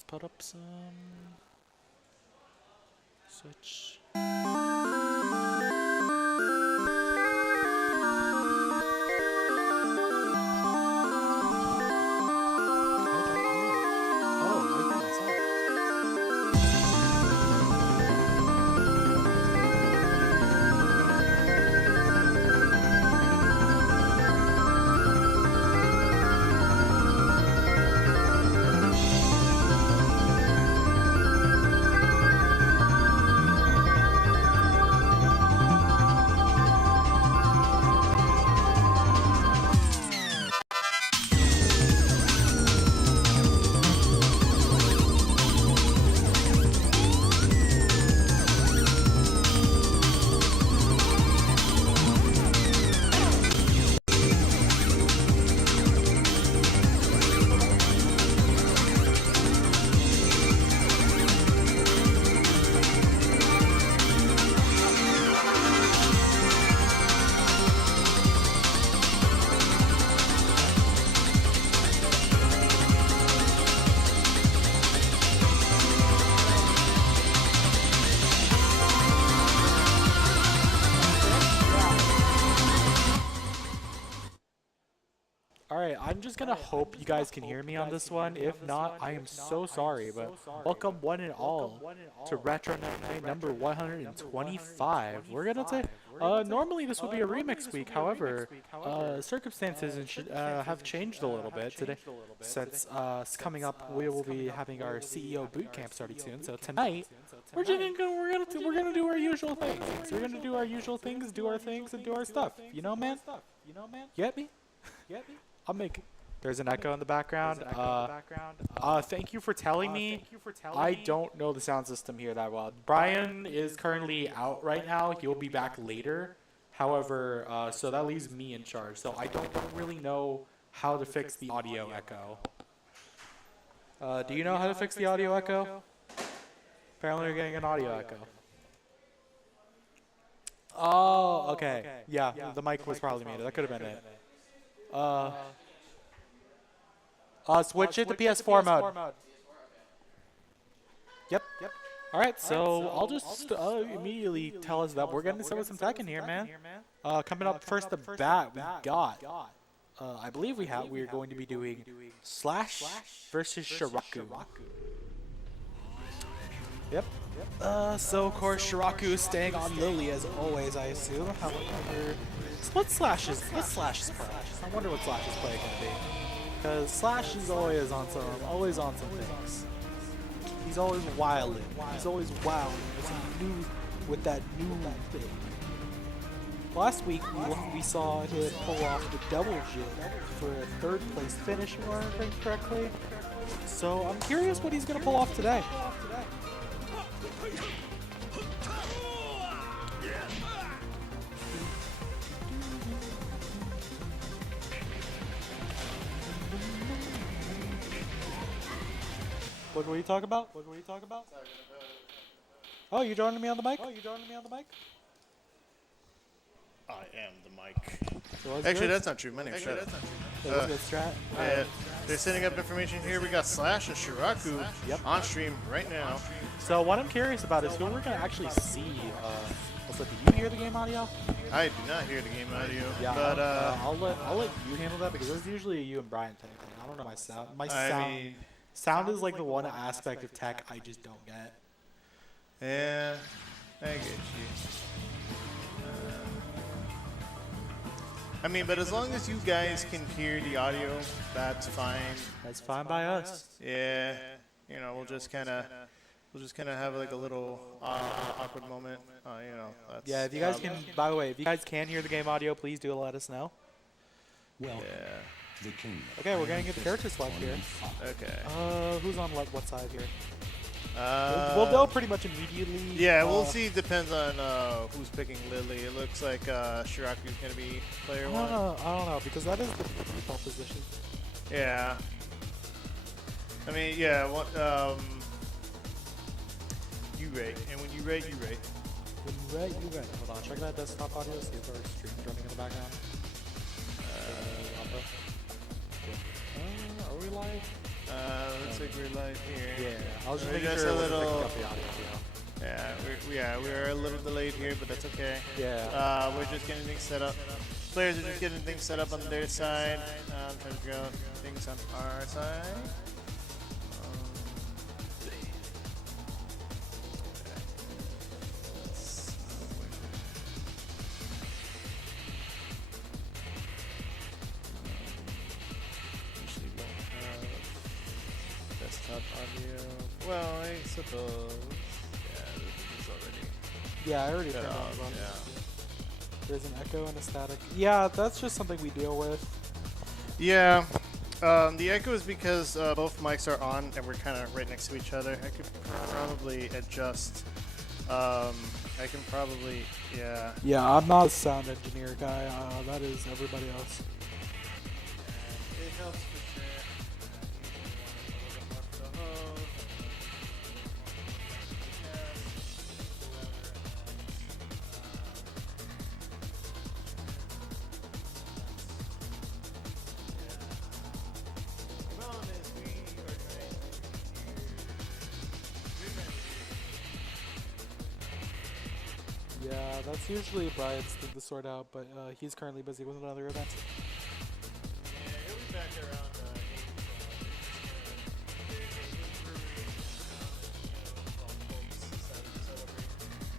Let's put up some switch. Alright, I'm just gonna hope you guys can hear me on this one. If not, I am so sorry, but welcome one and all to Retro Night number 125. We're gonna say, normally this would be a remix week, however, circumstances have changed a little bit today. Since coming up, we will be having our CEO boot camp starting soon. So tonight, we're gonna do our usual things. We're gonna do our usual things, do our things, and do our stuff. You know, man? You get me? There's an echo in the background. Thank you for telling me. I don't know the sound system here that well. Brian is currently out right now. He'll be back later. However, so that leaves me in charge. So I don't really know how to fix the audio echo. Do you know how to fix the audio echo? Apparently you're getting an audio echo. Oh, okay. Yeah, the mic was probably muted. That could have been it. Switch it to PS4 mode. Yep. Alright, so I'll just immediately tell us that we're getting started with some tech in here, man. Coming up first the bat, we got, I believe we're going to be doing Slash versus Shiraku. Yep. So of course Shiraku is staying on Lily as always, I assume. However, what's Slash's play? I wonder what Slash's play gonna be. Because Slash is always on some things. He's always wilding. He's always wilding with that new thing. Last week we saw him pull off the double jig for a third place finish, if I remember correctly. So I'm curious what he's gonna pull off today. What were you talking about? Oh, you joining me on the mic? I am the mic. So actually, that's not true. My name's Strat. They're setting up information here. We got Slash and Shiraku on stream right now. So what I'm curious about is who we're going to actually see. Also, do you hear the game audio? I do not hear the game audio. Yeah, but I'll let you handle that because it's usually a you and Brian type thing. I don't know my sound. Sound is like the one aspect of tech I just don't get. Yeah, I get you. I mean, but as long as you guys can hear the audio, that's fine. That's fine by us. Yeah, you know, we'll just kind of have like a little awkward moment. You know. That's if you guys can. By the way, if you guys can hear the game audio, please do let us know. Well. Yeah. Okay, we're gonna get the character select here. Okay. Who's on what side here? We'll know pretty much immediately. Yeah, we'll see. Depends on who's picking Lily. It looks like Shiraku's gonna be player one. I don't know because that is the default position. Yeah. I mean, yeah. What? You rate, and when you rate, you rate. When you rate, you rate. Hold on, check that desktop audio. See if our stream's running in the background. Are we live? Looks like we're live here. Yeah, I was just We're making just sure a it wasn't little- picking up the audio. Yeah, we're a little delayed here, but that's okay. Yeah. We're just getting things set up. Players are just getting things set up on their side. Trying to figure out things on our side. Usually don't have desktop audio. Well, I suppose. Yeah, this is already. Yeah, I already Cut turned on off, the volume. yeah. There's an echo and a static. Yeah, that's just something we deal with. Yeah. The echo is because both mics are on and we're kind of right next to each other. I could probably adjust. I can probably, yeah. Yeah, I'm not a sound engineer guy. That is everybody else. It helps for sure. Yeah, that's usually Brian's thing to sort out, but he's currently busy with another event. Yeah, he'll be back around 8. There's a new brewery all folks decided to celebrate.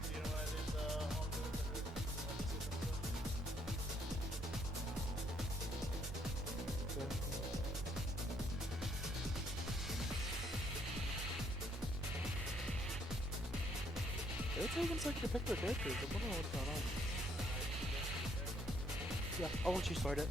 You know what? There's all those that are on the system. They're taking a second to pick their characters. I don't know what's going on. Yeah, I'll let you start it.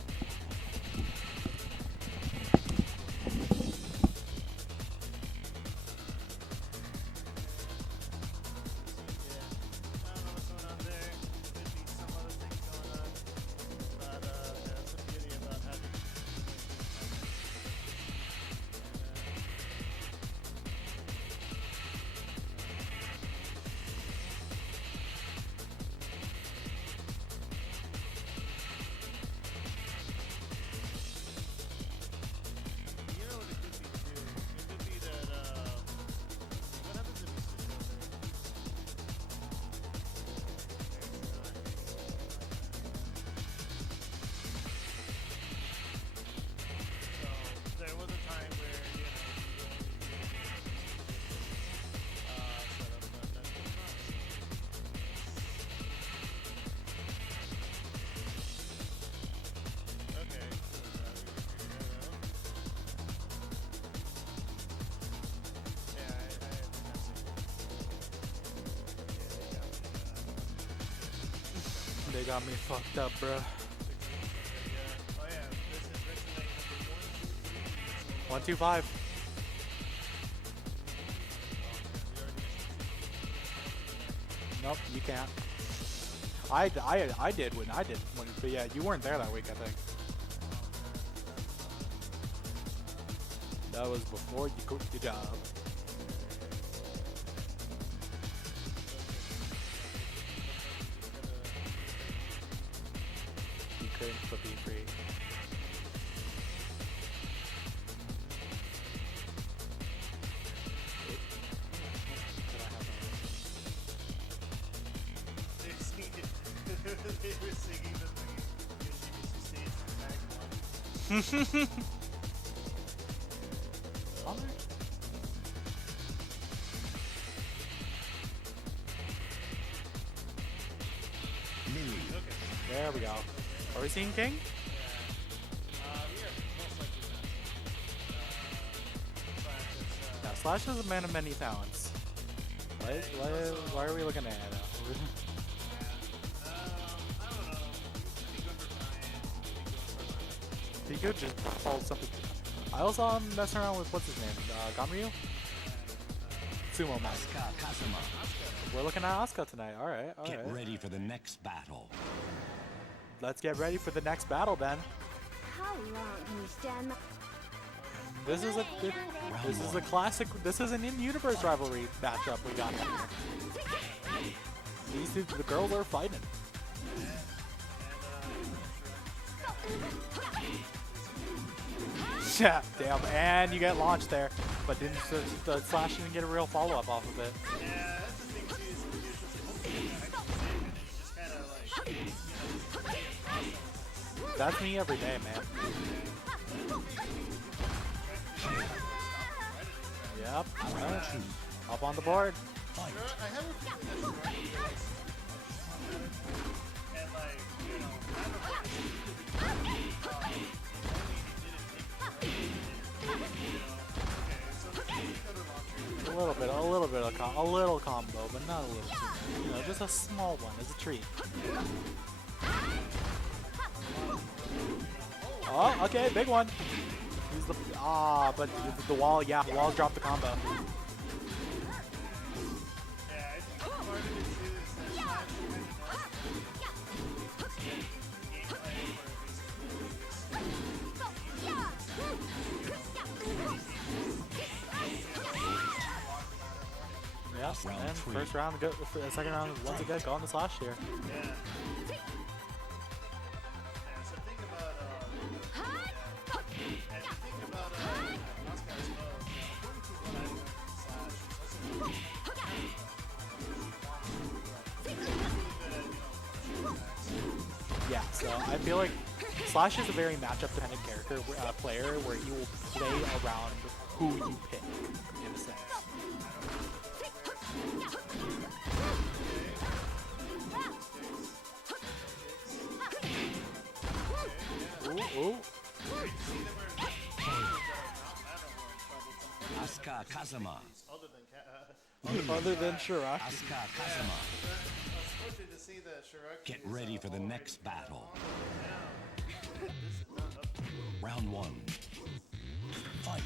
They got me fucked up, bruh. 125. Nope, you can't. I did when I did, but yeah, you weren't there that week, I think. That was before you quit your job. You couldn't but be free. They were singing the thing because you get to stage from Tag 1. There we go. Are we seeing King? Yeah, Slash is a man of many talents. Why are we looking at it? He could just pull something. I also saw him messing around with what's his name? Gamryu? Sumo Man. We're looking at Asuka tonight. Alright, alright. Get ready for the next battle. Let's get ready for the next battle then. How long can you stand? This is a classic. This is an in-universe rivalry matchup we got here. These two, the girls are fighting. Yeah, damn, and you get launched there, but didn't the slash didn't get a real follow up off of it. Yeah, that's the thing too. Is just kind of like. That's me every day, man. Yep. Alright. Up on the board. I have a feeling that and like, you know, I don't know. A little bit of a little combo, but not a little too much. You know, just a small one as a treat. Oh, okay, big one. Use the but the wall. Yeah, the walls dropped the combo. Yeah, I think part of it too is that Yeah, and first round, second round, once again, go on the slash here. yeah. So think about Oscar as well. According to what I learned from Slash, Yeah, so I feel like Slash is a very matchup-dependent player where he will play around who you pick, in a sense. Ooh. Asuka Kazama. Other than Shiraki. Asuka Kazama. fortunate to see that Shiraki Get is, ready for the already next battle. This is not up to Round 1. Fight.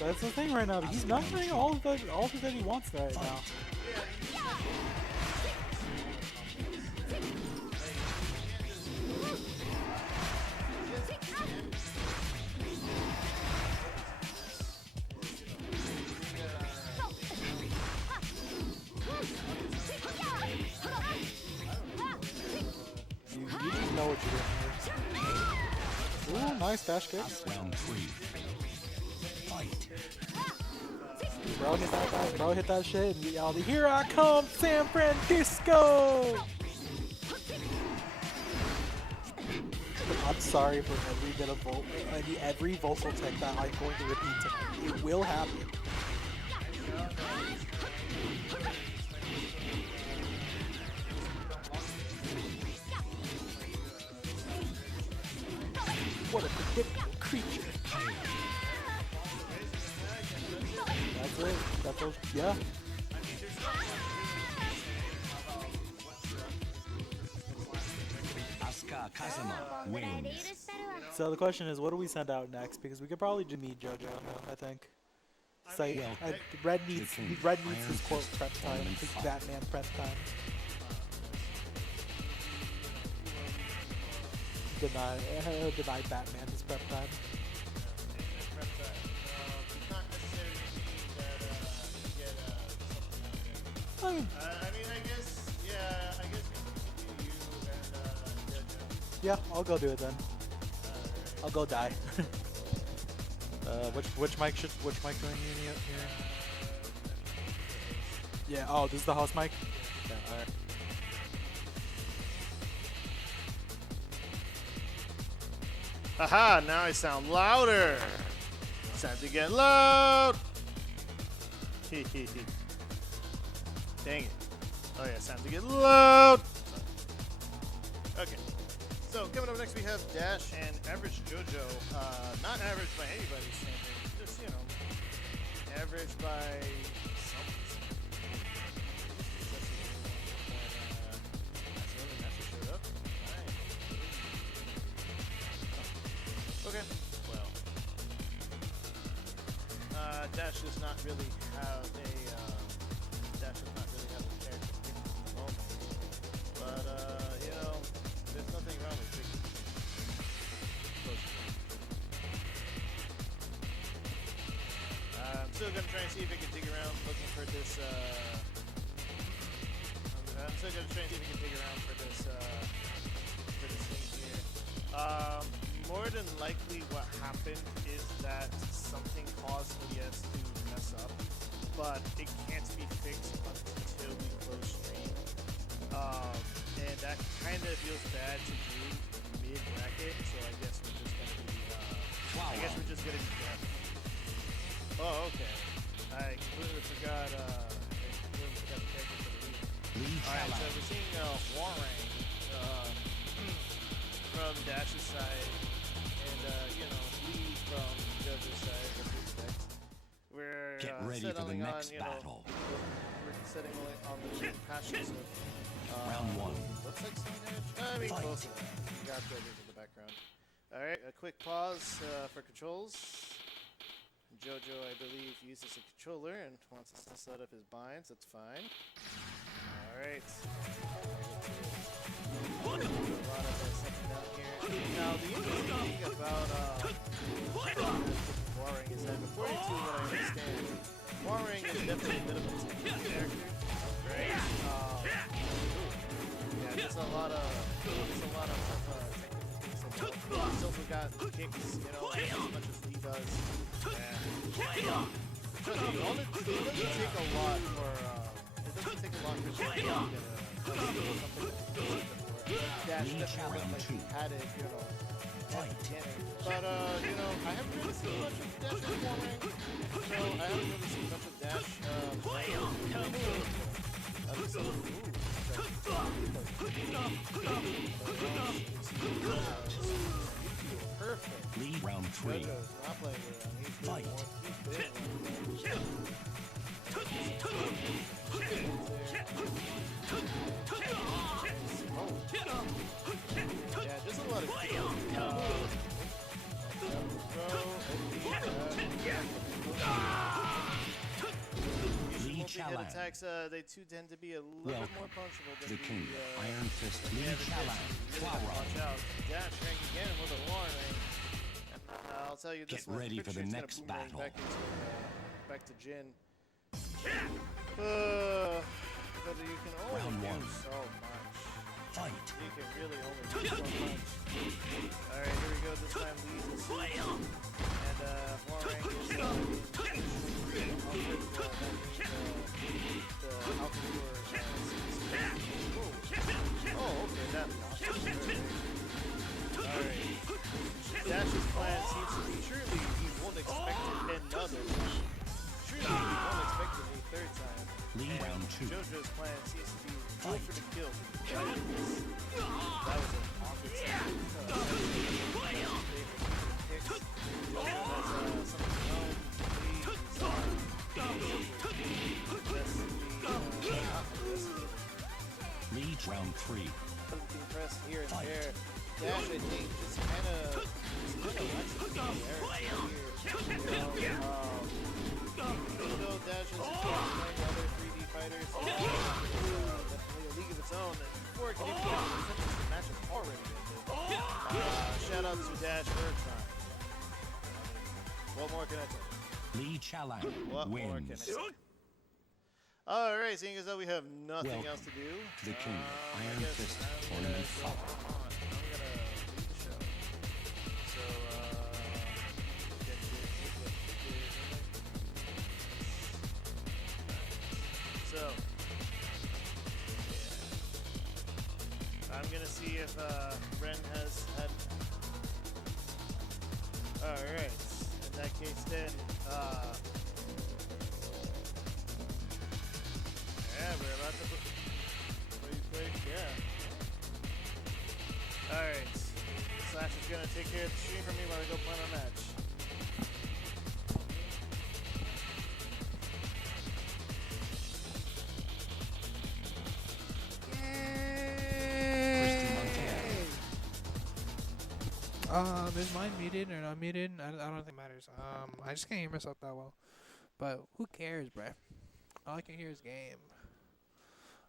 That's the thing right now. He's not doing all that he wants right now. You just know what you're doing here. Ooh, nice dash kick. Round 3. Fight. Bro, hit that shit, and yelled, "Here I come, San Francisco!" I'm sorry for every bit of every vocal tech that I'm going to repeat tonight. It will happen. What a predictable creature. That's it. That's all. Yeah. Asuka Kazama wins. So the question is, what do we send out next? Because we could probably do meet JoJo. I think. Say, Red needs his quote prep time. His Batman prep time. Deny Batman his prep time. I mean, I guess we can do you and JoJo. yeah, I'll go do it then. I'll go die. Which mic do I need here? Yeah. Oh, this is the house mic. Okay, all right. Haha, now I sound louder. It's time to get loud. Dang it. Oh yeah, it's time to get loud. Okay. So coming up next we have Dash and Average JoJo. Not average by anybody's standard, just average by someone's standard. Okay. Well, Dash does not really have a character pick at the moment. But you know, there's nothing wrong with picking. I'm still gonna try and see if I can dig around looking for this. I'm still gonna try and see if I can dig around for this thing here. More than likely, what happened is that something caused OBS to mess up, but it can't be fixed until we close stream. And that kind of feels bad to do mid bracket, so I guess we're just gonna be. Deaf. Oh, okay. I completely forgot. the character for the week. Alright, so we're seeing Warang from Dash's side, and Lee from JoJo's side, as we expect. We're Get ready for the next battle. We're setting on the passions of Round 1. looks like Stone Edge. I mean, Fight. close enough. You got JoJo in the background. Alright, a quick pause for controls. JoJo, I believe, uses a controller and wants us to set up his binds. That's fine. Alright. A lot of setting down here. Now, the interesting thing about Warring is that, according to what I understand, Warring is definitely a bit of a technical character. Right? Yeah, there's a lot of technical things. He's also got kicks, just as much as Lee does. Trust me, it doesn't take a lot for Lee to Dash definitely like he had it, at the beginning. But I haven't really seen much of Dash performing, so I haven't really seen much of Dash perfect. Lead round 3. JoJo's not playing around. He's Fight. Yeah, just a lot of multi-hit attacks, they too tend to be a little bit more punchable than The King, the Iron Fist, Lee the Chalan, fists. Flower. Watch out. Dash hang again with a warning. And I'll tell you this Get ready for the picture's gonna next boomerang battle. Back to Jin. But you can only Round do 1. so much. Fight. You can really only do so much. Alright, here we go. This time Lee's is and Warang is the Alcazor Oh, okay, that lost. Alright. Dash's plan seems to be surely he won't expect another time. Surely he won't expect it a third time. Lead round 2. JoJo's plan seems to be go for the kill. That was an awkward Lead round 3. Being pressed here and Fight. there. Dash, I think, just kind of lets it be there. Even though Dash is playing other 3D fighters, definitely a league of its own. And before it can even get to the match has already ended. Shout out to Dash third time. What more can I tell you? Lee Chalan What more can I wins. say? Alright, seeing as though we have nothing Welcome else to do. to the King, I Iron guess Fist I'm gonna Tournament go 5. on. I'm gonna leave the show. So, I'm gonna see if Ren has had. Alright. In that case then, yeah, we're about to play, yeah. Alright. Slash is gonna take care of the stream for me while we go plan our match. Christy Montana. Is mine muted or not muted? I don't think it matters. I just can't hear myself that well. But who cares, bruh? All I can hear is game.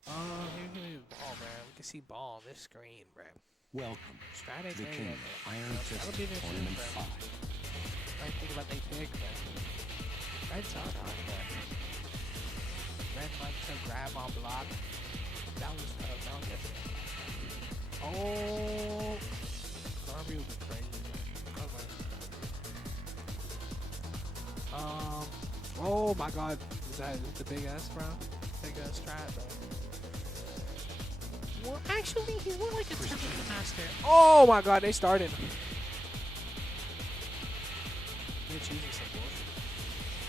Here is ball, bruh. We can see ball on this screen, bruh. Welcome Strat to the there, King yeah, Iron that'll Fist be their Tournament shit, bruh. 5. I think about they pick, bruh. Red's on, bruh. Red likes to grab on block. That was tough. That was different. Oh! Darby would be crazy. Okay. Oh my god. Is that the big ass, bro? Big ass strat, bro. Well, actually, he's more like a Tempest Master. Oh my god, they started. You're choosing some bullshit.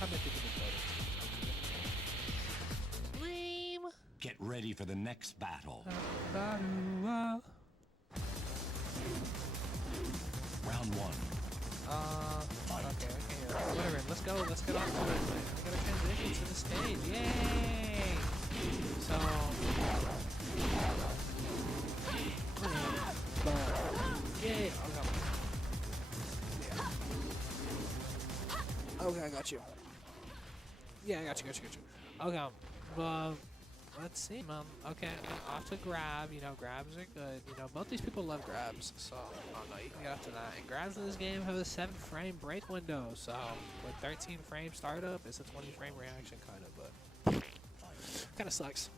I'm gonna think of the Lame. Get ready for the next battle. Round 1. Okay, whatever. Let's go. Let's get on to it. We gotta transition to the stage. Yay! So, yay! Okay, I got you. Yeah, I got you. Okay, let's see, okay, off to grab. You know, grabs are good. You know, both these people love grabs, so oh no, you can get up to that. And grabs in this game have a 7-frame break window, so with 13 frame startup, it's a 20-frame reaction kind of, but kind of sucks.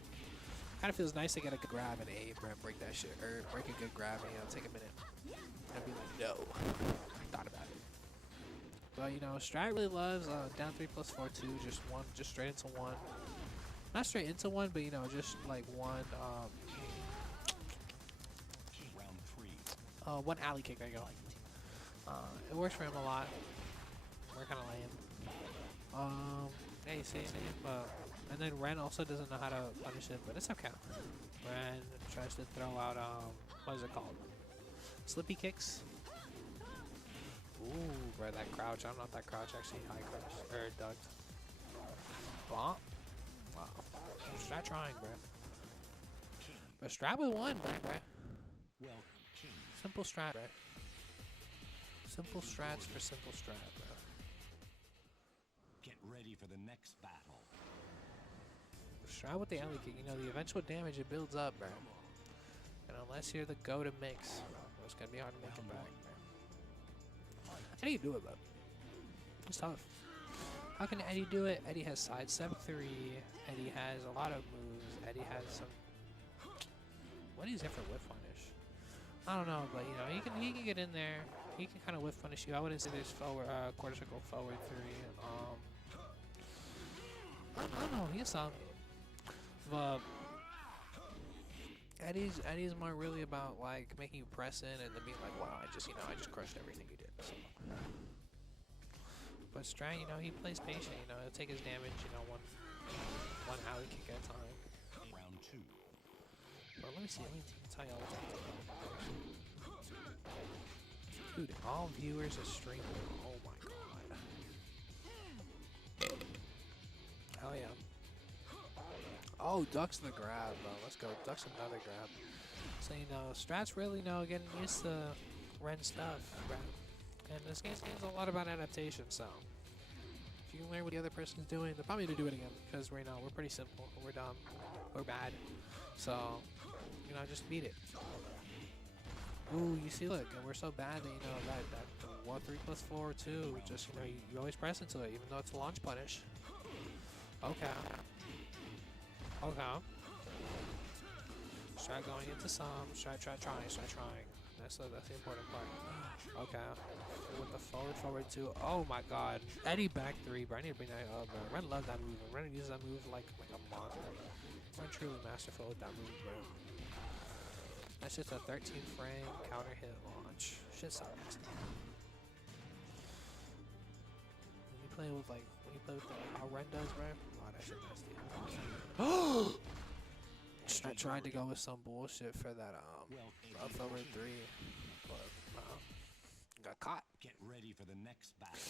Kind of feels nice to get a good grab and aim, break that shit, or break a good grab and take a minute and be like, no, thought about it. But you know, Strat really loves down 3+4-2, just straight into 1. Not straight into 1, but you know, just like 1 Round 3. one alley kick. There you go. It works for him a lot. We're kind of lame. Yeah, you see, and then Ren also doesn't know how to punish it, but it's okay. Ren tries to throw out what is it called? Slippy kicks. Ooh, bro, that crouch. I don't know if that crouch actually high crouch or ducked. Bonk. Wow. Strat trying, bro. But Strat with 1, bro. Welcome, King. Simple strat, bro. Simple strats for simple strat, bro. Get ready for the next battle. Strat with the alley kick. You know, the eventual damage, it builds up, bro. And unless you're the go-to mix, it's going to be hard to make it back, bro. How do you do it, bro? It's tough. How can Eddie do it? Eddie has sidestep 3. Eddie has a lot of moves. Eddie has some. What is it for whiff punish? I don't know, but you know he can get in there. He can kind of whiff punish you. I wouldn't say there's forward quarter circle forward 3. I don't know. He has some. But Eddie's more really about like making you press in and then being like, wow, I just crushed everything you did. So. But Strat, you know, he plays patient. You know, he'll take his damage. You know, one alley kick at a time. Round 2. But let me see. Let me tell y'all what's up. Dude, all viewers are streaming. Oh my god. Hell yeah. Oh, ducks the grab, bro. Let's go. Ducks another grab. So, you know, Strat's really, you know, getting used to Ren stuff, bro. And this game's a lot about adaptation, so if you can learn what the other person's doing, they'll probably do it again, because we're pretty simple, we're dumb, we're bad. So, you know, just beat it. Ooh, you see, look, and we're so bad that, you know, that 3+4-2, just, you know, you always press into it, even though it's a launch punish. Okay. Strat going into some, strat trying. That's the important part. Okay. With the forward 2. Oh my god. Eddie back 3, bro. I need to bring that up, bro. Ren loves that move. Ren uses that move like a monster. Ren truly masterful with that move, bro. That's just a 13 frame counter hit launch. Shit sucks. When you play with how Ren does, bro. Oh, that shit nasty. I tried to go with some bullshit for that forward 3, but got caught. Get ready for the next battle.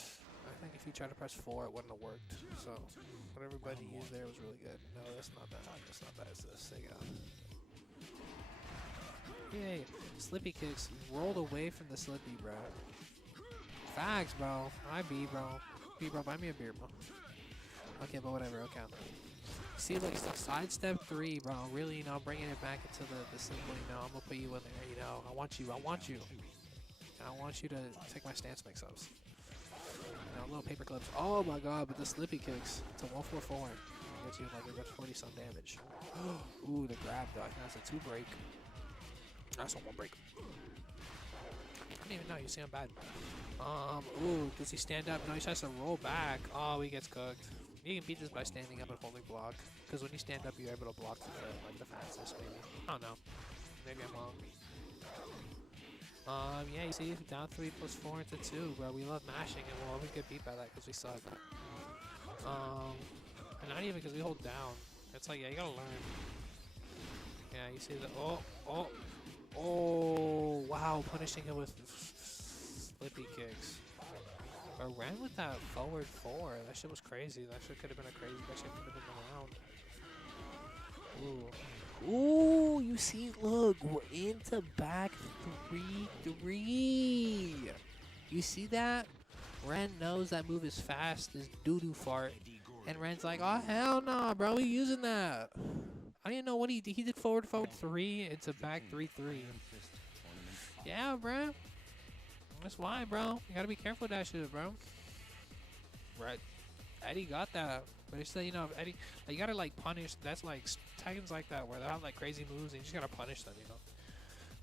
I think if you tried to press 4, it wouldn't have worked. So what everybody used there was really good. No, that's not that. That's not that. It's this. They got. Yay. Slippy kicks. Rolled away from the Slippy, bro. Facts, bro. I be, bro. B, bro, buy me a beer, bro. Okay, but whatever. Okay. See, look, it's like sidestep 3, bro. Really, you know, bringing it back into the symbol, you know. I'm gonna put you in there, you know. I want you. I want you. I want you to take my stance mix-ups. You know, little paper clips. Oh my god, but the Slippy kicks. It's a 144. Gets you like a good 40 some damage. Ooh, the grab though. I think that's a 2 break. That's a 1 break. I didn't even know. You see I'm bad. Ooh, does he stand up? No, he tries to roll back. Oh, he gets cooked. You can beat this by standing up and holding block. Because when you stand up, you're able to block the fastest, maybe. I don't know. Maybe I'm wrong. Yeah, you see, down 3 plus 4 into 2, bro. We love mashing and we'll always get beat by that because we suck. And not even because we hold down. It's like, yeah, you gotta learn. Yeah, you see the, oh, wow, punishing him with Slippy kicks. Or ran with that forward 4. That shit was crazy. That shit could have been a crazy, that shit could have been around. Ooh. Ooh, you see, look, we're into back 3-3. You see that? Ren knows that move is fast as doo-doo fart. And Ren's like, oh, hell no, bro, we using that. I didn't know what he did. He did forward 3 into back 3-3. Yeah, bro. That's why, bro. You gotta be careful with that shit, bro. Right. Eddie got that. But it's still, you know, if Eddie, like, you gotta, like, punish. That's, like, Titans like that, where they have, like, crazy moves, and you just gotta punish them, you know.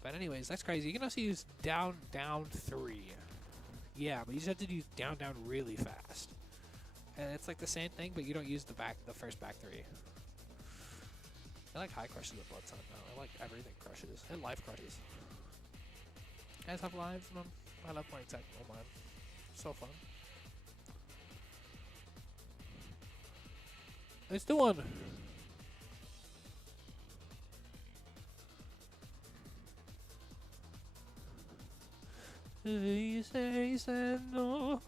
But anyways, that's crazy. You can also use down 3. Yeah, but you just have to use down really fast. And it's, like, the same thing, but you don't use the first back 3. I like high crushes at Blood Time now. I like everything crushes. And life crushes. You guys have lives, man? I love playing tech. Oh, man. So fun. Let's do one. He said no.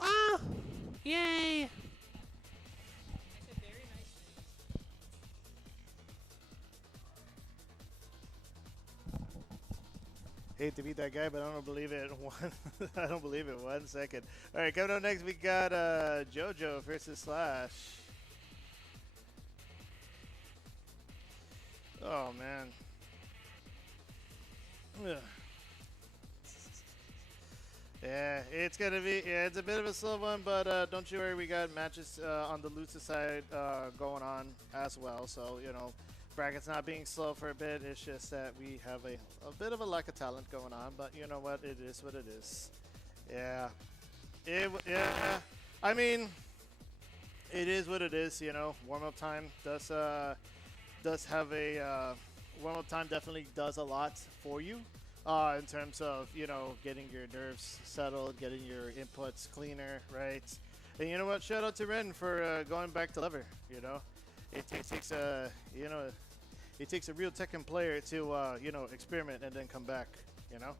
Ah! Yay! Hate to beat that guy, but I don't believe it. I don't believe it 1 second. All right, coming up next, we got JoJo versus Slash. Oh man. Ugh. Yeah, it's gonna be. Yeah, it's a bit of a slow one, but don't you worry. We got matches on the loser side going on as well. So you know. Bracket's not being slow for a bit. It's just that we have a bit of a lack of talent going on. But you know what? It is what it is. Yeah. Yeah. I mean, it is what it is. You know, warm-up time does have a warm-up time. Definitely does a lot for you in terms of getting your nerves settled, getting your inputs cleaner, right? And you know what? Shout out to Ren for going back to lever. You know. It takes a it takes a real Tekken player to experiment and then come back. You know,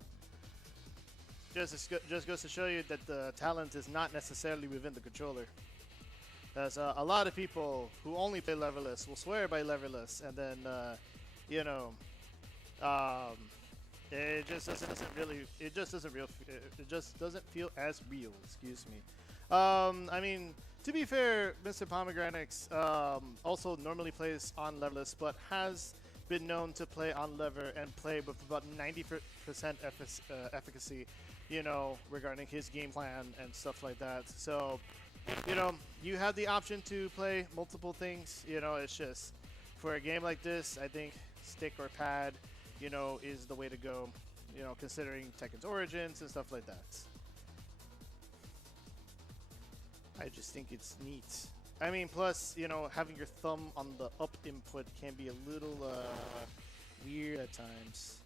just goes to show you that the talent is not necessarily within the controller. There's a lot of people who only play leverless will swear by leverless, and then it just doesn't feel as real. Excuse me. I mean. To be fair, Mr. Pomegranates also normally plays on leverless, but has been known to play on lever and play with about 90% efficacy, regarding his game plan and stuff like that. So, you have the option to play multiple things. It's just for a game like this, I think stick or pad, is the way to go. Considering Tekken's origins and stuff like that. I just think it's neat. I mean, plus, having your thumb on the up input can be a little weird at times.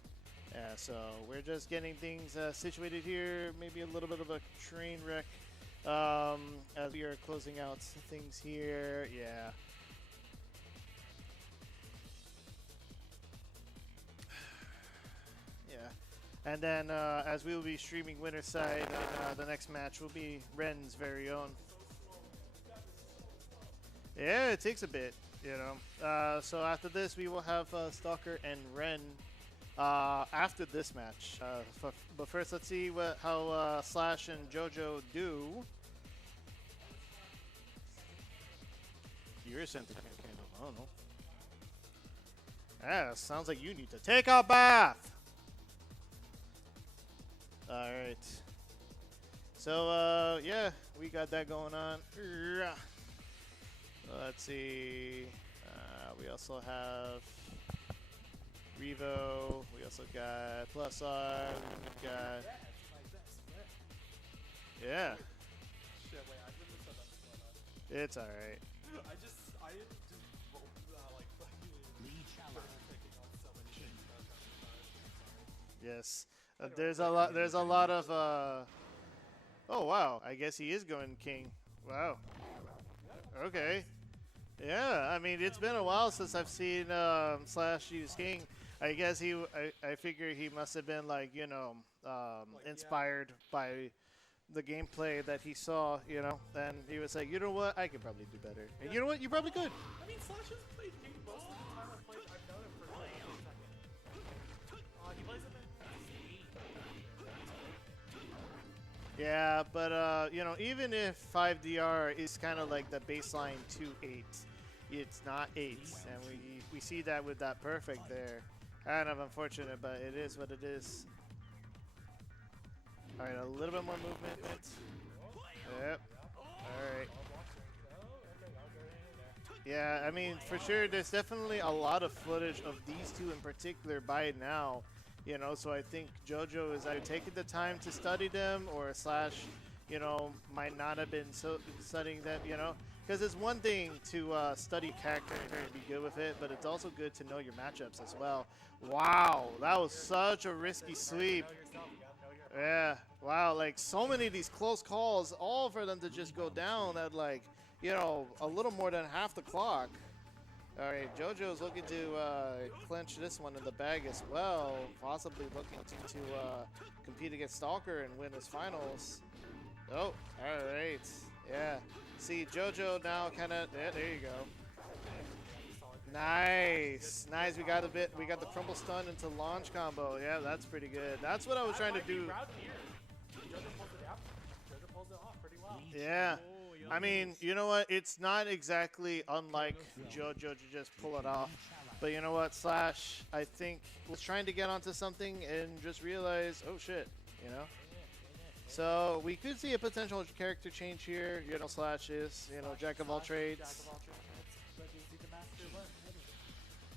Yeah, so we're just getting things situated here. Maybe a little bit of a train wreck as we are closing out things here. Yeah. Yeah. And then as we will be streaming Winter Side, the next match will be Ren's very own. Yeah, it takes a bit, you know. So after this, we will have Stalker and Ren after this match. But first, let's see how Slash and JoJo do. You're sent to candle. I don't know. Yeah, sounds like you need to take a bath. All right. So yeah, we got that going on. Let's see. We also have Revo. We also got Plus R. We got. Yeah. Shit, wait, I shouldn't have said that. It's all right. I just like fucking Lee Chala. taking on so many things. Yes. There's a lot. There's a lot of. Oh wow! I guess he is going king. Wow. Okay. Yeah. I mean, it's been a while since I've seen Slash use king. I guess he. I figure he must have been like inspired by the gameplay that he saw. You know, and he was like, you know what? I could probably do better. And you know what? You probably could. I mean, Slash has played King most of the time I've known him for like a second. He plays him in Yeah, but you know, even if 5DR is kind of like the baseline to 8, it's not 8, and we see that with that perfect there. Kind of unfortunate, but it is what it is. All right, a little bit more movement. Yep. All right. Yeah, I mean, for sure, there's definitely a lot of footage of these two in particular by now. You know, so I think JoJo is either taking the time to study them, or Slash, you know, might not have been studying them, you know. Because it's one thing to study character and be good with it, but it's also good to know your matchups as well. Wow, that was such a risky sweep. Yeah, wow, like so many of these close calls, all for them to just go down at like, you know, a little more than half the clock. All right, JoJo's looking to clinch this one in the bag as well, possibly looking to compete against Stalker and win his finals. Oh, all right, yeah. See, JoJo now kind of, yeah, there you go. Nice, nice. We got the crumble stun into launch combo. Yeah, that's pretty good. That's what I was trying to do. JoJo pulls it off pretty well. Yeah. I mean, you know what? It's not exactly unlike JoJo to just pull it off. But you know what? Slash, I think, was trying to get onto something and just realized, oh shit, you know? So we could see a potential character change here. You know, Slash is, you know, jack of all trades.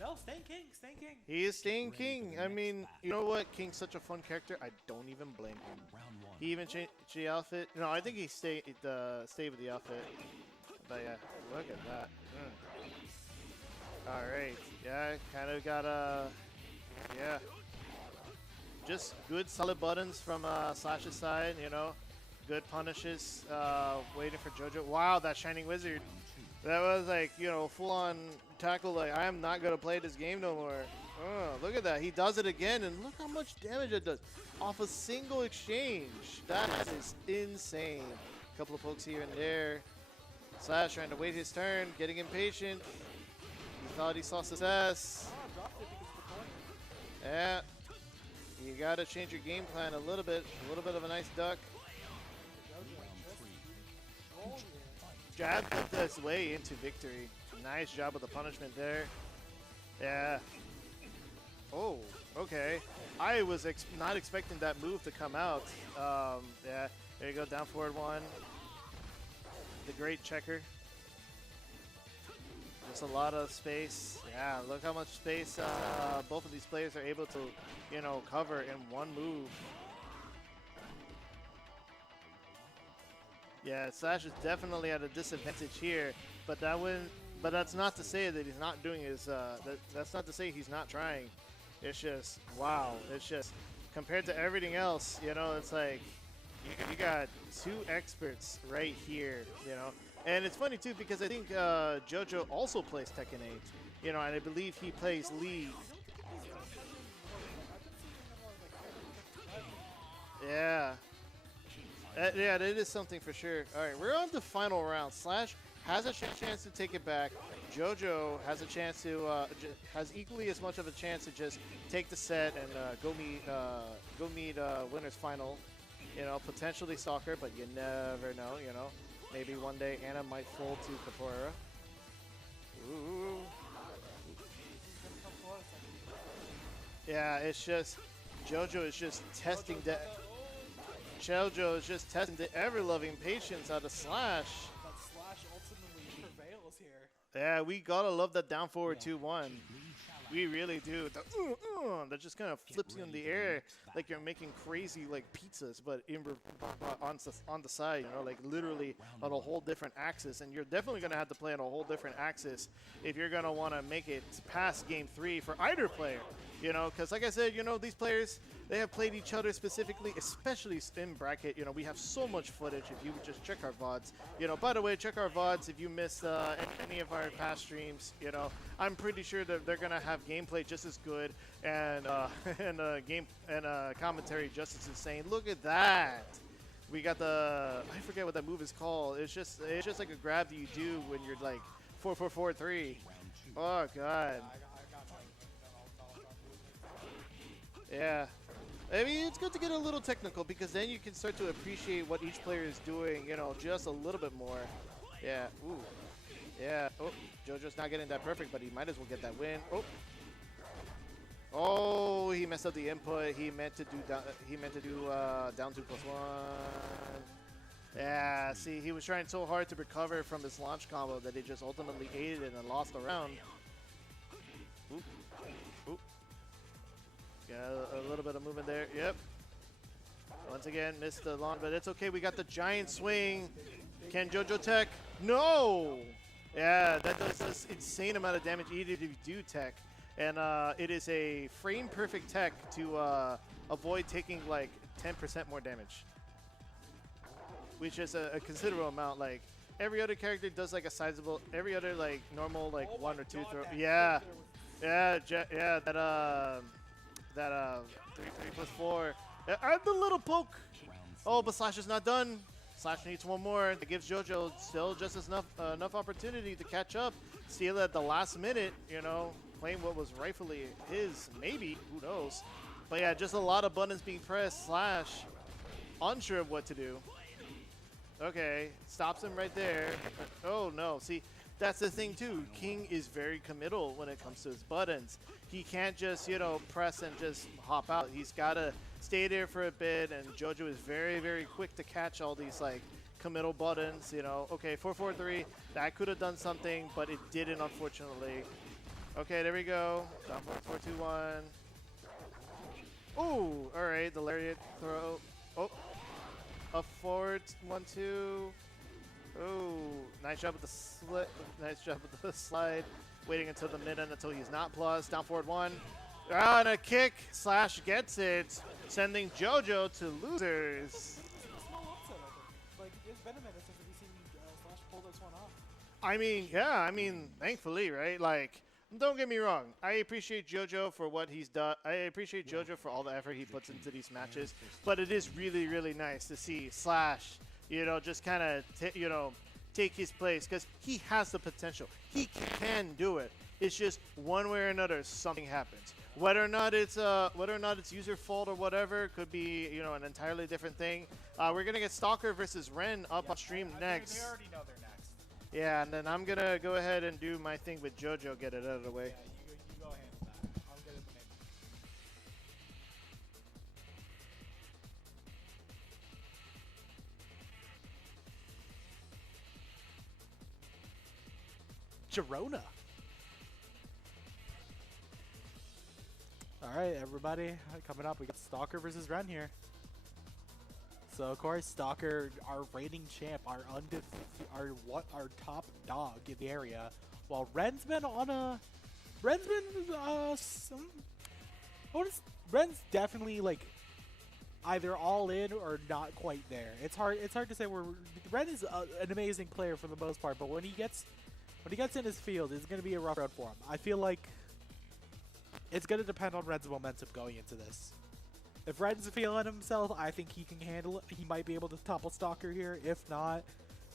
No, staying king, staying king. He is staying king. I mean, you know what? King's such a fun character. I don't even blame him. Round one. He even changed the outfit. No, I think he stayed with the outfit. But yeah, look at that. All right, yeah, kind of got yeah, just good solid buttons from Slash's side. You know, good punishes. Waiting for JoJo. Wow, that Shining Wizard. That was like, you know, full on tackle. Like, I am not gonna play this game no more. Oh, look at that. He does it again, and look how much damage it does off a single exchange. That is insane. A couple of pokes here and there. Slash trying to wait his turn, getting impatient. He thought he saw success. Yeah. You gotta change your game plan a little bit. A little bit of a nice duck. Jab put his way into victory. Nice job with the punishment there. Yeah. Oh, okay. I was not expecting that move to come out. Yeah, there you go, down forward one. The great checker. Just a lot of space. Yeah, look how much space both of these players are able to, you know, cover in one move. Yeah, Slash is definitely at a disadvantage here, but that's not to say that he's not doing his. That's not to say he's not trying. It's just wow. It's just compared to everything else, you know, it's like you got two experts right here, you know. And it's funny too because I think JoJo also plays Tekken 8, you know, and I believe he plays Lee. Yeah. Yeah, that is something for sure. All right, we're on the final round. Slash has a chance to take it back. JoJo has a chance to has equally as much of a chance to just take the set and go meet winners final. You know, potentially Stalker, but you never know. You know, maybe one day Anna might fold to Capoeira. Ooh. Yeah, it's just JoJo is just testing the. JoJo is just testing the ever-loving patience out of Slash. But Slash ultimately prevails here. Yeah, we gotta love that down forward 2-1. We really do. That just kind of flips you in the air like you're making crazy like pizzas, but on the side, you know, like literally on a whole different axis. And you're definitely gonna have to play on a whole different axis if you're gonna want to make it past game 3 for either player. You know, because like I said, you know, these players, they have played each other specifically, especially in bracket. You know, we have so much footage if you would just check our VODs. You know, by the way, check our VODs if you missed any of our past streams. You know, I'm pretty sure that they're going to have gameplay just as good and commentary just as insane. Look at that. We got the, I forget what that move is called. It's just like a grab that you do when you're like 4-4-4-3. Oh, God. Yeah. I mean, it's good to get a little technical because then you can start to appreciate what each player is doing, you know, just a little bit more. Yeah. Ooh. Yeah. Oh, JoJo's not getting that perfect, but he might as well get that win. Oh. Oh, he messed up the input. He meant to do down 2+1. Yeah, see, he was trying so hard to recover from his launch combo that he just ultimately ate it and lost the round. Oop. Oop. Got a little bit of movement there. Yep. Once again, missed the launch, but it's okay. We got the giant swing. Can JoJo tech? No! Yeah, that does this insane amount of damage even if you do tech. And it is a frame perfect tech to avoid taking like 10% more damage. Which is a considerable amount. Like every other character does like a sizable, every other like normal like 1 or 2 throw. Yeah. Yeah, yeah, that 3+4. Add the little poke. Oh, but Slash is not done. Slash needs one more. That gives JoJo still just enough opportunity to catch up. Steal at the last minute, you know, claim what was rightfully his, maybe, who knows. But yeah, just a lot of buttons being pressed. Slash unsure of what to do. Okay, stops him right there. Oh no, see, that's the thing too. King is very committal when it comes to his buttons. He can't just, you know, press and just hop out. He's got to stay there for a bit, and JoJo is very, very quick to catch all these, like, committal buttons, you know. Okay, 4-4-3. That could have done something, but it didn't, unfortunately. Okay, there we go. Down 4-2-1. Ooh, all right, the lariat throw. Oh, up forward, 1-2. Oh, nice job with the slit. Nice job with the slide. Waiting until the mid end until he's not plus. Down forward 1. Ah, and a kick. Slash gets it, sending JoJo to losers. Small upset, I think. Like, it's been a minute since we've seen Slash pull this one off. I mean, yeah, I mean, thankfully, right? Like, don't get me wrong. I appreciate JoJo for what he's done. I appreciate JoJo for all the effort he puts into these matches. But it is really, really nice to see Slash, you know, just kind of, you know, take his place because he has the potential. He can do it. It's just one way or another, something happens. Whether or not it's user fault or whatever, could be, you know, an entirely different thing. We're gonna get Stalker versus Ren up on stream next. They already know they're next. Yeah, and then I'm gonna go ahead and do my thing with JoJo, get it out of the way. Yeah, you go ahead with that. I'll get it the name. Girona. All right, everybody, coming up, we got Stalker versus Ren here. So of course, Stalker, our reigning champ, our top dog in the area, while Ren's been Ren's definitely like either all in or not quite there. It's hard to say where Ren is an amazing player for the most part, but when he gets in his field, it's going to be a rough road for him. I feel like it's going to depend on Ren's momentum going into this. If Red's feeling himself, I think he can handle it. He might be able to topple Stalker here. If not,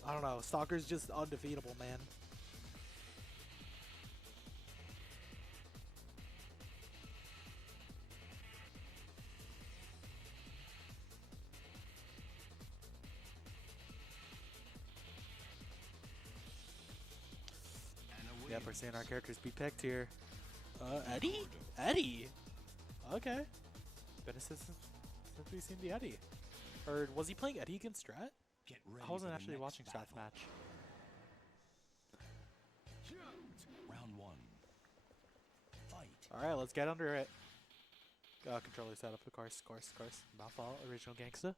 I don't know. Stalker's just undefeatable, man. Yep, we're seeing our characters be picked here. Eddie? Eddie? Okay. Been a since we've seen the Eddie. Or was he playing Eddie against Strat? Get ready I wasn't for the actually next watching Strat's battle. match. Round 1. Fight. Alright, let's get under it. Controller setup, of course. Mouthfall, original gangsta.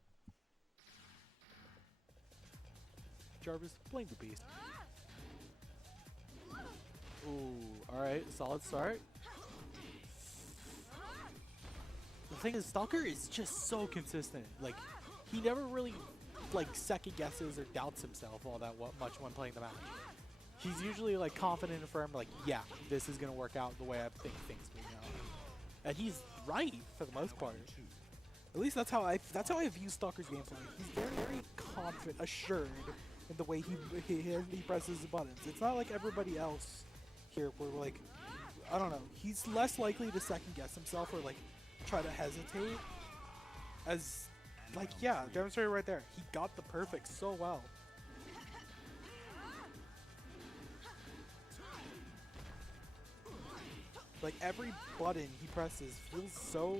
Jarvis, blame the beast. Ooh, alright, solid start. The thing is, Stalker is just so consistent. Like, he never really, like, second guesses or doubts himself all that much when playing the match. He's usually, like, confident and firm, like, yeah, this is gonna work out the way I think things will go. And he's right for the most part. At least that's how I view Stalker's gameplay. He's very confident, assured in the way he presses the buttons. It's not like everybody else here where, like, I don't know, he's less likely to second guess himself or, like, try to hesitate. As, like, yeah, demonstrated right there. He got the perfect so well. Like, every button he presses feels so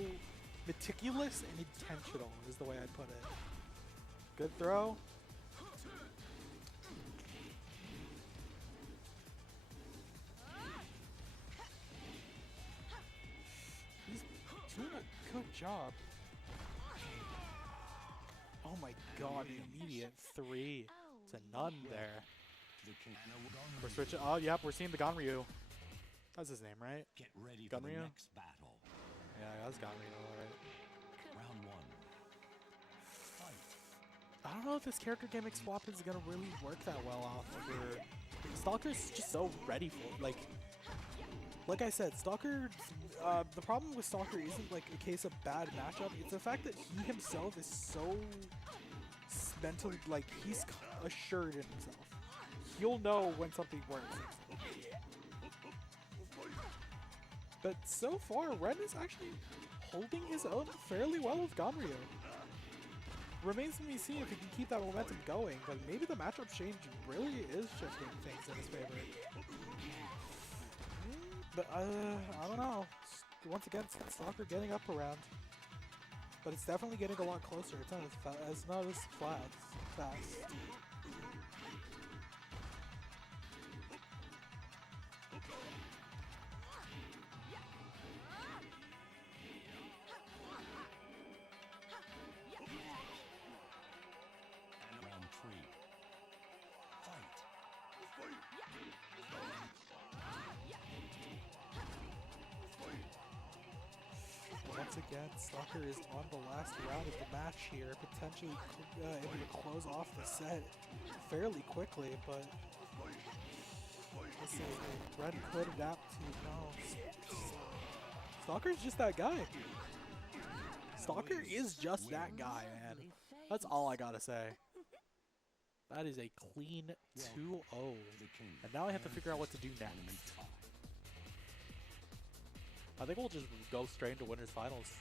meticulous and intentional, is the way I'd put it. Good throw. He's doing a good job. Oh my god, the immediate 3 to none there. The king. We're switching. Oh, yep, we're seeing the Ganryu. That's his name, right? Get ready for the Ganryu? next battle. Yeah, that's Ganryu, alright. Round 1. Fight. I don't know if this character gimmick swap is gonna really work that well off for Stalker's just so ready for it. Like I said, Stalker. The problem with Stalker isn't like a case of bad matchup. It's the fact that he himself is so mentally, like, he's assured in himself. He'll know when something works. But so far, Ren is actually holding his own fairly well with Ganryu. Remains to be seen if he can keep that momentum going, but maybe the matchup change really is shifting things in his favor. But I don't know. Once again, Stalker getting up around, but it's definitely getting a lot closer. It's not as fast. And round 3. Fight. Once again, Stalker is on the last round of the match here, potentially able to close off the set fairly quickly, but let's see, Red could adapt to, no, Stalker's just that guy. Stalker is just that guy, man. That's all I gotta say. That is a clean 2-0. The king. And now I have to figure out what to do Tournament next. tie. I think we'll just go straight into winners finals.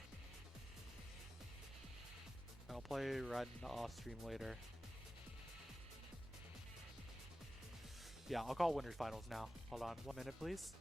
And I'll play Red off stream later. Yeah, I'll call winners finals now. Hold on 1 minute, please.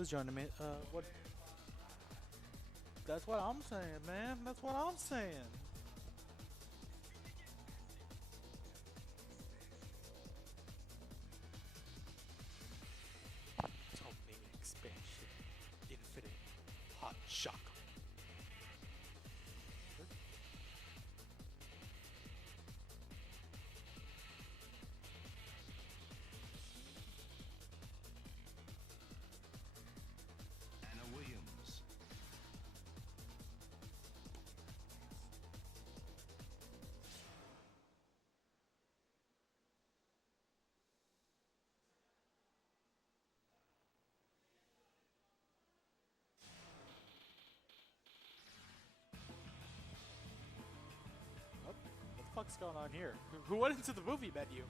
Who's joining me? What? That's what I'm saying, man. That's what I'm saying. Dominating expansion. Infinite. Hot shock. Anna Williams. What the fuck's going on here? Who went into the movie menu?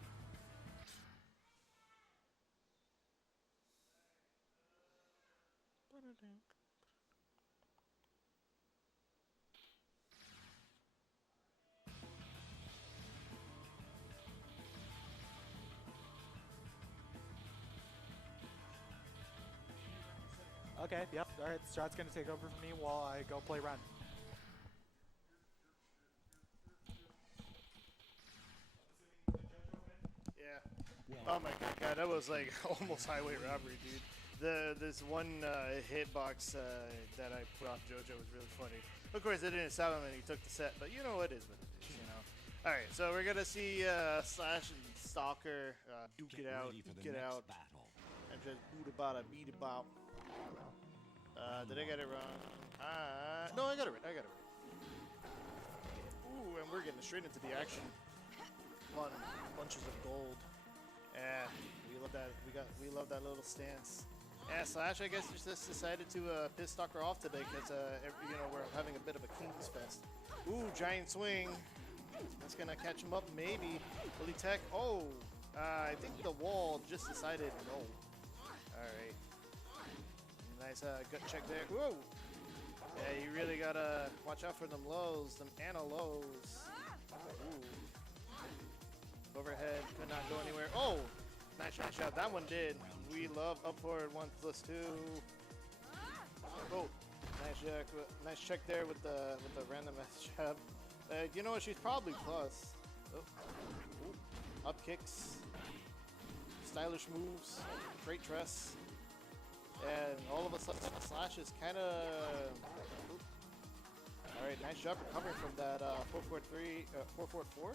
Okay, yep. Alright, Strat's gonna take over for me while I go play Ren. Yeah. Oh my god, that was like almost highway robbery, dude. This one hitbox that I put off JoJo was really funny. Of course, it didn't stop him and he took the set, but you know what is what it is, you know. All right, so we're gonna see Slash and Stalker duke Get it out, ready for the duke it next out, battle. and just boot about it, beat about. Did I get it wrong? No, I got it right. I got it right. Ooh, and we're getting straight into the action. Bunches of gold. Yeah, we love that. We love that little stance. Yeah, Slash, I guess, just decided to piss Stalker off today because you know, we're having a bit of a King's Fest. Ooh, giant swing. That's gonna catch him up, maybe. Will he tech? Oh, I think the wall just decided no. All right. Nice gut check there. Whoa. Yeah, you really gotta watch out for them lows, them Anna lows. Ooh. Overhead, could not go anywhere. Oh, nice shot. That one did. We love up forward 1+2. Oh, nice check there with the random jab. You know what? She's probably plus. Oh. Ooh. Up kicks, stylish moves, great dress, and all of a sudden Slash is kind of. All right, nice job recovering from that 4-4-3, 4-4-4.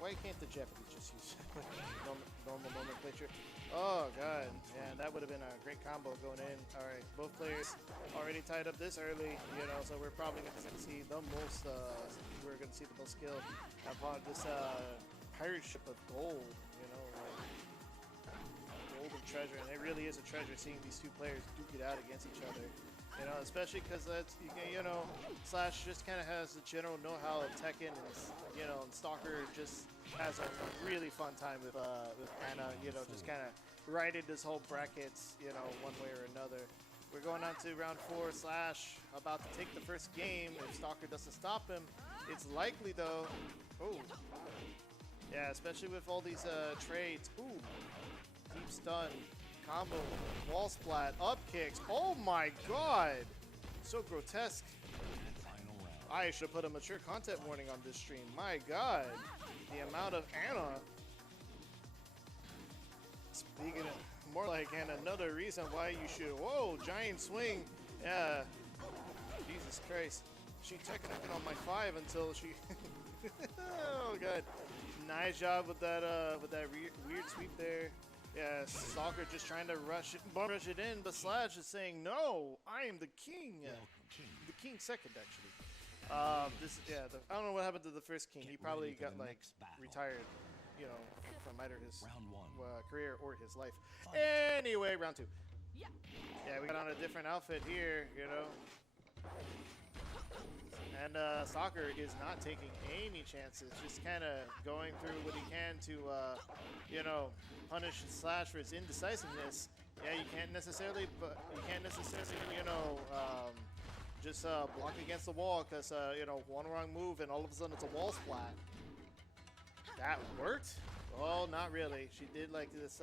Why can't the Japanese just use normal nomenclature? Oh god, yeah, that would have been a great combo going in. All right, both players already tied up this early, you know, so we're probably going to see the most. We're going to see the most skill upon this pirate ship of gold, you know, like golden treasure, and it really is a treasure seeing these two players duke it out against each other. You know, especially because that's, you know, Slash just kind of has the general know-how of Tekken, and, you know, and Stalker just has a really fun time with Anna, you know, just kind of riding this whole brackets, you know, one way or another. We're going on to round 4, Slash about to take the first game. If Stalker doesn't stop him, it's likely though. Oh, yeah, especially with all these trades. Ooh, deep stun. Combo, wall splat, up kicks. Oh my god! So grotesque. Final round. I should put a mature content warning on this stream. My god. The amount of Anna. Speaking of, more like, and another reason why you should. Whoa, giant swing. Yeah. Jesus Christ. She technically on my 5 until she. Oh god. Nice job with that weird sweep there. Yeah, Stalker just trying to rush it in, but Slash is saying, no, I am the king. Welcome, King. The king second, actually. I don't know what happened to the first king. Get He probably ready for got, the like, next battle. retired, you know, from either his Round 1. career or his life. Fight. Anyway, round 2. Yeah, we got on a different outfit here, you know. And Stalker is not taking any chances, just kind of going through what he can to, you know, punish Slash for his indecisiveness. Yeah, you can't necessarily, you know, just block against the wall because, you know, one wrong move and all of a sudden it's a wall splat. That worked? Well, not really. She did like this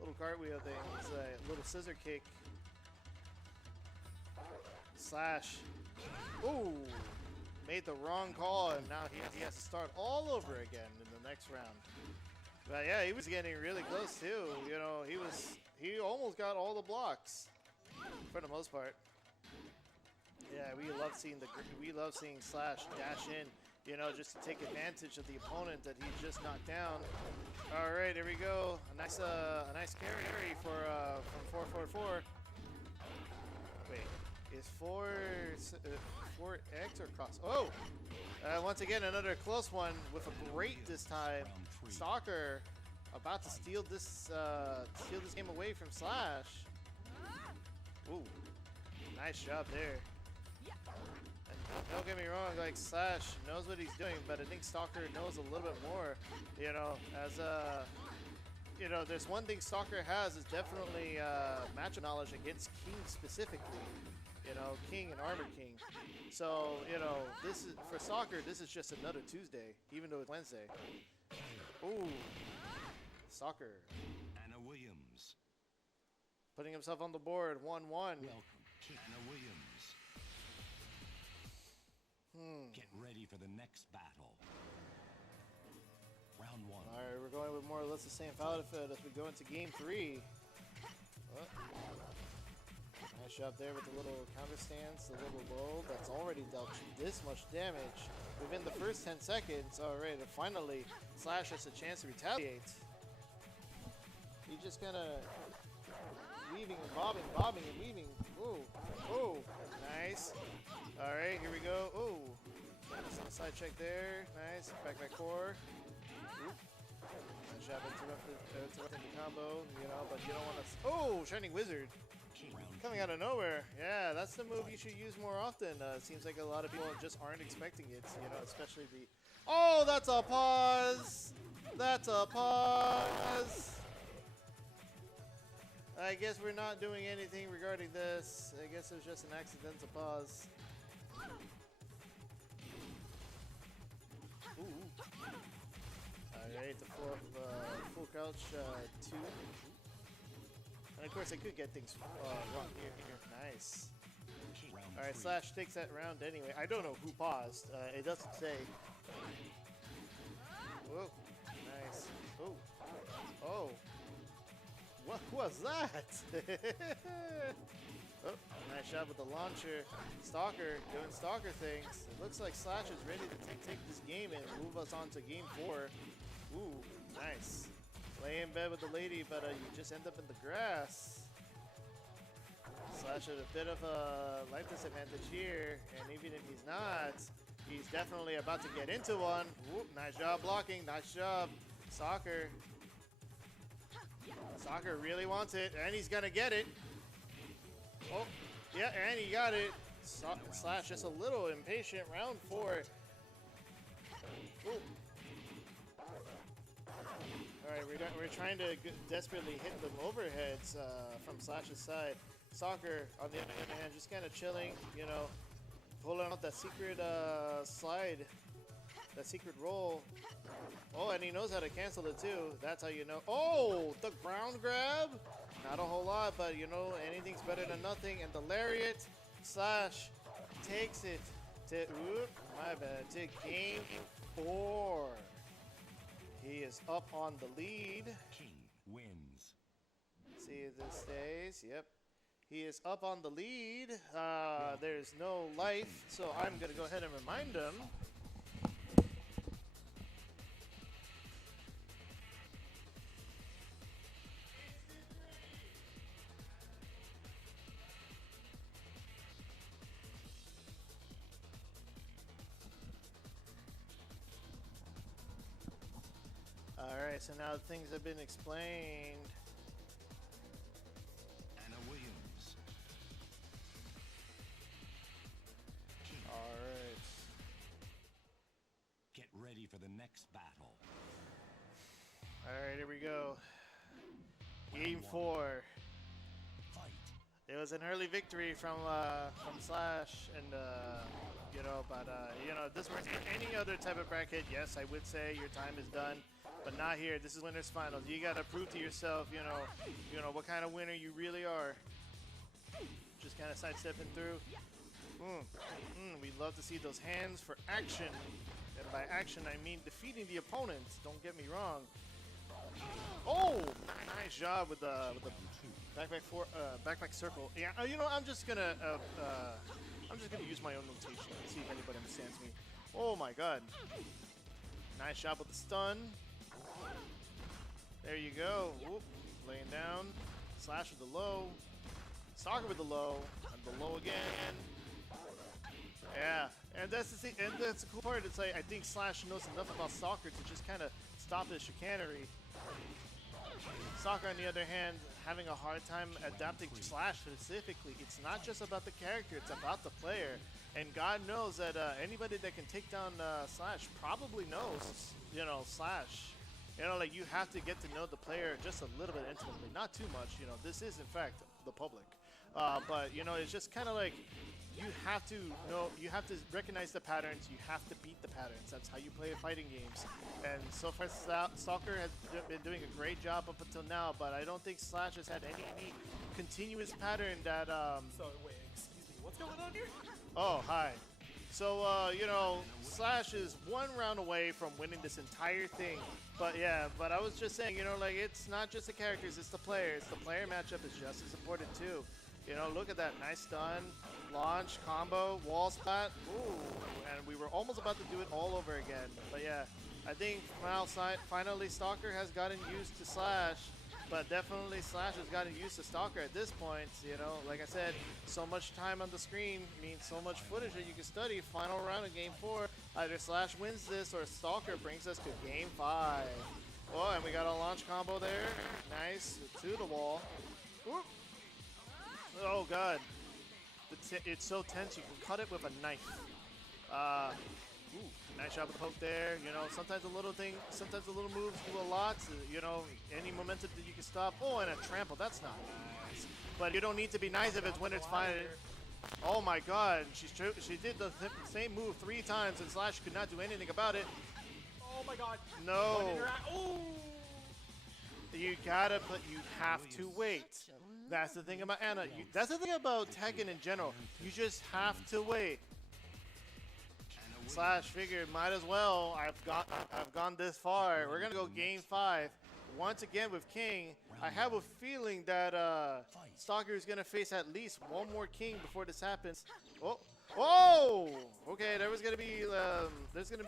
little cartwheel thing. It's a little scissor kick. Slash. Ooh, made the wrong call, and now he has to start all over again in the next round. But yeah, he was getting really close too. You know, he almost got all the blocks for the most part. Yeah, we love seeing Slash dash in, you know, just to take advantage of the opponent that he just knocked down. All right, here we go. A nice carry for from 444. Wait, is 4X or cross? Oh, once again another close one with a great this time. Stalker about to steal this game away from Slash. Ooh, nice job there. And don't get me wrong, like Slash knows what he's doing, but I think Stalker knows a little bit more. You know, as you know, there's one thing Stalker has is definitely matchup knowledge against King specifically. You know, King and Armor King. So you know, this is for Stalker. This is just another Tuesday, even though it's Wednesday. Ooh, Stalker Anna Williams. putting himself on the board, 1-1. Welcome, Anna Williams. Get ready for the next battle. Round 1. All right, we're going with more or less the same outfit as we go into game 3. Oh. Nice job there with the little counter stance, the little low that's already dealt you this much damage within the first 10 seconds. All right, and finally, Slash has a chance to retaliate. He just kind of weaving and bobbing and weaving. Ooh, ooh, nice. All right, here we go. Ooh, side check there. Nice, back core. Oop. Nice job interrupting the combo, you know, but you don't want to. Oh, Shining Wizard. Coming out of nowhere. Yeah, that's the move you should use more often. It seems like a lot of people just aren't expecting it, you know, especially the... Oh, that's a pause! That's a pause! I guess we're not doing anything regarding this. I guess it was just an accidental pause. Ooh. Alright, the full crouch 2. And of course, I could get things wrong here. Nice. All right, Slash takes that round anyway. I don't know who paused. It doesn't say. Whoa, nice. Oh, oh. What was that? Oh, nice shot with the launcher. Stalker doing Stalker things. It looks like Slash is ready to take this game and move us on to game 4. Ooh, nice. Lay in bed with the lady, but you just end up in the grass. Slash at a bit of a life disadvantage here, and even if he's not, he's definitely about to get into one. Whoop, nice job blocking, nice job. Stalker really wants it, and he's gonna get it. Oh, yeah, and he got it. Slash just a little impatient. Round 4. Ooh. All right, we're trying to desperately hit the overheads from Slash's side. Stalker, on the other hand, just kind of chilling, you know, pulling out that secret slide, that secret roll. Oh, and he knows how to cancel it too. That's how you know. Oh, the ground grab. Not a whole lot, but you know, anything's better than nothing. And the lariat. Slash takes it to, oop, my bad, to game 4. He is up on the lead. King wins. See if this stays. Yep. He is up on the lead. There's no life, so I'm going to go ahead and remind him. Alright, so now things have been explained. Anna Williams. Alright. Get ready for the next battle. Alright, here we go. Game 4. Fight. It was an early victory from Slash, and you know, but you know, if this were any other type of bracket, yes, I would say your time is done. but not here. This is winners finals. You gotta prove to yourself, you know what kind of winner you really are. Just kind of sidestepping through. We love to see those hands for action, and by action I mean defeating the opponent. Don't get me wrong. Oh, nice job with the backpack circle. Yeah, you know, I'm just gonna use my own notation and see if anybody understands me. Oh my God. Nice job with the stun. There you go. Whoop. Laying down. Slash with the low. Stalker with the low. And the low again. Yeah. And that's the cool part. It's like I think Slash knows enough about Stalker to just kind of stop his chicanery. Stalker, on the other hand, having a hard time adapting to Slash specifically. It's not just about the character, it's about the player. And God knows that anybody that can take down Slash probably knows, you know, Slash. You know, like, you have to get to know the player just a little bit intimately. Not too much, you know. This is, in fact, the public. But, you know, it's just kind of like you have to know, you have to recognize the patterns, you have to beat the patterns. That's how you play fighting games. And so far, Stalker has been doing a great job up until now, but I don't think Slash has had any continuous pattern that... So, wait, excuse me, what's going on here? Oh, hi. So, you know, Slash is one round away from winning this entire thing. But yeah, but I was just saying, you know, like, it's not just the characters, it's the players. The player matchup is just as important too. You know, look at that. Nice stun, launch, combo, wall splat. Ooh, and we were almost about to do it all over again. But yeah, I think finally Stalker has gotten used to Slash. But definitely Slash has gotten used to Stalker at this point. You know, like I said, so much time on the screen means so much footage that you can study. Final round of Game 4. Either Slash wins this or Stalker brings us to Game 5. Oh, and we got a launch combo there. Nice. To the wall. Whoop. Oh, God. It's so tense. You can cut it with a knife. Ooh, nice job with the poke there. You know, sometimes a little moves do a lot. You know, any momentum that you can stop. Oh, and a trample. That's not nice. But you don't need to be nice if it's when it's fine. Oh my God, she did the same move 3 times, and Slash could not do anything about it. Oh my God. No. Oh. You have to wait. That's the thing about Anna. That's the thing about Tekken in general. You just have to wait. Slash figured, might as well. I've gone this far. We're gonna go Game 5 once again with King. I have a feeling that Stalker is gonna face at least one more King before this happens. Oh, whoa! Okay, there's gonna be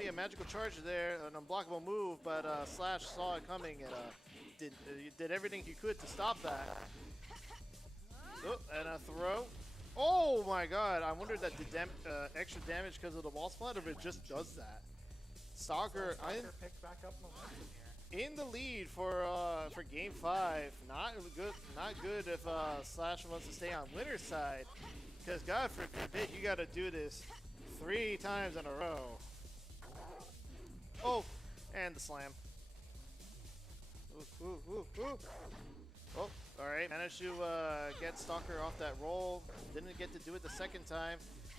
a magical charge there, an unblockable move, but Slash saw it coming and did everything he could to stop that. Oh, and a throw. Oh my God! I wonder if that did extra damage because of the wall splat, or if it just does that. Stalker picked back up momentum here. in the lead for Game 5. Not good if Slash wants to stay on winner's side, because God forbid you got to do this 3 times in a row. Oh, and the slam. Ooh, ooh, ooh, ooh. Oh, all right. Managed to get Stalker off that roll. Didn't get to do it the second time.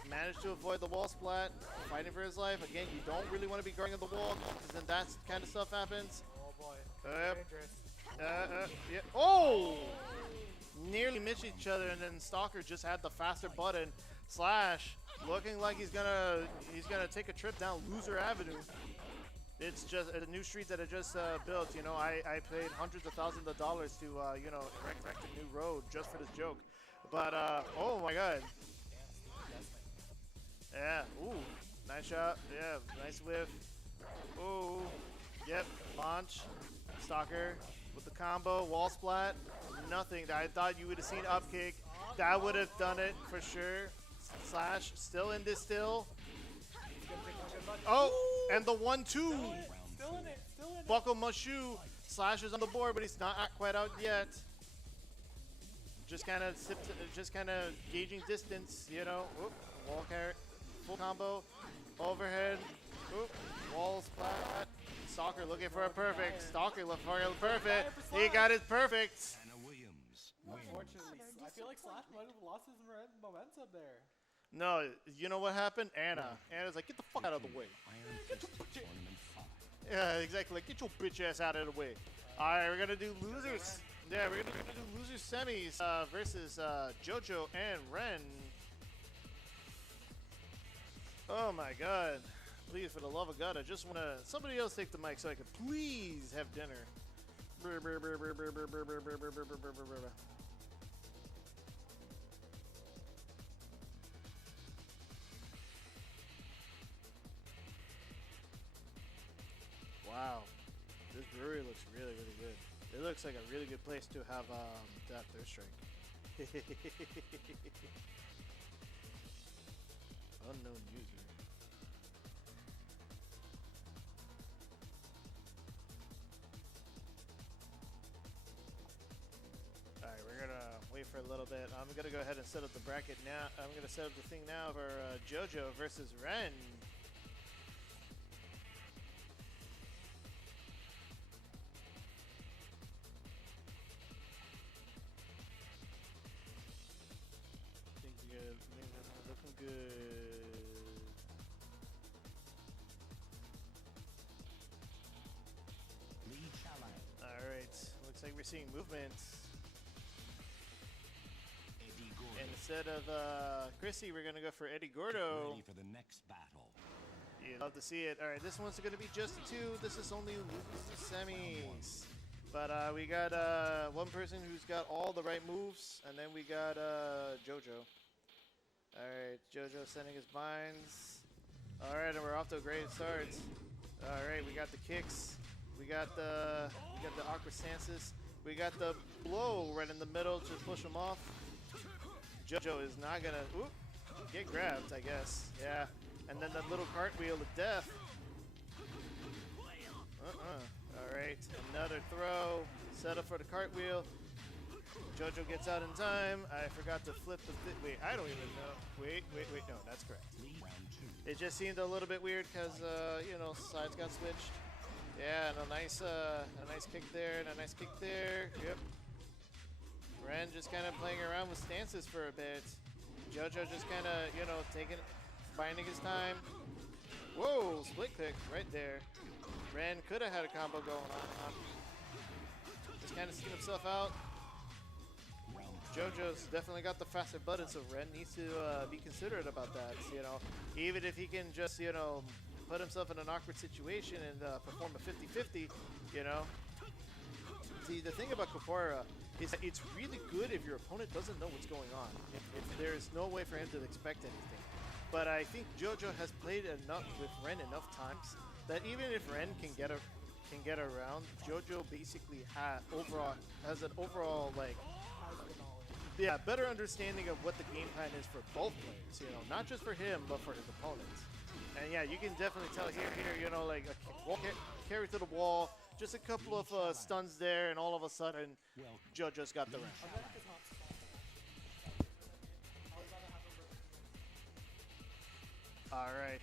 Managed to avoid the wall splat. Fighting for his life. Again, you don't really want to be guarding the wall, because then that kind of stuff happens. Oh boy. Dangerous. Yeah. Oh! Nearly missed each other, and then Stalker just had the faster button. Slash looking like he's gonna take a trip down Loser Avenue. It's just a new street that I just built. You know, I paid hundreds of thousands of dollars to, you know, erect a new road just for this joke. But, oh my God. Yeah, ooh, nice shot. Yeah, nice whiff. Ooh, yep, launch. Stalker with the combo, wall splat. Nothing. I thought you would have seen up kick. That would have done it for sure. Slash, still in this still. Oh, and the 1-2. Still in it. Buckle Mushu. Slash is on the board, but he's not quite out yet. Just kind of gauging distance, you know. Oop, wall carry, full combo, overhead. Oop, wall splat. Stalker looking for a perfect. Stalker looking for a perfect. He got it perfect. Anna Williams wins. Unfortunately, I feel like Slash might have lost his momentum there. No, you know what happened? Anna's like, get the fuck out of the way. Iron Fist Tournament 5. Yeah, exactly. Like, get your bitch ass out of the way. All right, we're gonna do losers. Yeah, we're gonna do loser semis versus JoJo and Ren. Oh my God! Please, for the love of God, I just wanna somebody else take the mic so I can please have dinner. Wow, this brewery looks really, really good. It looks like a really good place to have that thirst strike. Unknown user. All right, we're gonna wait for a little bit. I'm gonna go ahead and set up the bracket now. I'm gonna set up the thing now for JoJo versus Ren. Things are good. Things are looking good. Lee Chalan. All right, looks like we're seeing movement. Eddie Gordo. Instead of Chrissy, we're gonna go for Eddie Gordo. Ready for the next battle. You love to see it. All right, this one's gonna be just two. This is only losers semis. But we got one person who's got all the right moves, and then we got JoJo. All right, JoJo sending his binds. All right, and we're off to a great start. All right, we got the kicks. We got the awkward stances. We got the blow right in the middle to push him off. JoJo is not gonna get grabbed, I guess. Yeah, and then that little cartwheel of death. All right, another throw. Set up for the cartwheel. JoJo gets out in time. I forgot to flip the wait, I don't even know. Wait, no, that's correct. Lee round two. It just seemed a little bit weird because, you know, sides got switched. Yeah, and a nice kick there, and a nice kick there. Yep. Ren just kind of playing around with stances for a bit. JoJo just kind of, you know, binding his time. Whoa, split kick right there. Ren could have had a combo going on. Just kind of seen himself out. JoJo's definitely got the faster button, so Ren needs to be considerate about that. You know, even if he can just, you know, put himself in an awkward situation and perform a 50-50, you know. See, the thing about Capoeira is that it's really good if your opponent doesn't know what's going on. If there's no way for him to expect anything. But I think JoJo has played enough with Ren enough times that even if Ren can get around, JoJo basically has an overall like better understanding of what the game plan is for both players. You know, not just for him but for his opponents. And yeah, you can definitely tell here, you know, like a carry to the wall, just a couple of stuns there, and all of a sudden, JoJo's got the round. All right.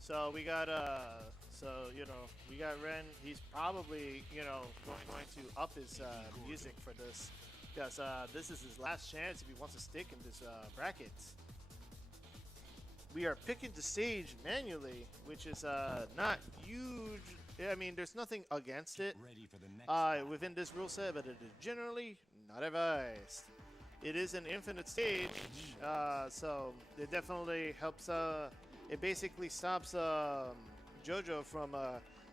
So we got we got Ren. He's probably, you know, going to up his music for this because this is his last chance if he wants to stick in this bracket. We are picking the stage manually, which is not huge. I mean, there's nothing against it Ready for the next battle. within this rule set, but it is generally not advised. It is an infinite stage, so it definitely helps. It basically stops JoJo from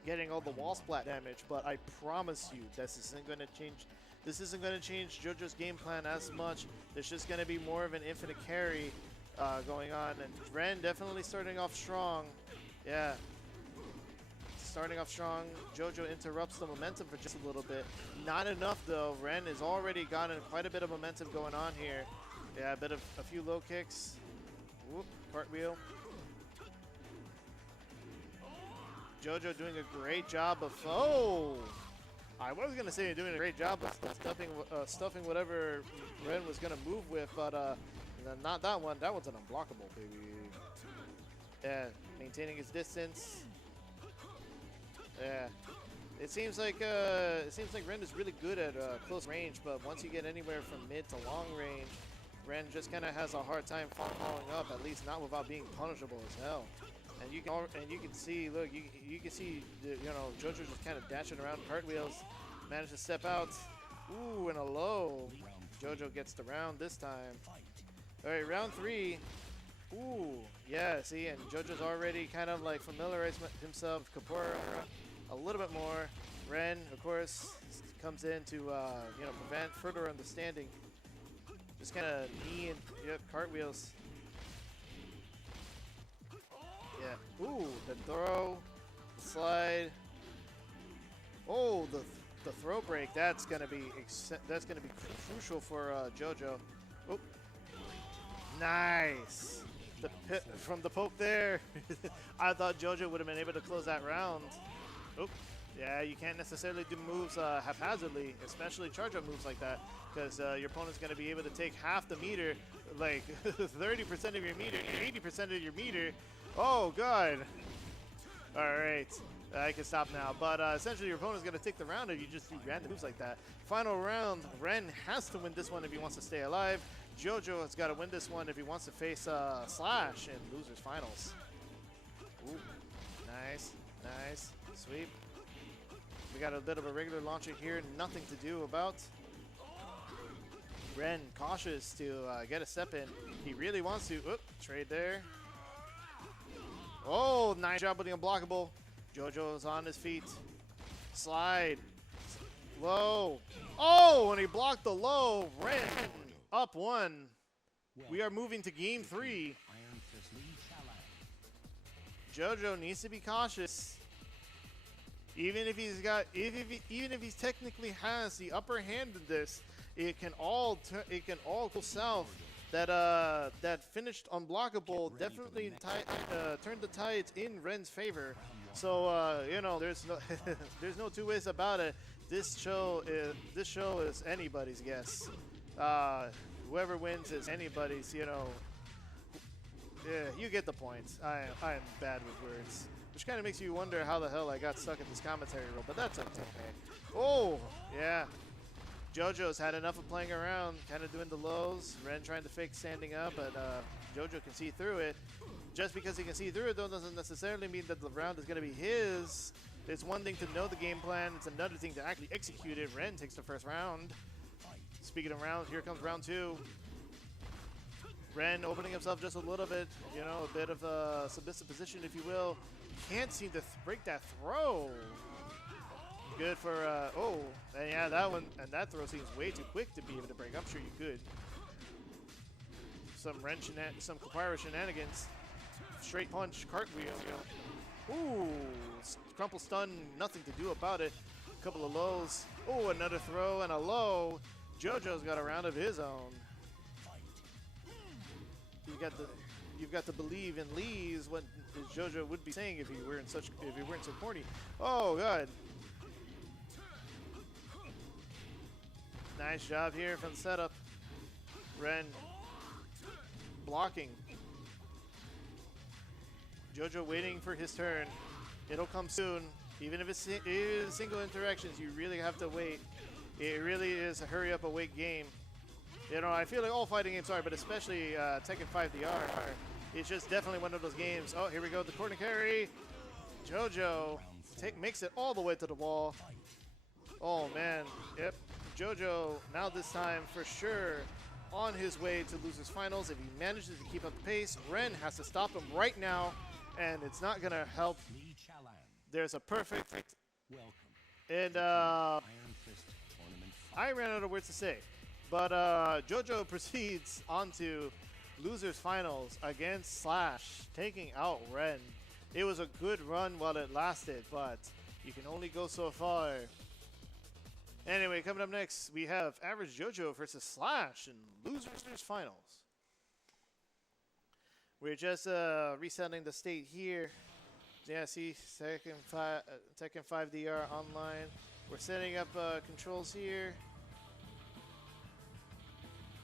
getting all the wall splat damage. But I promise you, this isn't going to change. This isn't going to change JoJo's game plan as much. There's just going to be more of an infinite carry going on, and Ren definitely starting off strong. Yeah, starting off strong. JoJo interrupts the momentum for just a little bit. Not enough though. Ren has already gotten quite a bit of momentum going on here. Yeah, a few low kicks. Whoop, cartwheel. JoJo doing a great job of I was gonna say doing a great job of stuffing whatever Ren was gonna move with, but not that one. That one's an unblockable, baby. Yeah, maintaining his distance. Yeah, it seems like Ren is really good at close range, but once you get anywhere from mid to long range, Ren just kind of has a hard time following up. At least not without being punishable as hell. And you can see, look, you can see, JoJo just kind of dashing around cartwheels, managed to step out. Ooh, and a low. JoJo gets the round this time. All right, round 3. Ooh, yeah, see, and JoJo's already kind of like familiarized himself with Capoeira a little bit more. Ren, of course, comes in to, prevent further understanding. Just kind of knee and, cartwheels. Yeah. Ooh, the throw, the slide. Oh, the throw break. That's gonna be crucial for JoJo. Oh, nice. The pit from the poke there. I thought JoJo would have been able to close that round. Oh, yeah. You can't necessarily do moves haphazardly, especially charge-up moves like that, because your opponent's gonna be able to take half the meter, like 30% of your meter, 80% of your meter. Oh, God. All right. I can stop now. But essentially, your opponent's going to take the round if you just do random moves like that. Final round. Ren has to win this one if he wants to stay alive. JoJo has got to win this one if he wants to face Slash in losers finals. Ooh. Nice. Nice. Sweep. We got a bit of a regular launcher here. Nothing to do about. Ren cautious to get a step in. He really wants to. Oop, trade there. Oh, nice job with the unblockable. JoJo is on his feet. Slide. Low. Oh, and he blocked the low. Ren up 1. We are moving to game 3. Iron Fist lead challenge. JoJo needs to be cautious. Even if he's technically has the upper hand in this, it can all go south. That finished unblockable definitely turned the tides in Ren's favor. So there's no there's no two ways about it. This show is anybody's guess. Whoever wins is anybody's. Yeah, you get the point. I am bad with words, which kind of makes you wonder how the hell I got stuck in this commentary role. But that's okay. Oh yeah. JoJo's had enough of playing around, kind of doing the lows. Ren trying to fake standing up, but JoJo can see through it. Just because he can see through it, though, doesn't necessarily mean that the round is going to be his. It's one thing to know the game plan. It's another thing to actually execute it. Ren takes the first round. Speaking of rounds, here comes round 2. Ren opening himself just a little bit, a bit of a submissive position, if you will. Can't seem to break that throw. Good for, and yeah, that one, and that throw seems way too quick to be able to break. I'm sure you could. Some some Capoeira shenanigans. Straight punch, cartwheel. Ooh, crumple stun, nothing to do about it. A couple of lows. Oh, another throw and a low. JoJo's got a round of his own. You've got to believe in Lee's what JoJo would be saying if he weren't so corny. Oh God. Nice job here from the setup. Ren blocking. JoJo waiting for his turn. It'll come soon. Even if it's single interactions, you really have to wait. It really is a hurry up and wait game. I feel like all fighting games are, but especially Tekken 5 DR. It's just definitely one of those games. Oh, here we go, the corner carry. JoJo makes it all the way to the wall. Oh man, yep. JoJo now this time for sure on his way to losers finals. If he manages to keep up the pace, Ren has to stop him right now, and it's not gonna help. Lead challenge. There's a perfect, Welcome. and Iron Fist tournament. I ran out of words to say, but JoJo proceeds on to losers finals against Slash, taking out Ren. It was a good run while it lasted, but you can only go so far. Anyway, coming up next, we have Average JoJo versus Slash in losers finals. We're just resetting the state here. Yeah, see, Tekken 5 DR online. We're setting up controls here.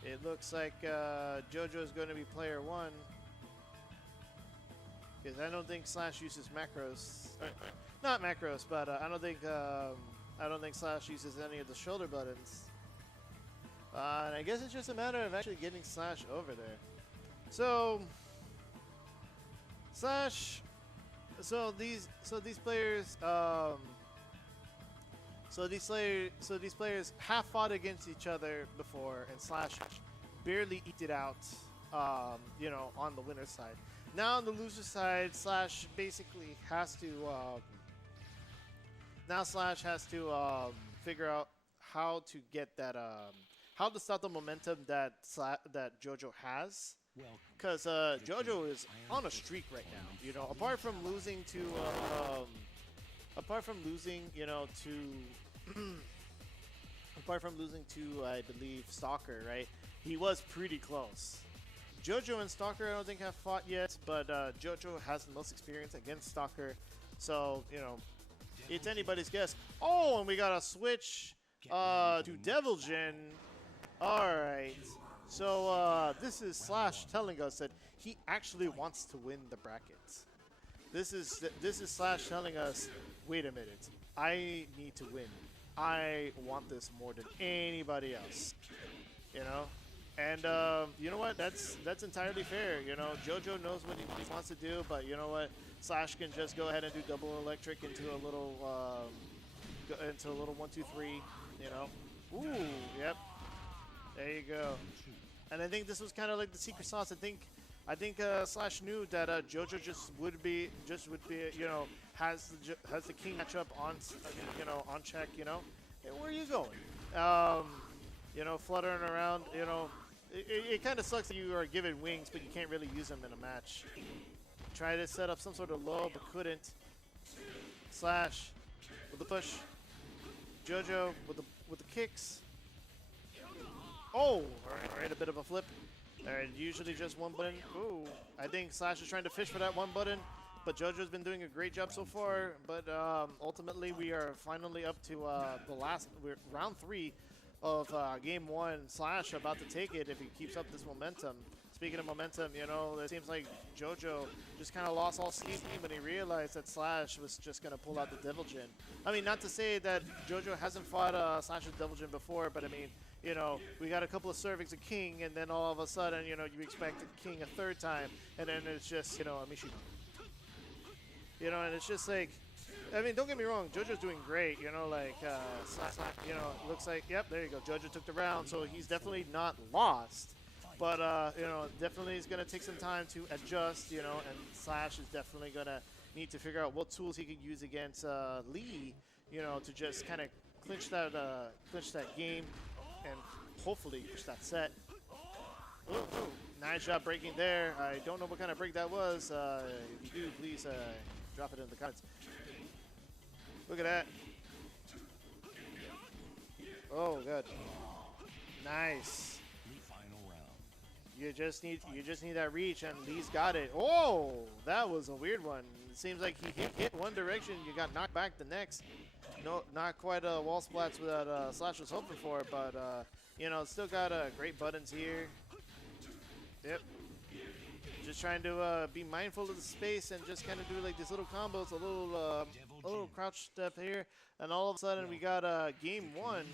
It looks like JoJo is going to be player 1. Because I don't think Slash uses macros. Not macros, but I don't think Slash uses any of the shoulder buttons. And I guess it's just a matter of actually getting Slash over there. So, Slash so these players so these players have fought against each other before, and Slash barely eked it out, you know, on the winner's side. Now on the loser side, Slash basically has to figure out how to get that how to stop the momentum that that JoJo has. Welcome. Because JoJo is on a streak right now. You know, apart from losing, you know, to I believe Stalker, right? He was pretty close. JoJo and Stalker I don't think have fought yet, but JoJo has the most experience against Stalker, so you know, it's anybody's guess. Oh, and we got a switch to Devil Jin. All right. So this is Slash telling us that he actually wants to win the brackets. This is Slash telling us, wait a minute, I need to win. I want this more than anybody else. You know, and you know what? That's entirely fair. You know, JoJo knows what he wants to do, but you know what? Slash can just go ahead and do double electric into a little 1-2-3. You know. Ooh, yep. There you go. And I think this was kind of like the secret sauce. I think Slash knew that JoJo just would be you know, has the king matchup on you know, on check. You know, hey, where are you going? You know, fluttering around. You know, it kind of sucks that you are given wings, but you can't really use them in a match. Try to set up some sort of low, but couldn't. Slash with the push. JoJo with the kicks. Oh, alright, a bit of a flip. Alright, usually just one button. Ooh, I think Slash is trying to fish for that one button, but JoJo's been doing a great job so far. But ultimately, we are finally up to round 3 of game 1. Slash about to take it if he keeps up this momentum. Speaking of momentum, you know, it seems like JoJo just kind of lost all steam when he realized that Slash was just going to pull out the Devil Jin. I mean, not to say that JoJo hasn't fought Slash with Devil Jin before, but I mean, you know, we got a couple of servings of King, and then all of a sudden, you know, you expect King a third time, and then it's just, you know, a Mishima. You know, and it's just like, I mean, don't get me wrong, JoJo's doing great, you know, like, you know, looks like, yep, there you go, JoJo took the round, so he's definitely not lost. But, you know, definitely is going to take some time to adjust, you know, and Slash is definitely going to need to figure out what tools he could use against Lee, you know, to just kind of clinch that game and hopefully push that set. Ooh, ooh, nice job breaking there. I don't know what kind of break that was. If you do, please drop it in the comments. Look at that. Oh, good. Nice. Final round. You just need that reach, and Lee's got it. Oh, that was a weird one. It seems like he hit one direction, you got knocked back the next. No, not quite a wall splats that Slash was hoping for, but you know, still got great buttons here. Yep. Just trying to be mindful of the space and just kind of do like these little combos, a little crouch step here, and all of a sudden we got game one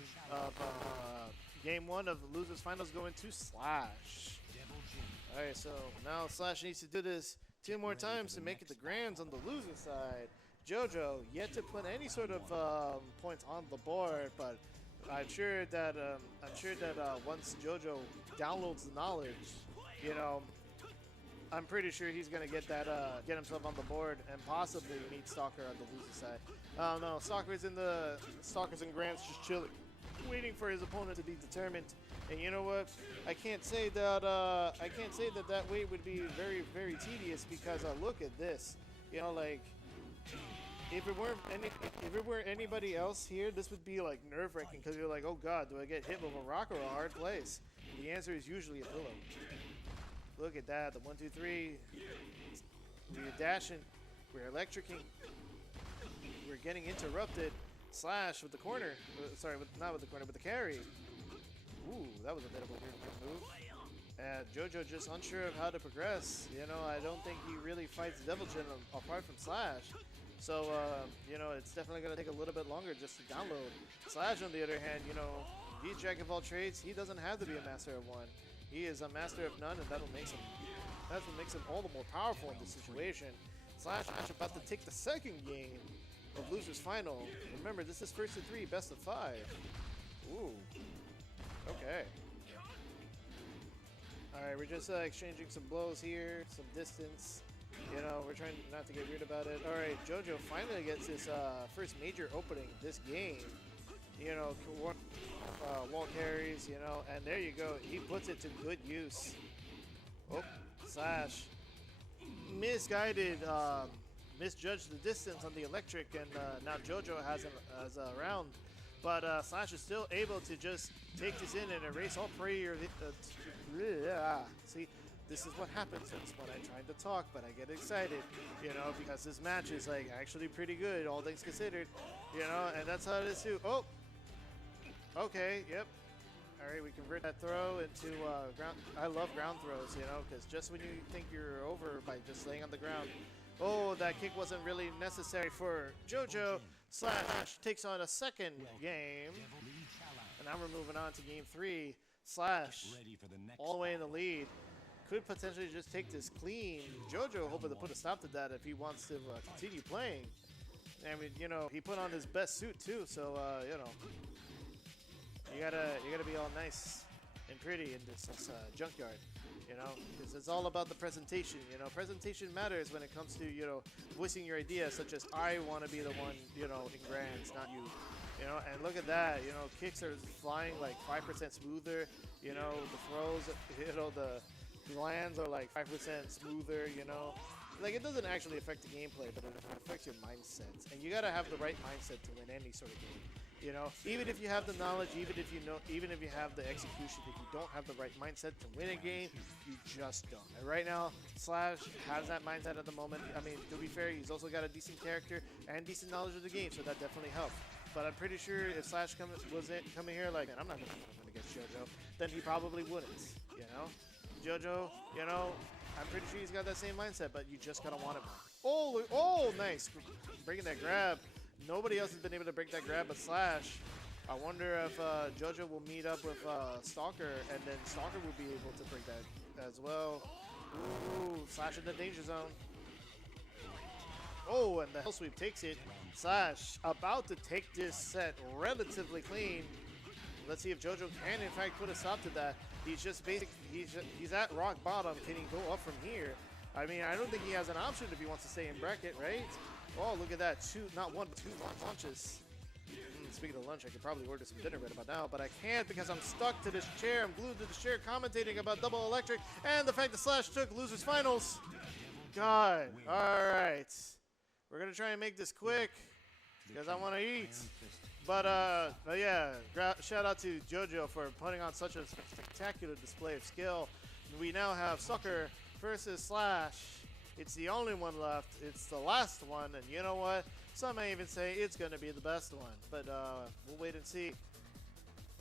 of losers finals going to Slash. All right, so now Slash needs to do this 2 more times to make it the grands on the loser side. JoJo yet to put any sort of points on the board, but I'm sure that once JoJo downloads the knowledge, you know, I'm pretty sure he's gonna get himself on the board and possibly meet Stalker on the loser side. I don't know. Stalker's and Grants just chilling, waiting for his opponent to be determined. And you know what? I can't say that that wait would be very, very tedious, because look at this. You know, like, if it weren't anybody else here, this would be like nerve-wracking, because you're like, oh god, do I get hit with a rock or a hard place? And the answer is usually a pillow. Look at that, the 1-2-3. We're dashing, we're electricking, we're getting interrupted. Slash with the corner. Sorry, not with the corner, with the carry. Ooh, that was a bit of a weird move. JoJo just unsure of how to progress. You know, I don't think he really fights Devil Jin apart from Slash. So, you know, it's definitely going to take a little bit longer just to download. Slash, on the other hand, you know, he's jack of all trades. He doesn't have to be a master of one. He is a master of none, and that's what makes him all the more powerful in this situation. Slash about to take the second game of Losers Final. Remember, this is first of 3, best of 5. Ooh. Okay. Alright, we're just exchanging some blows here, some distance. You know, we're trying not to get weird about it. Alright, JoJo finally gets his first major opening this game. You know, wall carries, you know, and there you go. He puts it to good use. Oh, Slash. Misguided, misjudged the distance on the electric, and now JoJo has a round. But Slash is still able to just take this in and erase all prayer. See, this is what happens when I'm trying to talk, but I get excited, you know, because this match is like actually pretty good, all things considered, you know, and that's how it is too. Oh, okay, yep. All right, we convert that throw into ground. I love ground throws, you know, because just when you think you're over by just laying on the ground, oh, that kick wasn't really necessary for JoJo. Slash takes on a second game, and now we're moving on to game 3. Slash, Ready for the next all the way in the lead, could potentially just take this clean. JoJo hoping to put a stop to that if he wants to continue playing. I mean, you know, he put on his best suit too, so you know, you gotta be all nice and pretty in this junkyard, you know, because it's all about the presentation. You know, presentation matters when it comes to, you know, voicing your ideas, such as I want to be the one, you know, in grands, not you. You know, and look at that, you know, kicks are flying like 5% smoother, you know, the throws, you know, the lands are like 5% smoother, you know. Like, it doesn't actually affect the gameplay, but it affects your mindset. And you gotta have the right mindset to win any sort of game. You know, even if you have the knowledge, even if you have the execution, if you don't have the right mindset to win a game, you just don't. And right now, Slash has that mindset at the moment. I mean, to be fair, he's also got a decent character and decent knowledge of the game, so that definitely helps. But I'm pretty sure if Slash wasn't coming here like, I'm not going to get JoJo, then he probably wouldn't, you know? JoJo, you know, I'm pretty sure he's got that same mindset, but you just gotta want it more. Oh, nice. Breaking that grab. Nobody else has been able to break that grab but Slash. I wonder if JoJo will meet up with Stalker, and then Stalker will be able to break that as well. Ooh, Slash in the danger zone. Oh, and the Hell Sweep takes it. Slash about to take this set relatively clean. Let's see if JoJo can in fact put a stop to that. He's just he's at rock bottom. Can he go up from here? I mean, I don't think he has an option if he wants to stay in bracket, right? Oh, look at that. Not one, but two lunches. Speaking of lunch, I could probably order some dinner right about now, but I can't because I'm stuck to this chair. I'm glued to the chair commentating about Double Electric and the fact that Slash took Losers Finals. God. All right. We're going to try and make this quick because I want to eat. But yeah, shout out to JoJo for putting on such a spectacular display of skill. We now have Stalker versus Slash. It's the only one left. It's the last one, and you know what? Some may even say it's going to be the best one. But we'll wait and see.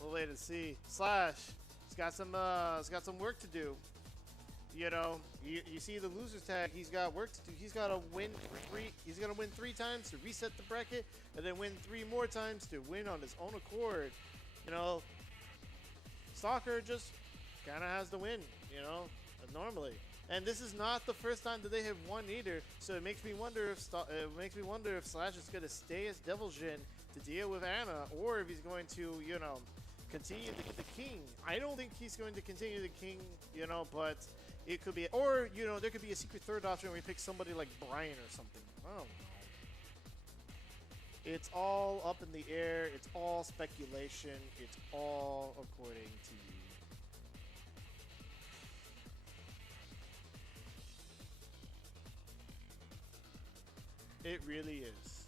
We'll wait and see. Slash, he's got some work to do. You know, you see the losers tag. He's got work to do. He's got to win three. He's gonna win 3 times to reset the bracket, and then win 3 more times to win on his own accord. You know, Stalker just kind of has to win. You know, normally. And this is not the first time that they have won either. So it makes me wonder if Slash is gonna stay as Devil Jin to deal with Anna, or if he's going to, you know, continue to get the king. I don't think he's going to continue the king, you know, but it could be, or, you know, there could be a secret third option where we pick somebody like Brian or something. I don't know. It's all up in the air. It's all speculation. It's all according to you. It really is.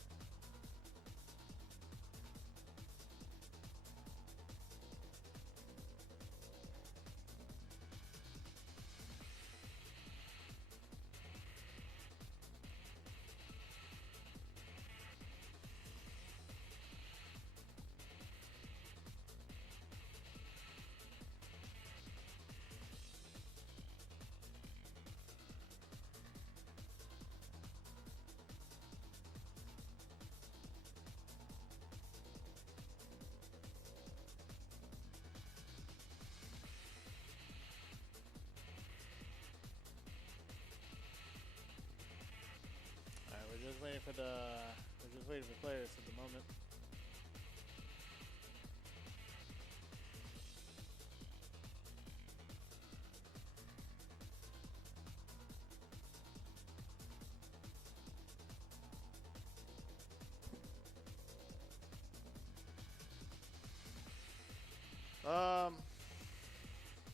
waiting for the. We're just waiting for players at the moment.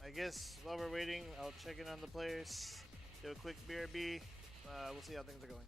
I guess while we're waiting, I'll check in on the players, do a quick BRB. We'll see how things are going.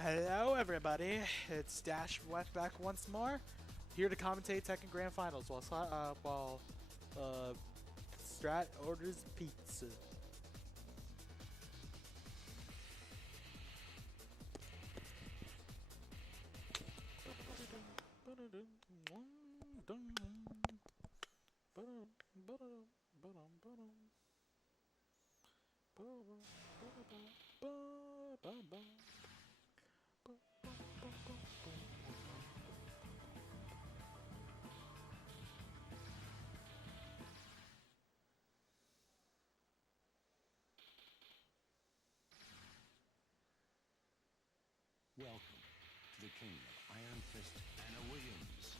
Hello, everybody. It's Dash West back once more, here to commentate Tekken Grand Finals while Strat orders pizza. Welcome to the King of Iron Fist, Anna Williams.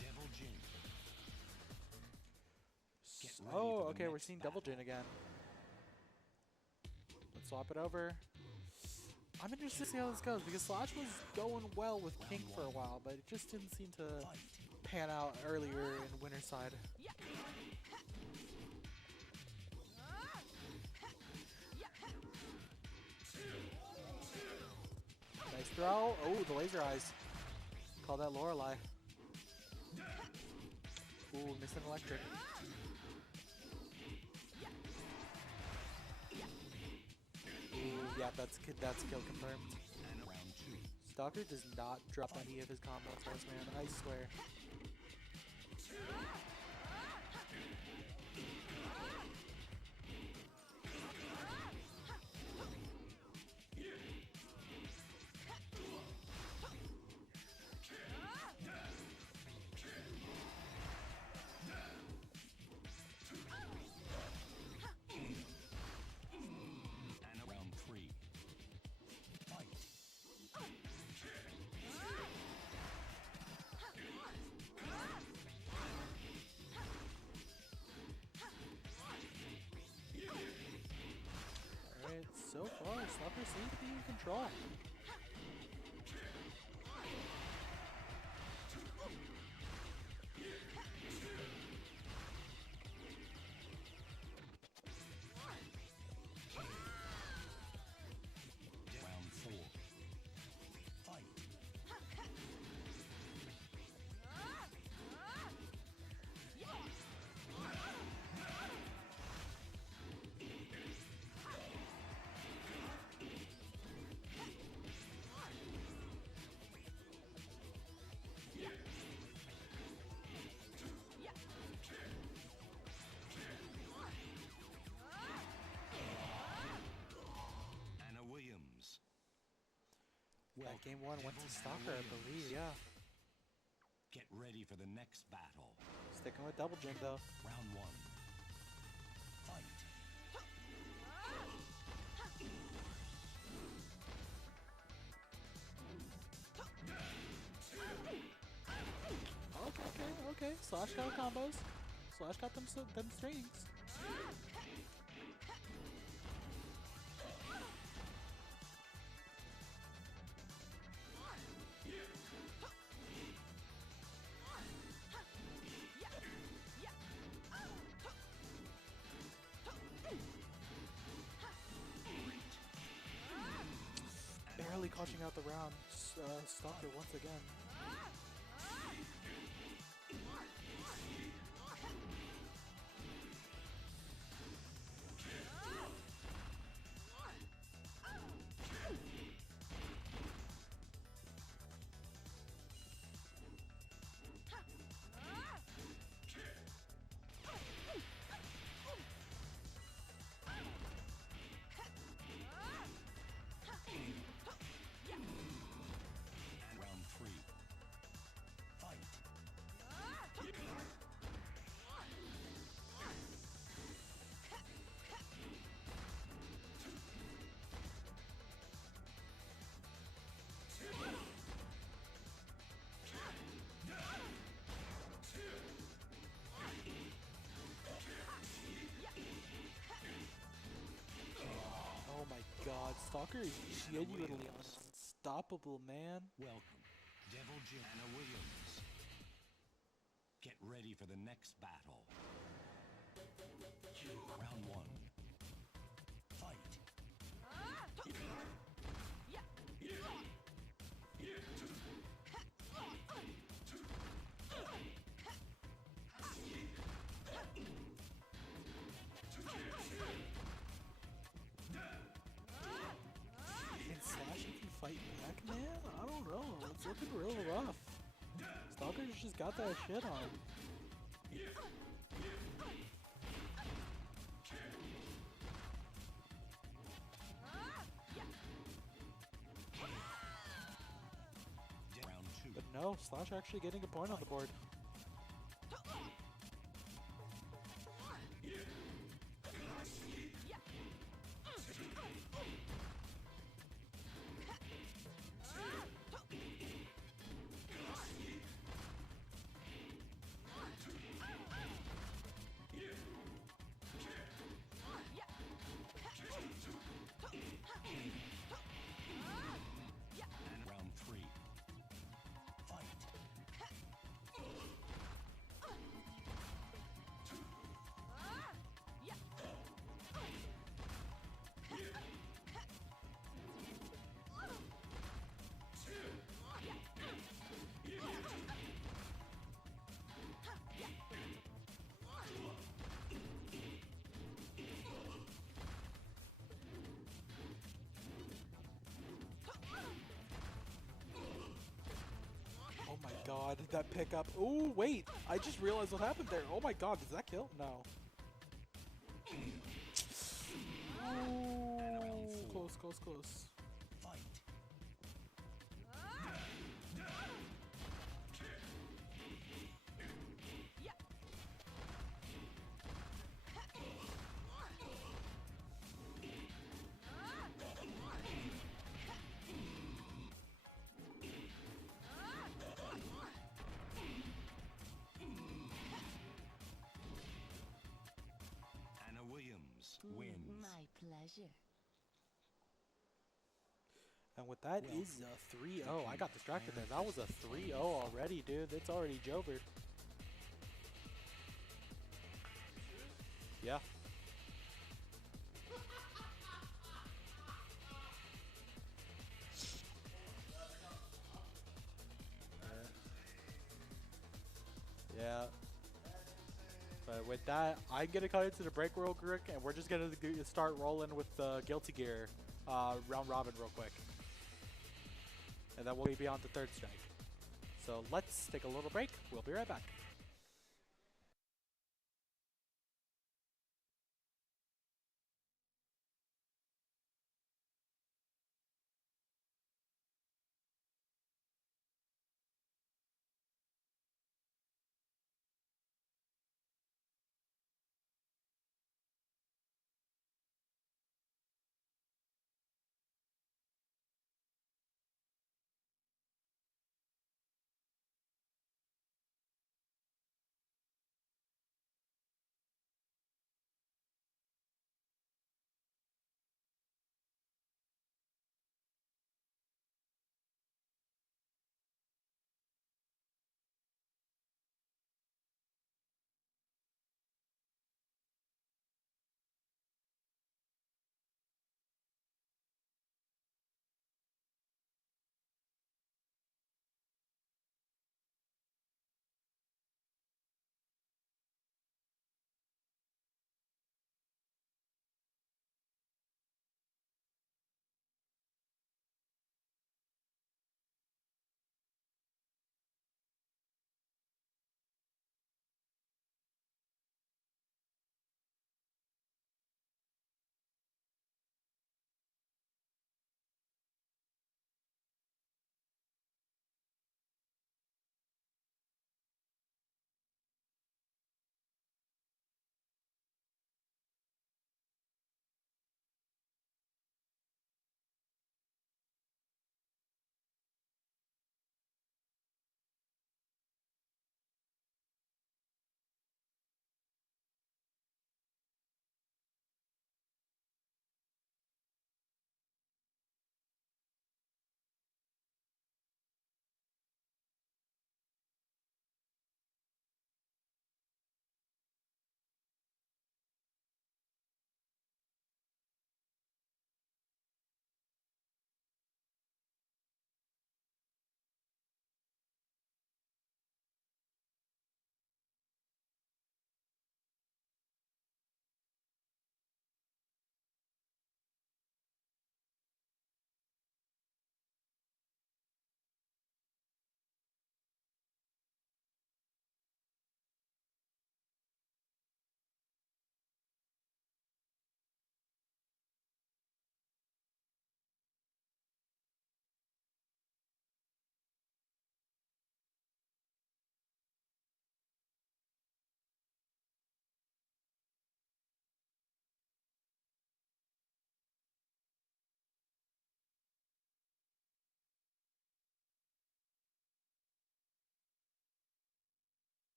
Devil Jin. Get ready Oh, for the okay, we're next seeing Double Jin battle. again. Let's swap it over. I'm interested to see how this goes because Slash was going well with King for a while, but it just didn't seem to pan out earlier in Winter's side. Nice throw. Oh, the laser eyes. Call that Lorelei. Ooh, missing electric. Ooh, yeah, that's kill confirmed. And round two. Stalker does not drop any of his combos, first man. I swear. And round three. Fight. Alright, so far, Stalker seems to be in control. Round four. Fight. Anna Williams. That game one went to Stalker, I believe, yeah. Get ready for the next battle. Sticking with Double Jin, though. Round one. Fight. Slash got combos. Slash got them strings. Barely catching out the round. Stalker once again. Round 3. Fight. Oh my god, Stalker is genuinely unstoppable, man. Welcome, Devil Joanna Williams. Get ready for the next battle. Round 1. Fight. Can Slash even fight back, man? I don't know. It's looking real rough. Stalker's just got that shit on. Round 2. But no, Slash actually getting a point on the board. And round 3. Fight. Oh my god, did that pickup? Oh wait, I just realized what happened there. Oh my god, does that kill? No. Ooh, close, close, close. Fight. Anna Williams wins. My pleasure. And with that is a 3-0. I got distracted there. That was a 3-0 already, dude. It's already over. Yeah. Yeah. But with that, I'm gonna cut into the break real quick, and we're just gonna start rolling with the Guilty Gear round robin real quick, and then we'll be on the third strike. So let's take a little break. We'll be right back.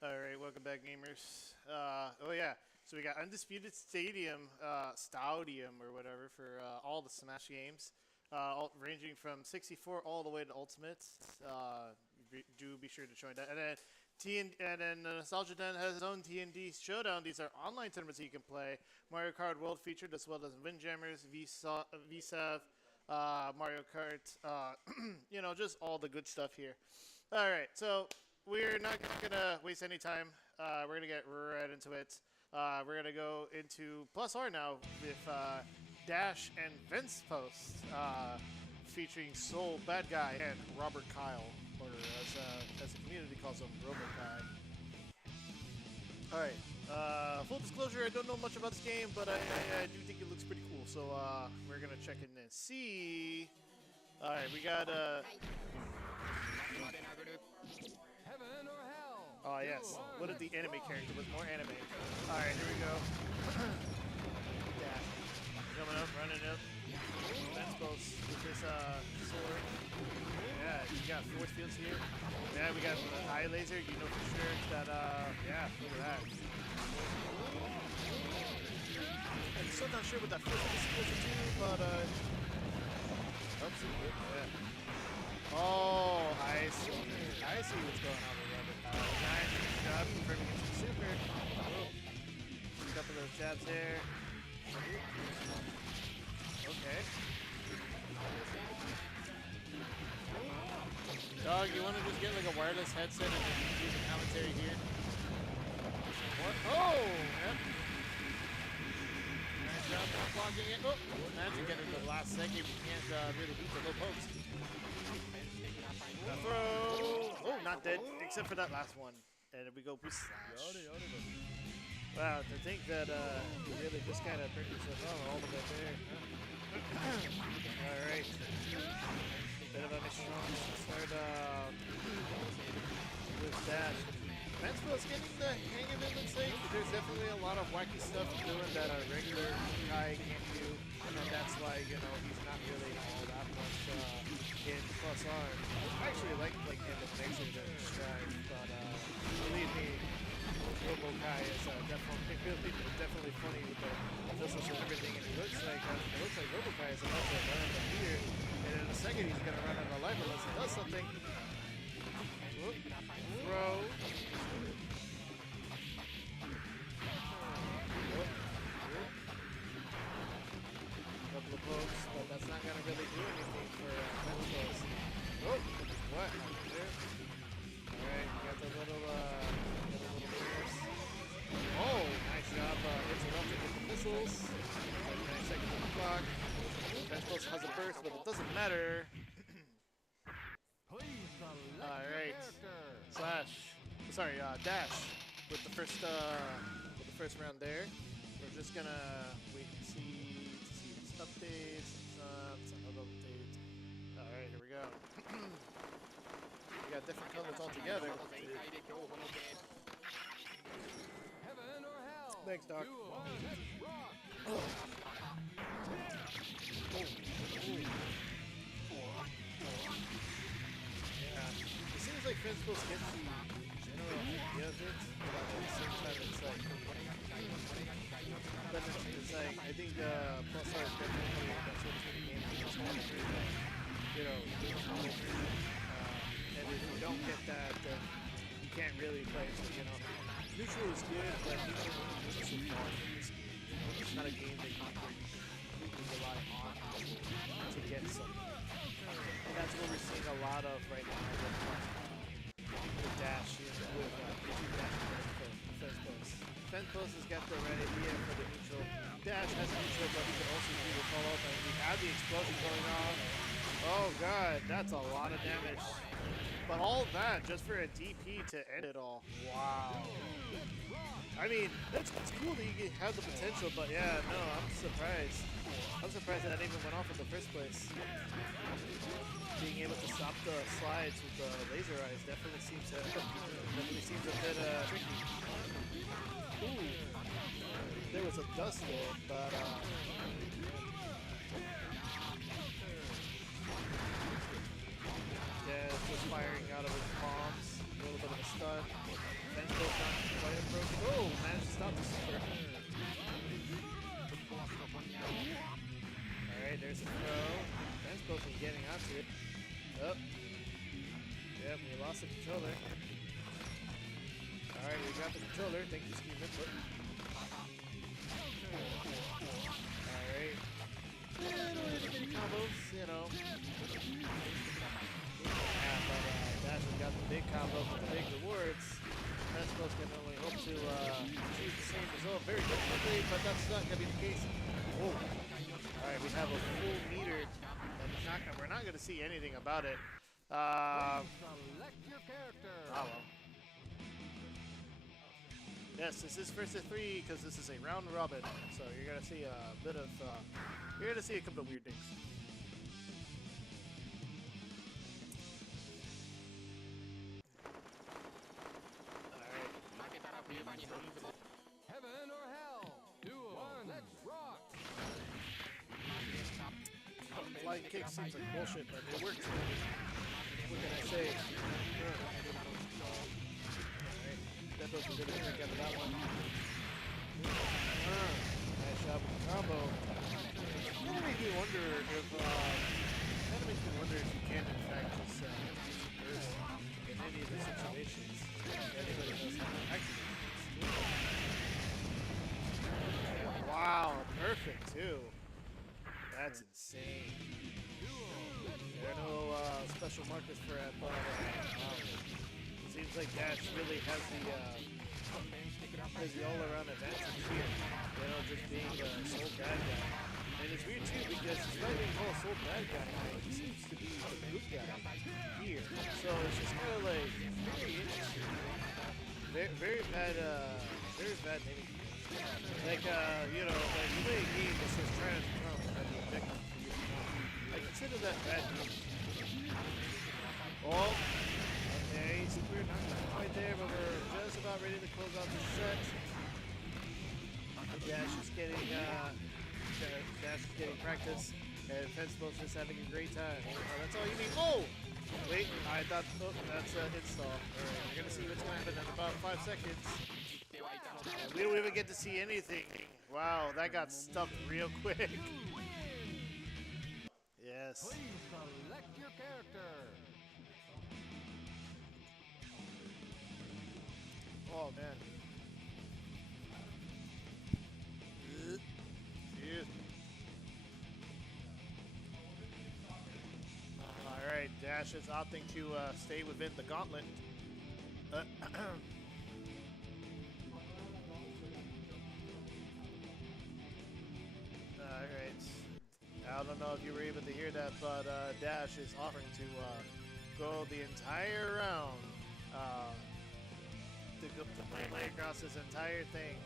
All right, welcome back, gamers. Oh yeah, so we got Undisputed Stadium or whatever for all the Smash games, ranging from 64 all the way to Ultimate. Do be sure to join that. And then Nostalgia Den has his own TND Showdown. These are online tournaments that you can play. Mario Kart World featured, as well as Windjammers, VSAV, Mario Kart. You know, just all the good stuff here. All right, so we're not gonna waste any time. We're gonna get right into it. We're gonna go into Plus R now with Dash and Vince Post, featuring Soul Bad Guy and Robert Kyle, or as the community calls him, RoboKai. All right. Full disclosure, I don't know much about this game, but I do think it looks pretty cool. So we're gonna check in and see. All right, we got Heaven or hell? Oh yes. What if the anime character was more anime? All right, here we go. Dash. Coming up, running up. Fence post with this sword. Yeah, you got force fields here. Yeah, we got the eye laser. You know for sure that yeah, look at that. I'm still not sure what that force field is supposed to do, but yeah. Oh, I see. I see what's going on with Robert. Nice job confirming it's super. Oh. A couple of those jabs there. Okay. Dog, you want to just get like a wireless headset and then use the commentary here? What? Oh! Yep. Nice job blocking it. Oh! Imagine getting the last second. You can't really beat the low post. Throw! Oh, not dead, except for that last one. And we go boost slash. Wow, to think that you really just kind of turned yourself on all the way there. All right. Bit of a strong start with that. Mansfield's getting the hang of it, let's say. There's definitely a lot of wacky stuff doing that a regular guy can't do. And that's why, you know, he's not really all that much in Plus R. I actually like him in Mixer to describe, but believe me, RoboKai is definitely funny with the missiles and everything, and it looks like RoboKai is about to run out of here, and in a second he's gonna run out of life unless he does something. Whoop. Throw. Whoop. Couple of pokes, but that's not gonna really do anything for Mentos. Oh, what? There. All right, you got the little force. Oh, nice job interrupting with the missiles. 9 seconds on the clock. Mentos has a burst, but it doesn't matter. Alright. Slash. Sorry, Dash with the first round there. We're just gonna wait and see to see these updates. Some other updates. Alright, here we go. We got different colors altogether. Heaven or hell? Thanks, Doc. Yeah. It seems like Principles gets the general idea of it, but at the same time it's like, I think Plus R is definitely that sort of game that just kind of you know, and if you don't get that, then you can't really play it. So, you know, neutral is good, but neutral is so far from this game. You know, it's not a game that you can completely rely on to get something. And that's what we're seeing a lot of right now with Dash, with Dash and Fence Post. Fence Post has got the right idea for the neutral. Dash has neutral, but he can also do the follow-up, and we have the explosion going on. Oh god, that's a lot of damage. But all that just for a DP to end it all. Wow. I mean, it's cool that you have the potential, but yeah, no, I'm surprised. I'm surprised that even went off in the first place. Being able to stop the slides with the laser eyes definitely seems a bit tricky. Ooh, there was a dust there, but yeah, just firing out of his palms. A little bit of a stun. Fence post not quite approaching. Oh, managed to stop the super. Alright, there's a throw. Fence post is getting onto it. Oh. Yep, we lost the controller. Alright, we got the controller. Thank you, Steve Input. Alright. Little itty bitty combos, you know. Yeah, but Dash has got the big combo with the big rewards. Fencepost can only hope to achieve the same result very quickly, but that's not going to be the case. Oh. Alright, we have a full meter. And we're not going to see anything about it. Select your character. Oh well. Yes, this is first to 3 because this is a round robin. So you're gonna see a bit of, you're gonna see a couple of weird things. Heaven or hell. Duel. Let's rock. Flying kick seems like bullshit, but it works. What can I say? Alright, Deathos is gonna drink out of that one. Nice job with the combo. Kind of makes me wonder if, you can in fact just burst in any of the situations. Anybody knows how to activate this. Wow, perfect too. That's insane. There are no special markers for it, but it seems like Dash really has the all-around advantage here. You know, just being a sole bad guy. And it's weird too because despite being called a sole bad guy, he seems to be the good guy here. So it's just kind of like very interesting. Very bad naming. Like, you know, like you play a game that says trying to become an objective. I consider that bad news. Oh, okay, super not quite there, but we're just about ready to close out the set. Dash is getting practice, and Fencepost is having a great time. That's all you need. Oh! Wait, I thought, oh, that's an install. Alright, we're gonna see what's gonna happen in about 5 seconds. We don't even get to see anything. Wow, that got stuffed real quick. Yes. Please select your character. Oh man. Excuse me. Alright, Dash is opting to stay within the gauntlet. Alright. I don't know if you were able to hear that, but Dash is offering to go the entire round to play across this entire thing.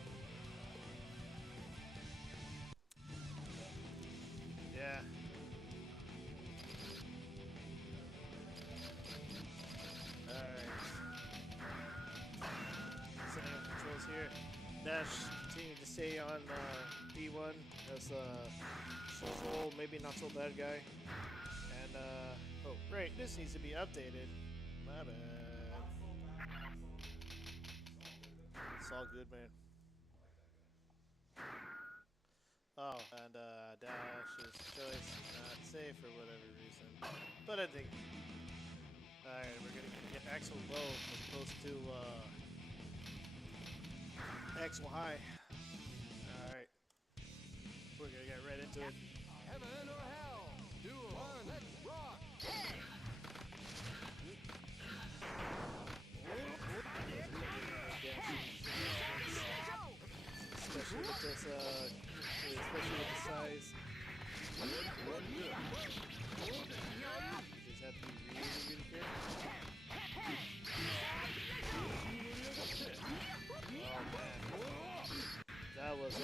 Yeah. Alright. Setting up controls here. Dash continuing to stay on D1 as social, maybe not so bad guy. And oh great, this needs to be updated. My bad. It's all good, man. Oh, and Dash's choice not safe for whatever reason. But I think alright, we're gonna get Axel low as opposed to Axel high. Alright. We're gonna get right into it. Heaven or hell. Duel. Let's rock. Especially with this especially with the size. You just have to be really, really careful. Oh man. That was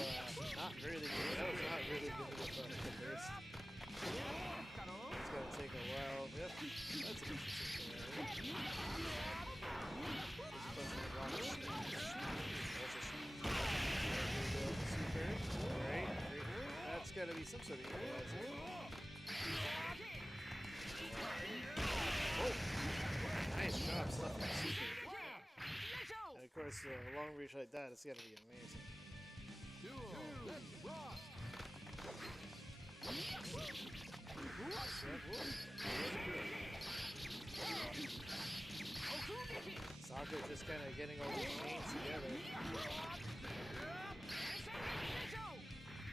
not really good. That was not really good with the burst. It's gonna take a while. Yep. That's an interesting scenario. Super. Alright. That's gotta be some sort of equalizer. Oh! Nice job stuffing the super. And of course, course, a long reach like that, it's gonna be amazing. Duel. Let's rock. Soccer just kind of getting all these chains together.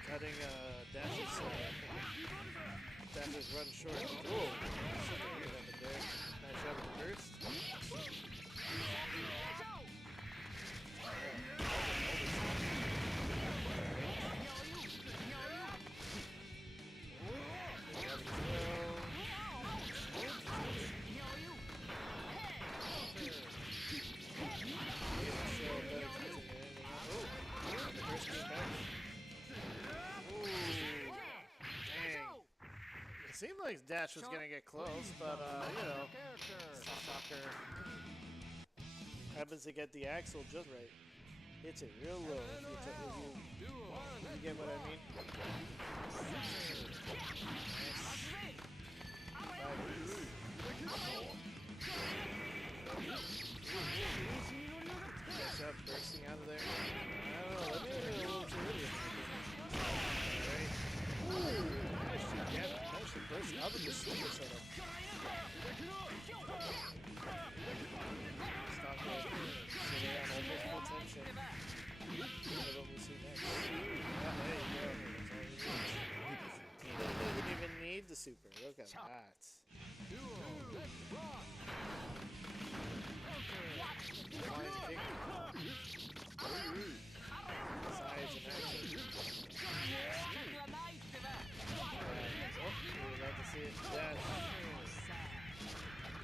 Cutting Dash's run short. Whoa! Something good up in there. Nice job with the burst. It seemed like Dash was gonna get close, but you know, Soccer happens to get the axle just right. Hits it real low. If you get what I mean? Nice job bursting out of there. I don't know, let me a little too early. That should burst out of the super setup. Stop that. So they're on almost full tension. What do we see next? Yeah, there you go. That's all you need. He doesn't even need the super. Look at that. Flying kick. Sides and action. We'd love to see it. Dash.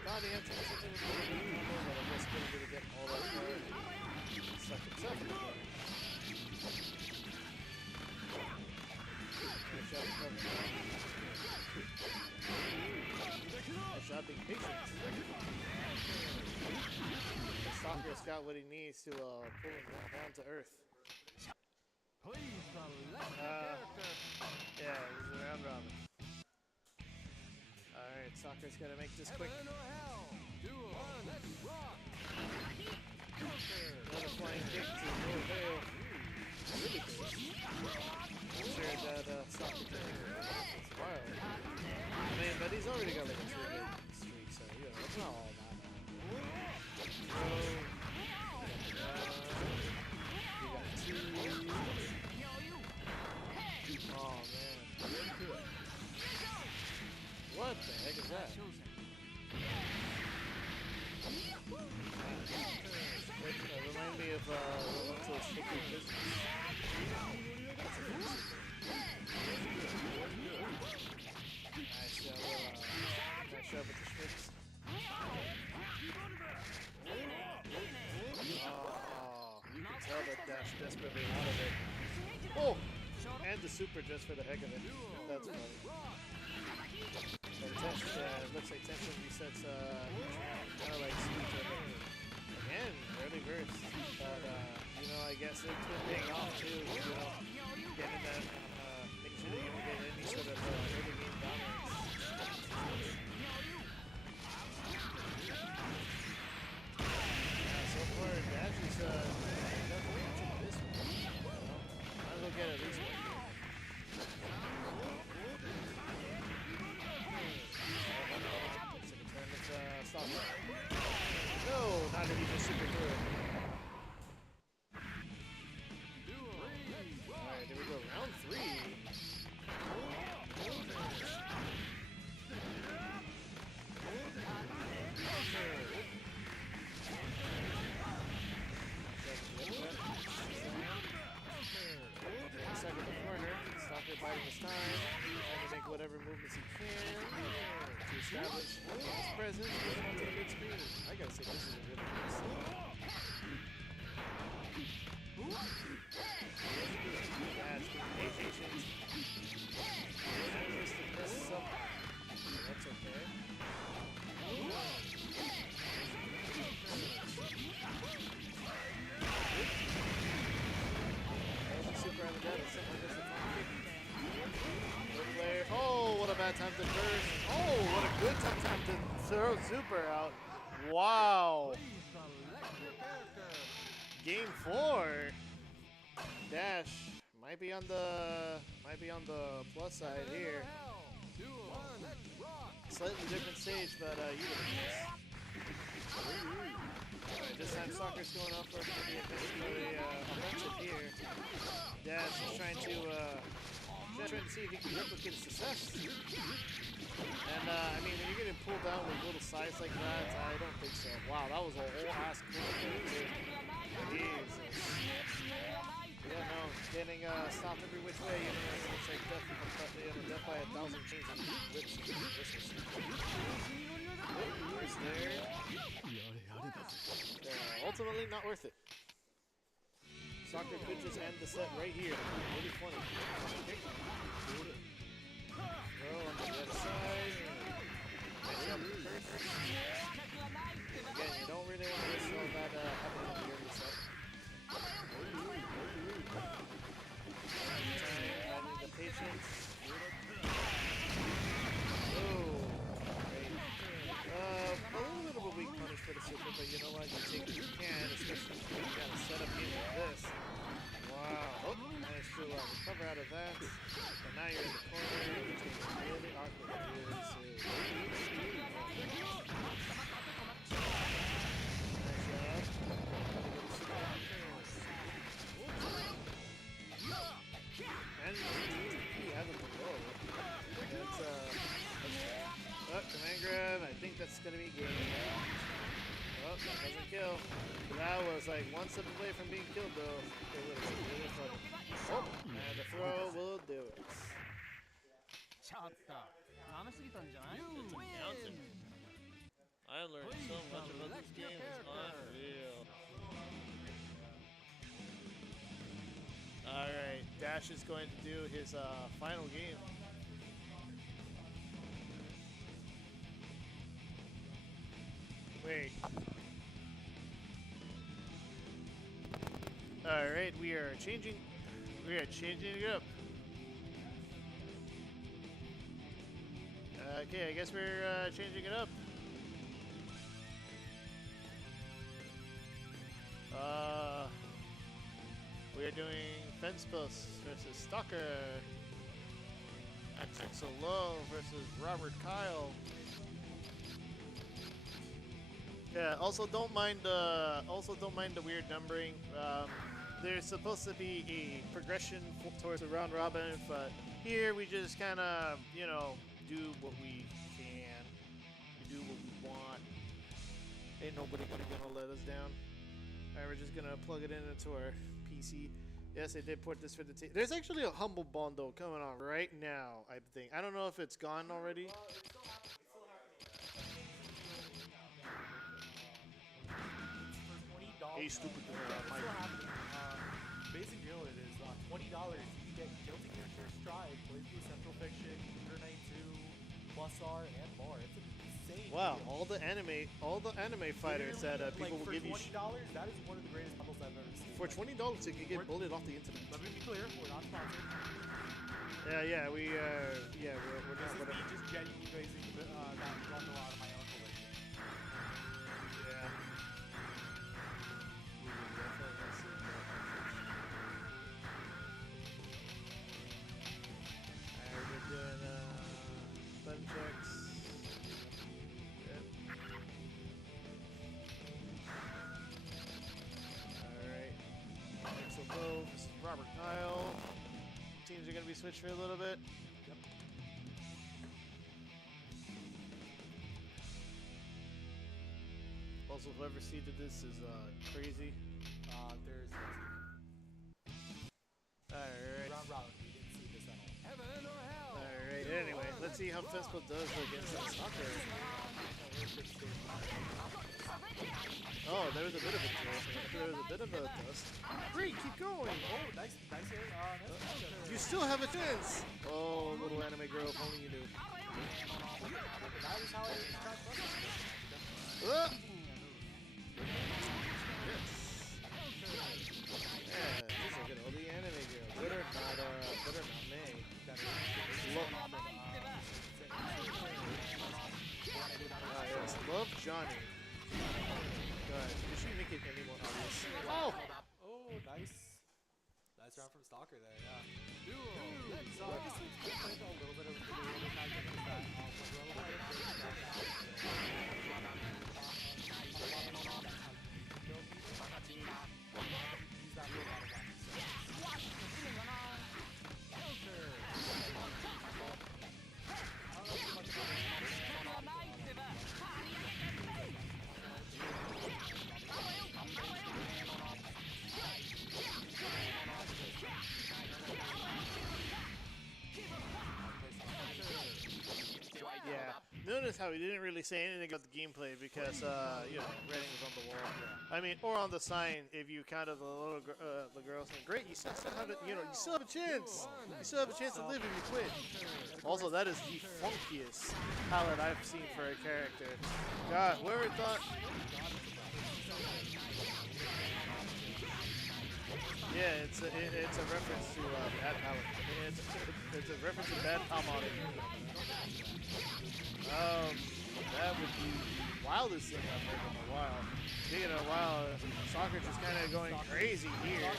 Body entrance is going to be a good combo, but I guess going to get all that far. Suck himself in the corner. Nice job covering. Nice job being patient. Stalker's got what he needs to pull him down to earth. Please select character. Yeah, it was a round robin. Alright, Soccer's gotta make this quick. Heaven or hell. Duel. Let's rock. Another flying kick to no avail. Really good. I'm sure that Soccer can make it wild. I mean, but he's already got like a 2-hit streak, so you know, it's not all that bad. You got 2. Oh man. What the heck is that? Remind me of one of those chicken business. Nice job with the Schmitz. Oh, you can tell that Dash desperately wanted it. Oh! And the super just for the heck of it. That's funny. But tension, it looks like tension resets kind of like again, early burst. But you know, I guess it's been paying off too, you know, getting that making sure that you don't get any sort of early game dominance. Yeah, so far Dash is definitely watching this one. Might as well get at least one. Stop. No, not if you just super through it. Alright, here we go. Round 3. Inside of the corner. Stalker biding his time. Trying to make whatever movements he can to establish his presence. Moving onto the big screen. I gotta say, this is a really good scene. Dash being patient. Just to mess up. That's okay. Super Armageddon, something like this. Oh, what a bad time to burst. Oh, what a good time to throw super out. Wow. Game 4. Dash might be on the plus side here. Hell, do one, let's rock. Slightly different stage, but you get Alright, this time Soccer's going off for the offensive here. Dash is trying to see if he can replicate his success. And I mean, when you're getting pulled down with little sides like that, I don't think so. Wow, that was a whole ass corner too. Jesus. Yeah, no, getting stopped every which way, you know, it's like death by 1,000 chains and whips. Where's there? Ultimately, not worth it. Soccer could just end the set right here. Really funny. Kick. Throw on the other side. Nice up first. Again, you don't really want to risk all that happening on the early set. I need the patience. Oh, great. A little bit of a weak punish for the super, but you know what? You take what you can, especially if you got a setup game like this. Wow. Oh, managed to recover out of that. But now you're in the corner, which is really awkward. Nice and he has a below. That's command grab. I think that's gonna be good. Oh, doesn't kill. That was like one step away from being killed though. It was really funny. Oh, and the throw will do it. I learned so much about this game. It's unreal. Alright, Dash is going to do his final game. Wait. Alright, we are changing it up. Okay, I guess we're changing it up. We are doing Fence Post versus Stalker. Axel Lowe versus Robert Kyle. Yeah. Also, don't mind the weird numbering. There's supposed to be a progression towards the round robin, but here we just kind of, you know, do what we can. We do what we want. Ain't nobody gonna let us down. Alright, we're just gonna plug it into our PC. Yes, I did port this for the team. There's actually a Humble Bundle coming on right now, I think. I don't know if it's gone already. Hey, stupid Basic deal it is $20. You get Guilty Gear, Strike, Blazblue, Central Fiction, Gear Knight 2, Plus R, and more. It's insane. Wow, deal. all the anime fighters that people will give you. For $20, that is one of the greatest bundles I've ever seen. For $20, you can get bullied off the internet. Let me be clear, we're not sponsored. Yeah, we're This not. is me just genuinely raising that run a lot of my own collection. Yeah. Alright, we're doing button checks. Yep. Alright. Axel Lowe versus Robert Kyle. Teams are going to be switched for a little bit. Yep. Also, whoever seeded this is crazy. There's Alright. round robin. We didn't see this at all. Heaven or hell. Alright, anyway, let's see how Fistful does against the Stalker. Oh, there was a bit of a twist. There was a bit of a dust. Great, keep going! Oh, nice hit. Nice. You still have a chance! Oh, little anime girl, if only you knew. That is how I track Ah! Yes. Yeah, these are good. Oh, the anime girl. Good or not me. Yes, love Johnny. God, did she make it any more obvious? Oh! Nice round from Stalker there, yeah. Duo. Let's So rock. this is playing a little bit of the other tactic is that when we're a little bit of use that for a lot of weapons. Yeah. Notice how he didn't really say anything about the gameplay because, you know, writing was on the wall. I mean, or on the sign if you counted the girl saying, "Great, you still have a, you know, you still have a chance. You still have a chance to live if you quit." Also, that is the funkiest palette I've seen for a character. God, whoever thought. Yeah, it's a reference to bad palette. It's a reference to bad palette. That would be the wildest thing I've heard in a while. Speaking of a while, soccer just kind of going crazy here.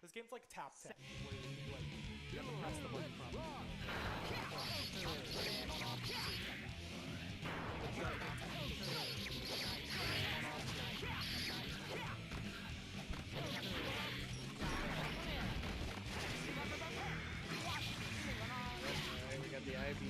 This game's like tap 10, where you have to press the button from. Alright, we got the IB.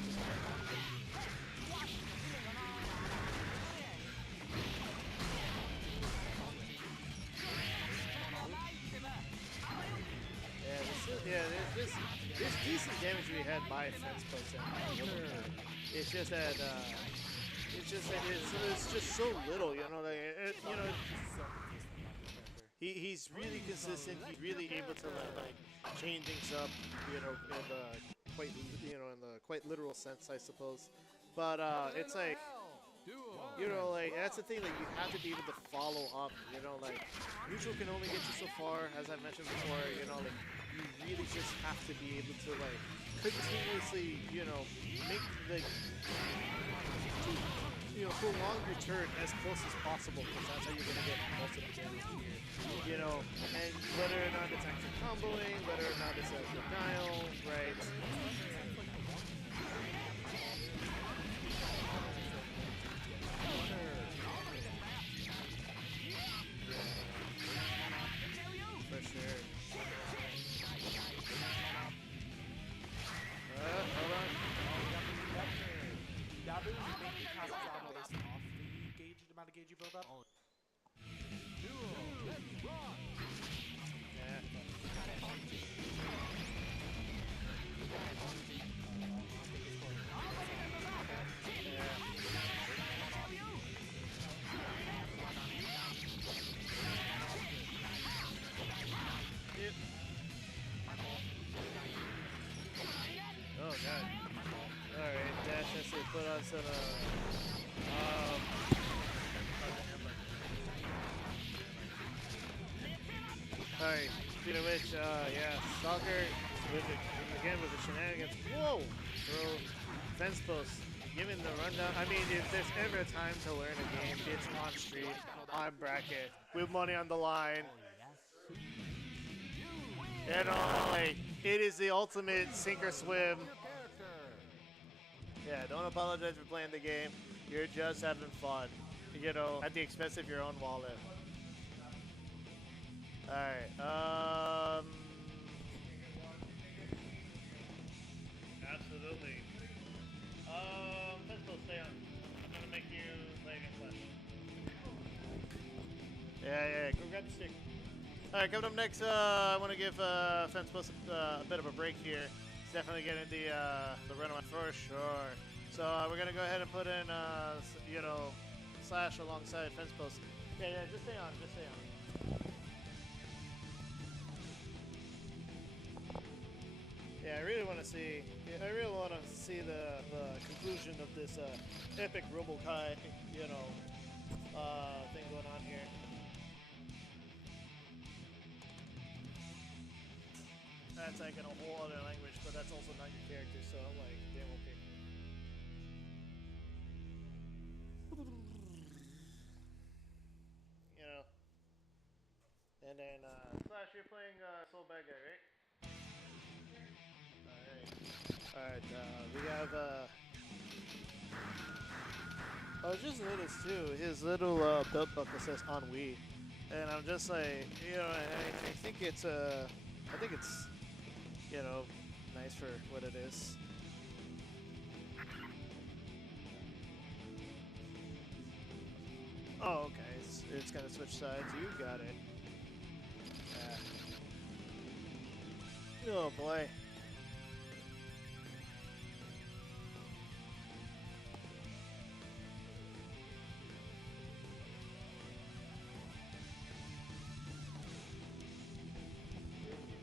This decent damage we had by fence post. It's just that it's just so little, you know. Like you know, he's really consistent. He's really able to like chain things up, you know, in the quite literal sense, I suppose. But it's like. Duo. You know, like, that's the thing, like, you have to be able to follow up, you know, like, neutral can only get you so far, as I mentioned before, you know, like, you really just have to be able to, like, continuously, you know, make, like, you know, prolong your turn as close as possible, because that's how you're going to get most of the damage here, you know, and whether or not it's actually comboing, whether or not it's a denial, right? For sure. Hold on. Dabu mainly passes out based off the gauge, the amount of gauge you build up. Duo. Let's rock. Yeah. Yep. Oh god. Alright, Dash has to put on some alright, speaking of which, yeah, Stalker with the shenanigans. Whoa! Throw fence post. Giving the rundown. I mean, if there's ever a time to learn a game, it's on stream, on bracket, with money on the line. You know, like, it is the ultimate sink or swim. Character. Yeah, don't apologize for playing the game. You're just having fun, you know, at the expense of your own wallet. Alright, absolutely. Let's go stay on. I'm gonna make you play against Flash. Yeah, go grab the stick. Alright, coming up next, I want to give Fence Post a bit of a break here. He's definitely getting the run on for sure. So we're gonna go ahead and put in, you know, Slash alongside Fence Post. Yeah, just stay on, just stay on. Yeah, I really want to see. I really want to see the conclusion of this epic Robokai, you know, thing going on here. That's like in a whole other language, but that's also not your character, so I'm like, damn okay. You know. And then, Slash, you're playing Soul Bad Guy, right? Alright. We have, I just noticed too, his little belt buckle says Ennui. And I'm just like, you know, I think it's, you know, nice for what it is. Oh, okay. It's gonna switch sides. You got it. Oh boy.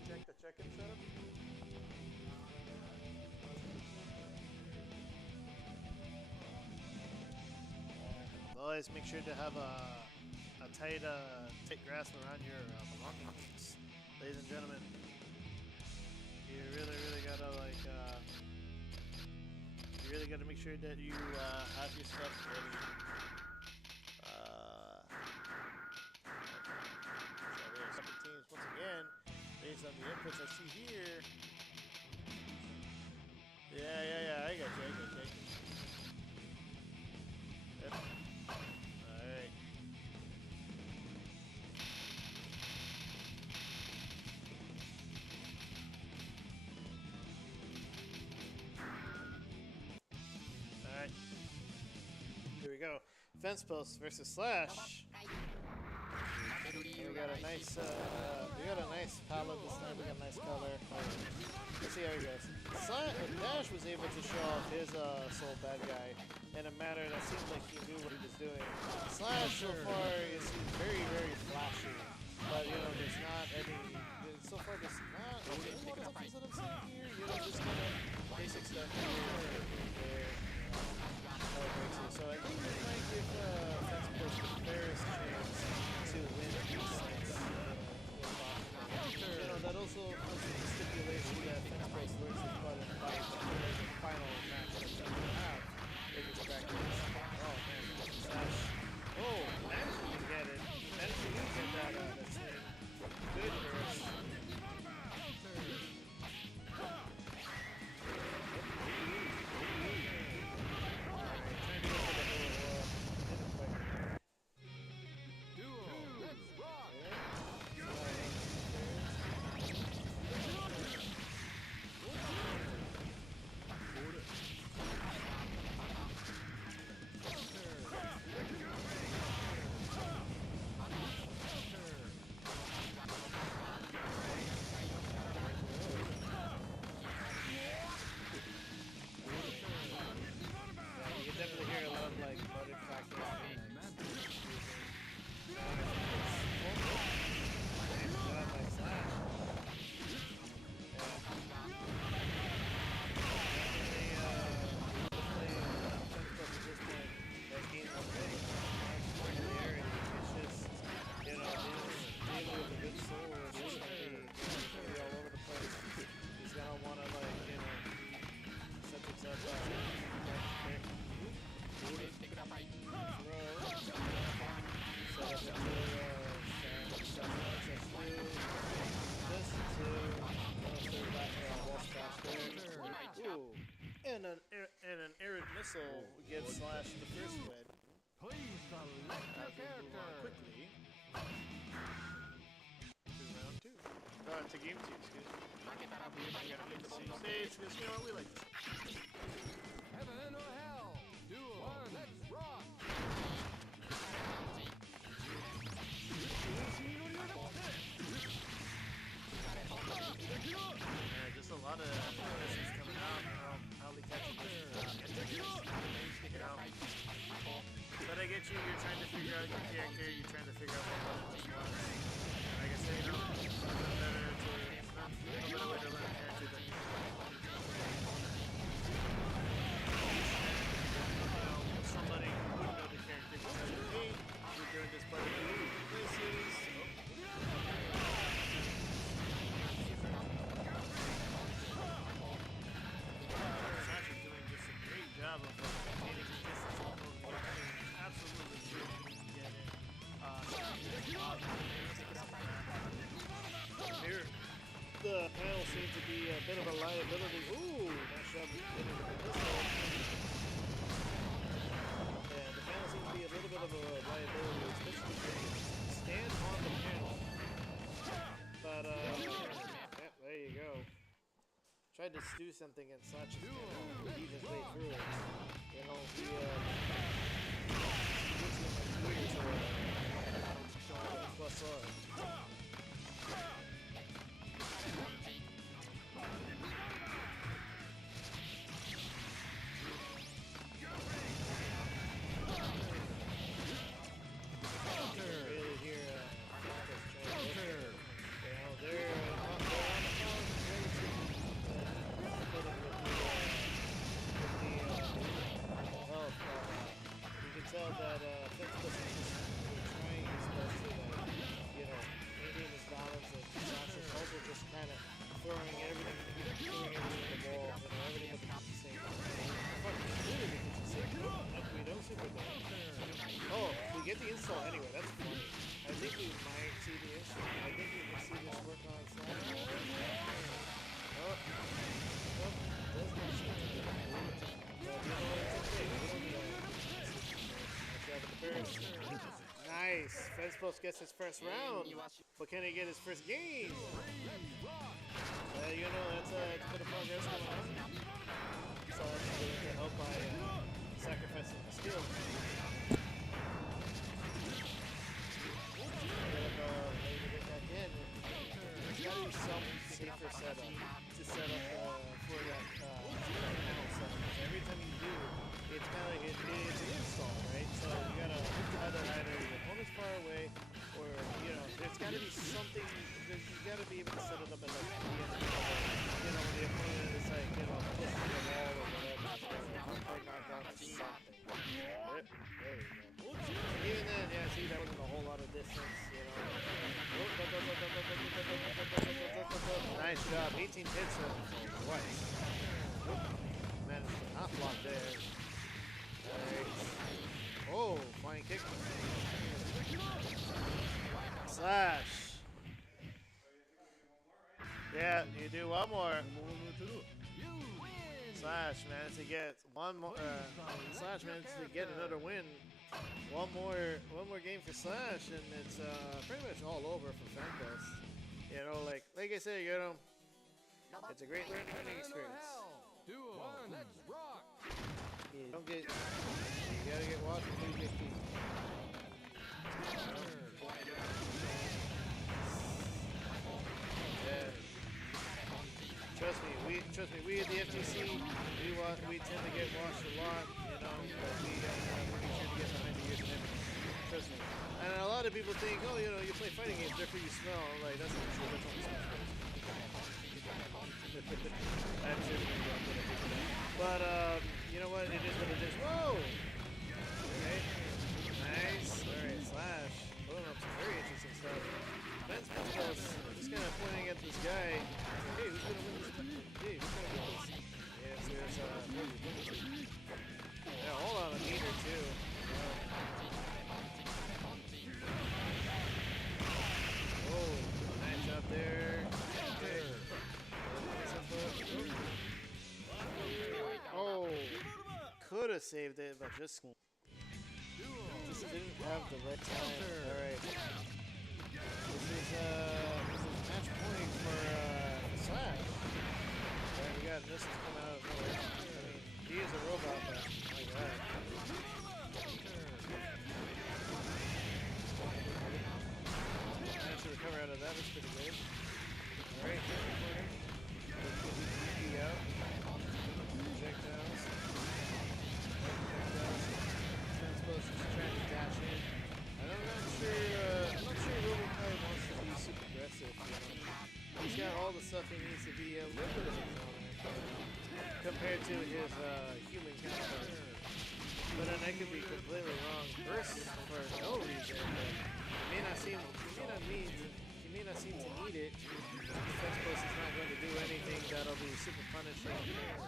Check the check-in setup. Always make sure to have a tight grasp around your belongings, ladies and gentlemen. You really gotta you really gotta make sure that you have your stuff ready. So there's second teams once again, based on the inputs I see here. Yeah, I got you. Yep. Alright. Alright. Here we go. Fence post versus Slash. We got a nice palette this time. We got a nice color. Let's see how he goes. Dash was able to show off his Soul Bad Guy in a manner that seemed like he knew what he was doing. Slash so far is very flashy, but you know there's not any. So far there's not any differences that I'm seeing here. You know, just kind of basic stuff here. So I think we might give Fence Post the fairest chance to win these sets. You know, that also comes with the stipulation that Fence Post learns his butt and fight the final match that we have in this practice. Oh man, Slash. Oh, managed to get it. Managed to get that swing. Good burst. Duo, let's rock! You can definitely hear a lot of like motive factors. He's gonna wanna like, you know, set himself up. Ooh. And an arid missile gives Slash the first win. Please select your character. Quickly. To round 2. To game 2, excuse me. We gotta pick the same stage because you know what we like. Heaven or hell? Duo, let's rock! Yeah, just a lot of missions coming out. Probably catching but I get you, you're trying to figure out your character, you're trying to figure out what button to watch. Like I say, you know, it's no better way to learn a character than you somebody who wouldn't know the character would tell you, hey, we're doing this part of the movie. This is... Sasha's doing just a great job of maintaining the distance over the seems to be a bit of a liability. Ooh, nice shot with the pistol. Yeah, the panel seems to be a little bit of a liability, especially when you stand on the panel. But, yeah, there you go. Tried to do something in such a he just made through it. You know, he gives him a year to plus on. Really here, Marcus trying to you know, they're on the phone, health, you can tell that Fenceless is just trying his best to, you know, maintain his balance, and Josh is also just kind of throwing everything in the ball, you know, everything at the same time. Fucking really because it's sick. We don't super bad. Oh, we get the install anyway, that's funny. I think we might see the install. I think we can see this work on Slash. Oh, there's no shit to do. But you know what, it's okay. We don't need all that. Nice! Fezpost gets his first round, but can he get his first game? You know, that's a bit of progress going on. So that's to help by sacrificing the skill. There's got to be some safer setup to set up for that panel setup. Every time you do, it's kind of like it's an install, right? So you gotta either your opponent's far away, or you know, there's got to be something. You got to be able to set it up at like the end of the you know, when the opponent is like, you know, pushing the wall or whatever, or knock down something. Rip. There you go. Even then, yeah, see, that wasn't a whole lot of distance, you know. Nice job. 18 hits twice. Managed to not block there. Right. Oh, flying kick. Slash. Yeah, you do one more. Slash managed to get one more. Slash managed to get another win. One more game for Slash, and it's pretty much all over for FanFest. You know, like I said, you know, it's a great learning experience. Duo, let's rock. You don't get, you gotta get watched before you get beat. Yeah. Trust me, we at the FTC, we tend to get watched a lot, you know, but we make sure to get behind the ears and everything. Trust me. And a lot of people think, oh, you know, you play fighting games, therefore you smell. Like, that's not true. That's only smells good. I'm sure you're going to get that. But, you know what? It is what it is. Whoa! Okay. Nice. Alright, Slash. Pulling up some very interesting stuff. Ben's just kind of pointing at this guy. Hey, who's going to win this? Hey, who's going to win this? Yeah, so there's, yeah, hold on a meter, too. Oh, nice job there. Okay. Oh, could have saved it, but just didn't have the right time. All right. This is match point for Slash. Alright, we got missiles coming out of nowhere. I mean, he is a robot, but my god. Managed to recover out of that, was pretty good. Alright, corner. Let's get the DP out. Projectiles. Transpose is trying to dash in. And I'm not sure Robocop wants to be super aggressive, you know. He's got all the stuff he needs to be a little bit of a compared to his human counterpart. But then I could be completely wrong. Burst for no reason. He may not seem to need it. The defense post is not going to do anything that'll be super punishing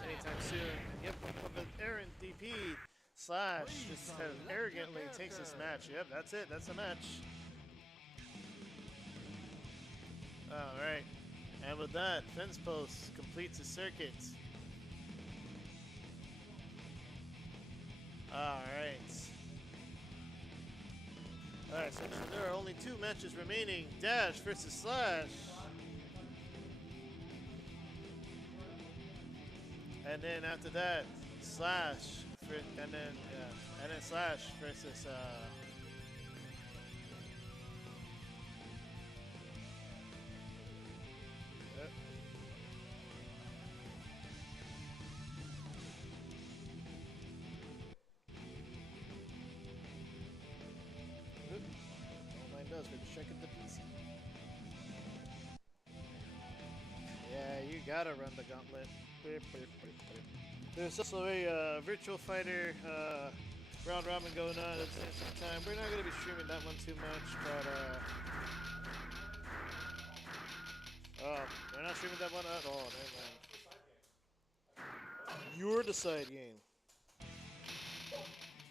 anytime soon. Yep, but Aaron DP Slash just kind of arrogantly takes this match. Yep, that's it. That's the match. All right. And with that, Fence Post completes the circuit. Alright. Alright, so there are only 2 matches remaining. Dash versus Slash. And then after that, Slash, and then Slash versus all mine does, we're just checking the PC. Yeah, you gotta run the gauntlet. There's also a virtual fighter round robin going on at the same time. We're not gonna be streaming that one too much, but oh, we're not streaming that one at all. Never mind. You're the side game.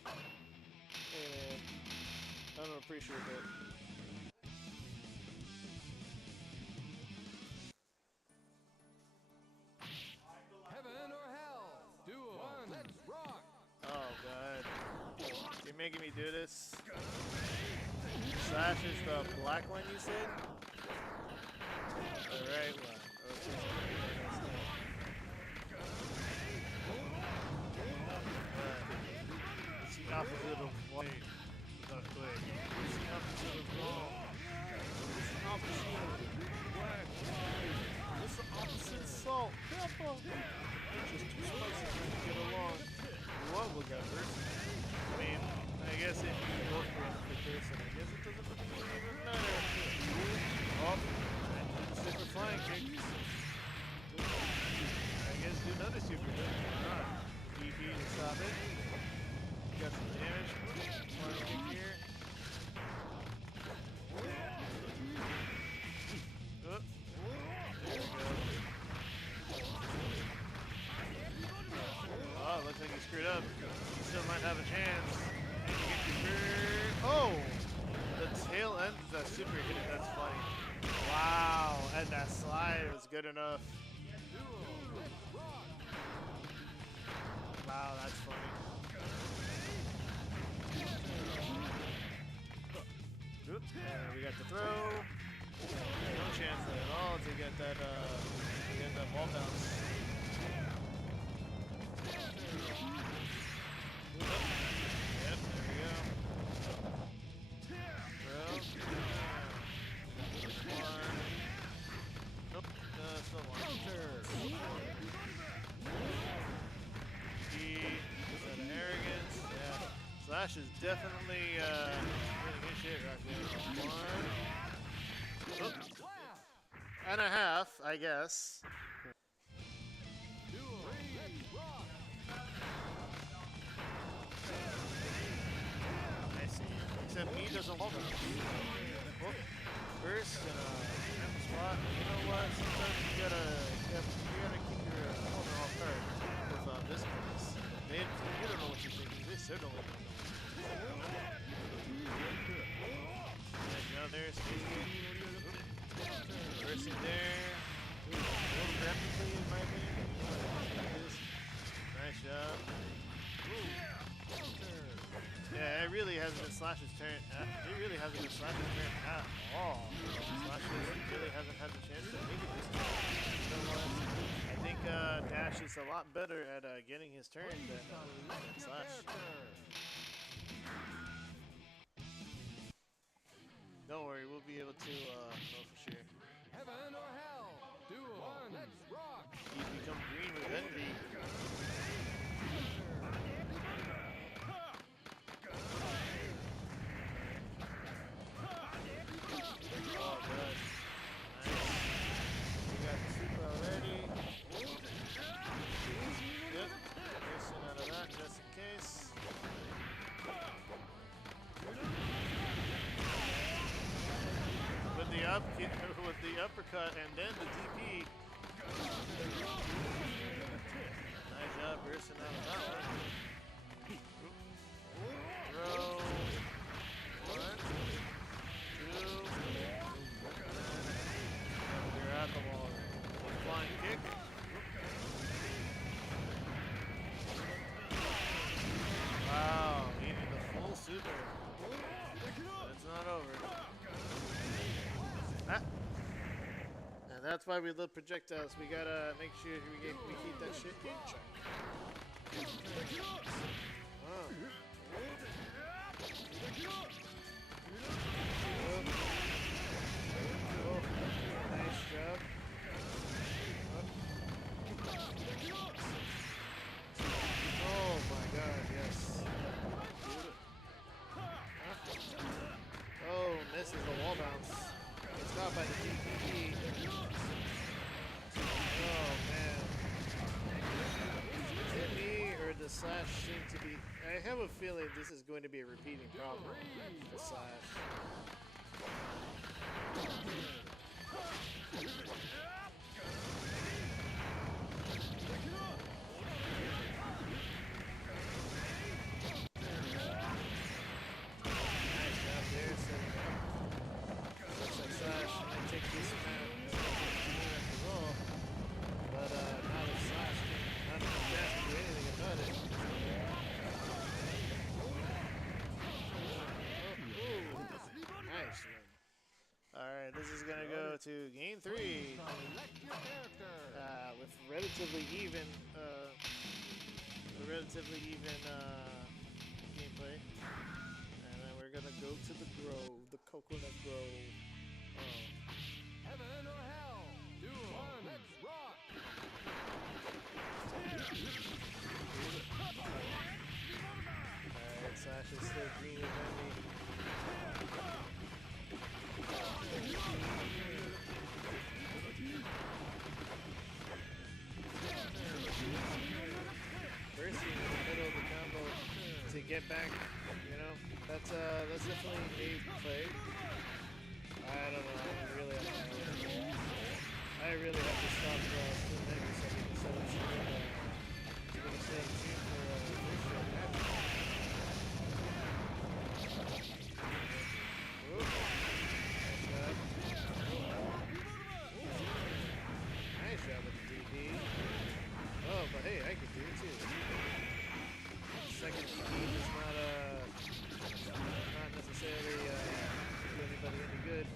Hey man, I don't appreciate that. Heaven or hell? Duel. Let's rock. Oh god. You're making me do this. Slash is the black one you said? The right one. Okay. It's the opposite of white. Not quick. It's the opposite of wrong. It's the opposite of black. It's the opposite of salt. Pepper. It's just too spicy to get along. What will that first? I mean, I guess if you go for a person, I guess it doesn't even matter. Oh, super flying kick. I guess do another super kick. Alright. DP to stop it. Got some damage. Flying kick here. Oh. There we go. Oh, looks like he screwed up. He still might have a chance. And you get your oh! The tail end of that super hit, that's funny. Wow, and that slide was good enough. Wow, that's funny. Oop, and we got the throw. No chance at all to get that ball bounce. Yep, there we go. Throw. One. Nope, still one. D. Is that arrogance? Yeah. Slash is definitely really good shit right there. One. Oop. And a half, I guess. Duel. Let's rock. I see. Except he doesn't love it. Well, first, spot. You know what? Sometimes you gotta keep your opponent off guard with this place. You don't know what you're thinking. They certainly don't know. Now there's first in there. A little graphically, in my opinion. Nice job. Yeah, it really hasn't been Slash's turn. It really hasn't been Slash's turn at all. Slash really hasn't had the chance to make it this time. You know what? I think Dash is a lot better at getting his turn than Slash. Don't worry, we'll be able to know for sure. Heaven or hell? Duel. Let's rock. He's become green with envy. Oh, good. Nice. We got the super already. Yep. Missing out of that just in case. With the uppercut and then the DP. Nice job bursting out of that one. Throw. 1, 2. You're at the wall. And that's why we love projectiles. We gotta make sure we keep that shit in check. Oh. Oh, nice job. Oh my god, yes. Oh, misses the wall bounce. It's caught by the DPP. Oh man. Is it me or does Slash seem to be... I have a feeling this is going to be a repeating problem for Slash. Slash might take this amount after all, but now that Slash can't do anything about it. Oh, nice one. Alright, this is gonna go to game 3 with relatively even gameplay. And then we're gonna go to the Grove, the Coconut Grove. Heaven or hell? Do one. Let's rock. Alright, Slash is still green and bendy. First in the middle of the combo to get back, you know, that's definitely a play. I don't know, I really have to stop Split Niggas so we can set up June for first round match. Nice job with the DP. Oh, but hey, I can do it too. Second DP is not necessarily do anybody any good,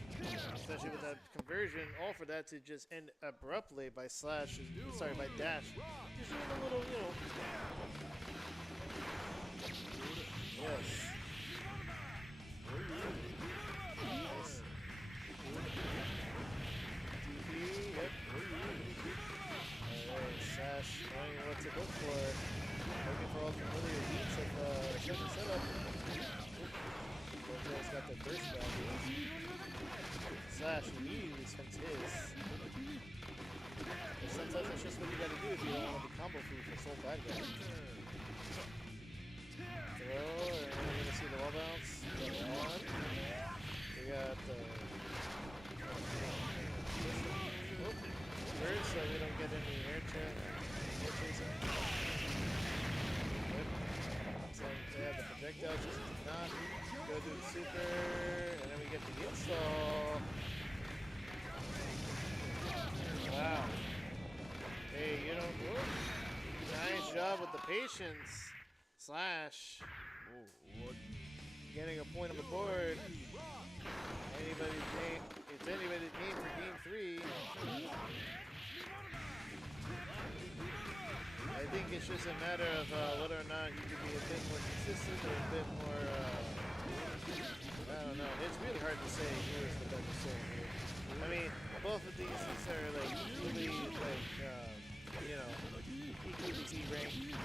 especially with that conversion. All for that to just end abruptly by Slash. Sorry, by Dash. Just doing a little, you know. Yes. Nice. DP, yep. Alright, Slash knowing what to look for. Looking for all familiar beats of second setup. Both got their burst value. Slash immediately spends his. But sometimes that's just what you gotta do if you don't want to be combo food for Soul Bad Guy. Throw, and we're gonna see the wall bounce. We got the first, so we don't get any air chasing. So yeah, the projectile just did not go to the super, and then we get the install. Wow. Hey, you don't move. Nice job with the patience. Slash. Getting a point on the board. Anybody's game. It's anybody's game for game 3. I think it's just a matter of whether or not you can be a bit more consistent or a bit more, I don't know. It's really hard to say who is the better soul here. I mean, both of these are like equally, like, you know, equally C-ranked, you know.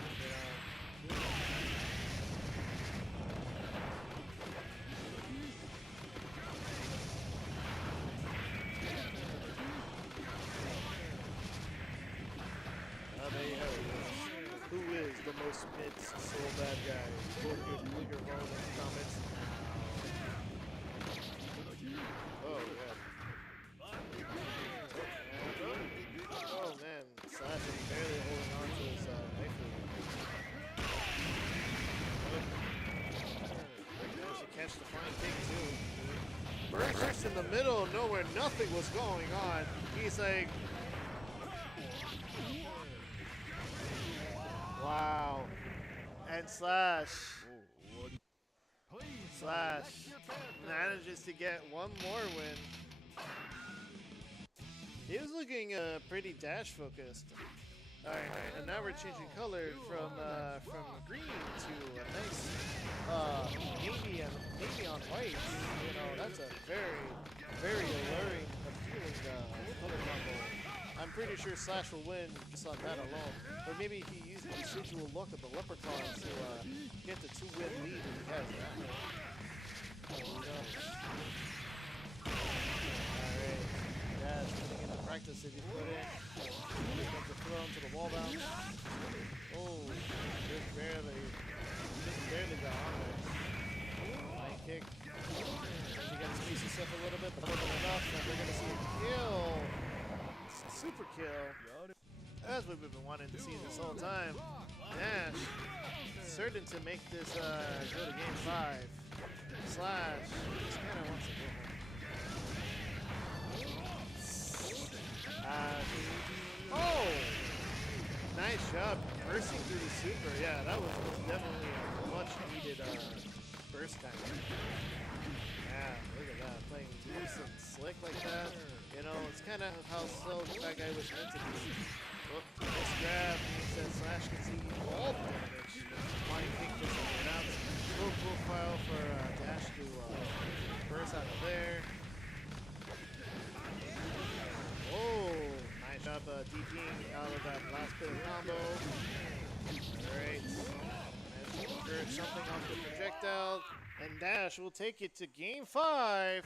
There you have it. Who is the most mid Soul Bad Guy? Put your vote in the comments. Oh, God. Oh, man. Slash is barely holding on to his knife. Managed to catch the flying pig, too. Burst in the middle of nowhere. Nothing was going on. He's like... Wow. And Slash manages to get one more win. He was looking pretty dash focused. All right, and now we're changing color from green to a nice navy on white. You know, that's a very alluring, appealing color combo. I'm pretty sure Slash will win just on that alone. Or maybe he used the residual look of the Leprechaun to get the 2-win lead if he has that. Alright, Dash putting in the practice that he put in. He's going to throw into the wall bounce. Oh, just barely got on there. High kick. He got to squeeze himself a little bit, but wasn't enough. And we're going to see a kill. Super kill. That's what we've been wanting to see this whole time. Dash, certain to make this go to game 5. Slash, just kind of wants to go home. Oh! Nice job bursting through the super. Yeah, that was definitely a much needed burst time. Yeah, look at that. Playing loose and slick like that. You know, it's kind of how slow that guy was meant to be. Oh, this grab means that Slash can see all damage. Flying kick this one out. Low profile for Dash to burst out of there. Oh, nice job DPing out of that last bit of combo. Alright. And convert something off the projectile. And Dash will take it to game 5.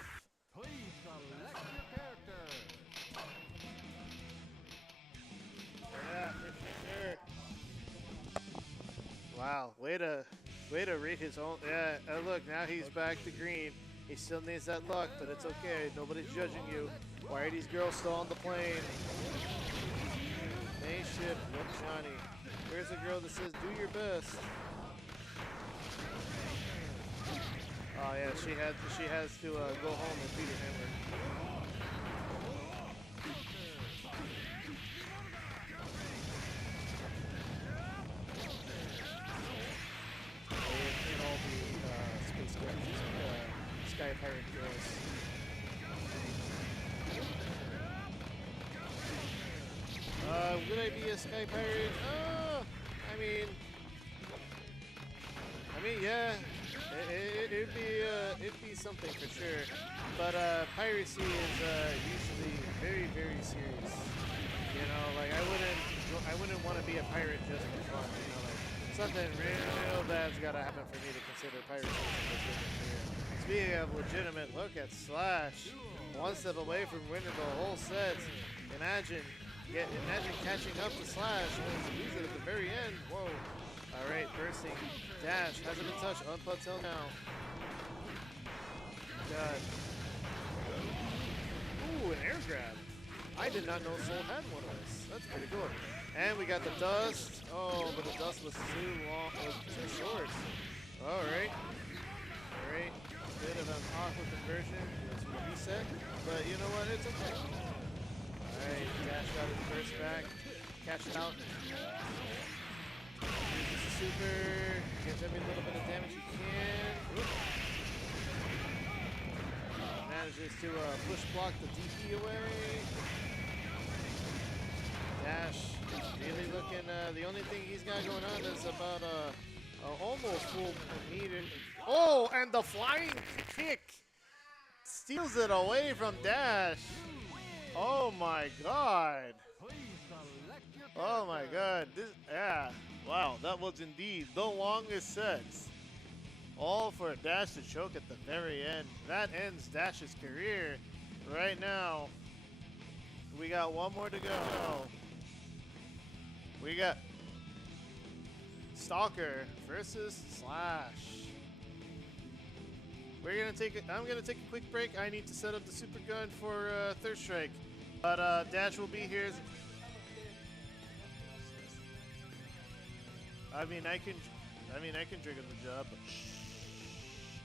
Please select your character. Yeah, for sure. Wow, way to read his own. Yeah, look, now he's back to green. He still needs that luck, but it's okay. Nobody's judging you. Why are these girls still on the plane? Spaceship, look, Johnny. Here's a girl that says, "Do your best." Oh yeah, she has to go home and feed her hammer. In all the space games, Sky Pirate girls. Would I be a Sky Pirate? I mean, yeah. It'd be something for sure, but piracy is usually very, very serious. You know, like I wouldn't want to be a pirate just for fun. You know, like something real bad's got to happen for me to consider piracy a legitimate career. Speaking of legitimate, look at Slash, one step away from winning the whole set. Imagine catching up to Slash and lose it at the very end. Whoa. All right, bursting. Dash hasn't been touched up until now. God. Ooh, an air grab. I did not know Soul had one of this. That's pretty cool. And we got the dust. Oh, but the dust was too long, too short. All right. All right. Bit of an awkward conversion. Let's reset. But you know what? It's okay. All right. Dash got his burst back. Catch it out. Uses the super, gets every little bit of damage he can. Oop. Manages to push block the DP away. Dash really looking, the only thing he's got going on is about almost full meter. Oh, and the flying kick steals it away from Dash. Oh my god. Oh my god. Yeah. Wow, that was indeed the longest set. All for a Dash to choke at the very end. That ends Dash's career right now. We got one more to go. We got Stalker versus Slash. I'm gonna take a quick break. I need to set up the super gun for Third Strike. But Dash will be here. I mean, I can trigger the job, but shh,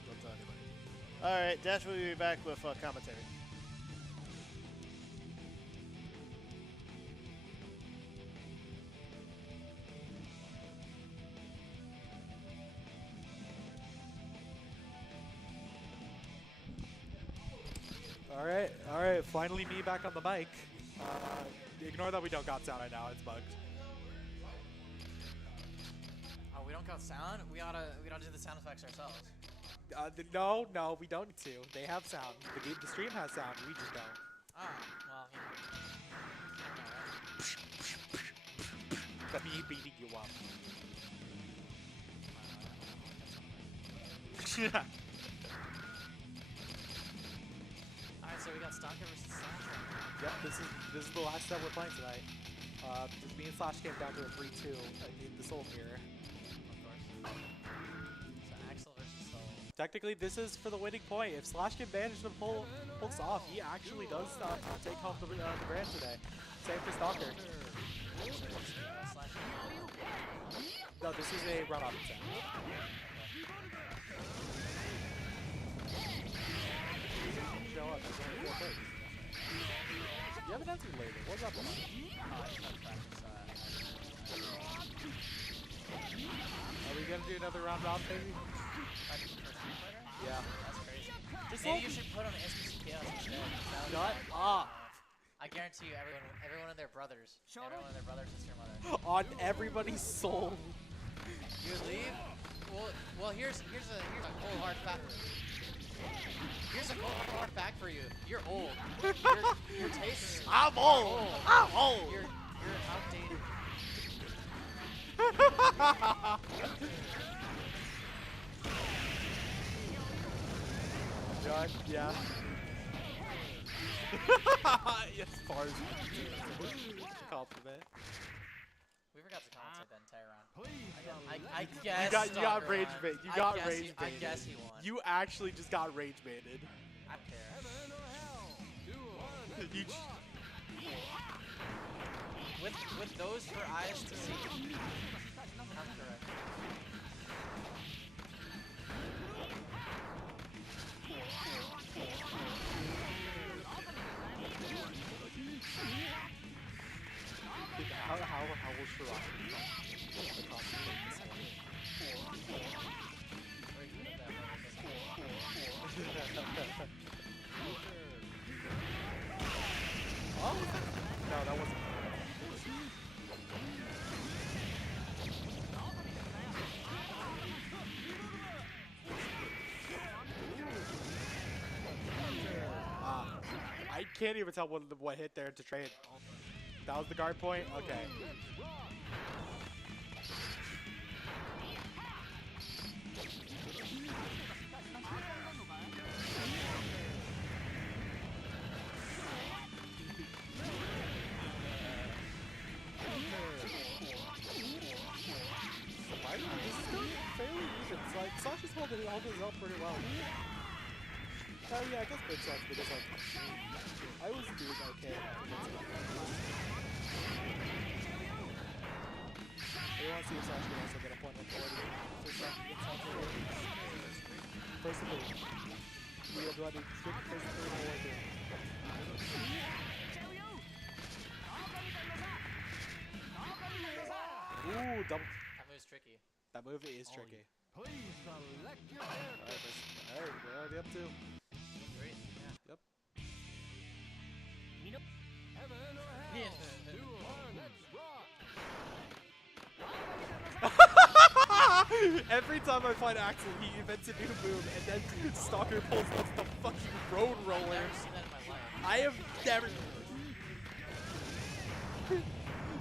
don't tell anybody. All right, Dash will be back with commentary. All right, finally me back on the mic. Ignore that we don't got sound right now. It's bugged. Oh, we don't got sound. We gotta do the sound effects ourselves. No, we don't need to. They have sound. The stream has sound. We just don't. Ah, well, That me beating you up. Alright, so we got Stalker versus Slash. Yep, this is the last set we're playing tonight. Just me and Slash came down to a 3-2 in the Soul Mirror. Of course. So Axel versus Soul. Technically, this is for the winning point. If Slash can manage to pull this off, he actually does take home the brand today. Same for Stalker. Slash. No, this is a run off set. Show up. There's only 4 plays. You haven't done too later. What's up, Lamar? Are we gonna do another round robin, baby? Yeah. That's crazy. Just Maybe you should put on SBC Chaos instead. Shut up. I guarantee you, everyone and their brothers. Everyone and their brothers is your mother. On everybody's soul. You would leave? Well, here's a cold hard fact. Here's a cold hard fact for you. You're old. Your tastes. I'm old. I'm old. You're outdated. John, yeah. Yes, bars. Compliment. We forgot to commentate that entire round. Please I guess. You got Stalker rage won. bait. You I got guess rage he- I baited. guess he won. You actually just got rage baited. I don't care. Heaven or hell. Duel. You With those for eyes to see. I'm correct. how will Shiraki the costume this one? Or you did that one. Oh, was that? No, that wasn't. I can't even tell what hit there to trade. That was the guard point? Okay. This is going fairly even. It's like Sasha's holding up pretty well. Oh yeah, I guess big sense because like I was doing okay. I want to see if Sasha can also get a point on 40 for Sasha gets out there. First of all, we are running strict first and third order. Ooh, double. That move's tricky. That move is tricky. Please select your Alright, we're already up to. Great. Yeah. Yep. heaven or hell. Duel. Let's rock. Every time I find Axel, he invents a new move, and then Stalker pulls off the fucking road I've roller. never seen that in my life. I have never.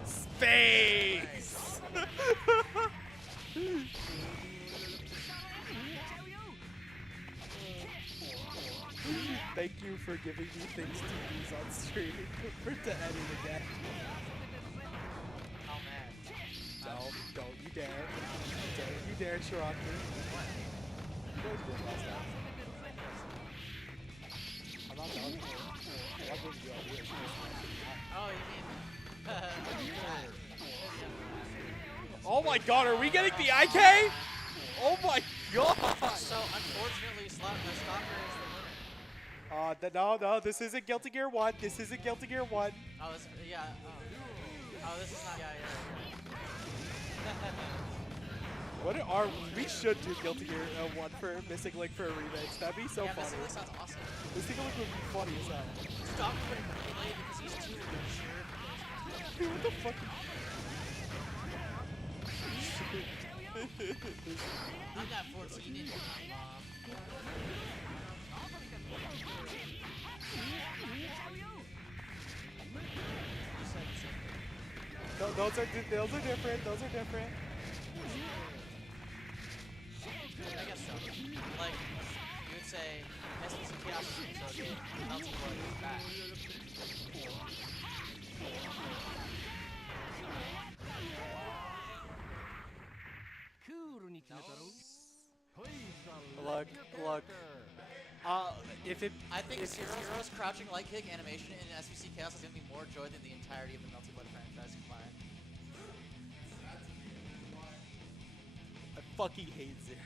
Space! Thank you for giving me things to use on stream for to edit again. Oh man. No, don't you dare. Don't you dare, Shiraki. You guys did last time. I'm not done. I'm not giving you ideas. Oh, you mean? Oh my god, are we getting the IK? Oh my god! So unfortunately, Stalker is the winner. No, this isn't Guilty Gear 1. This isn't Guilty Gear 1. Oh, this, yeah. Oh, this is not. Yeah. What are we should do Guilty Gear 1 for Missing Link for a remix. That'd be so Yeah, funny. Missing Link sounds awesome. Missing Link would be funny as hell. Stop putting Melee because he's too sure. Dude, what the fuck? I'm that 14 in mom. Those are different. Those are different. I guess so. Like, you would say SPC Chaos is so good, Melting Blood is bad. Look. If it, I think Zero's crouching light kick animation in SPC Chaos is going to be more joy than the entirety of the Melting Blood franchise combined. I fucking hate Zero.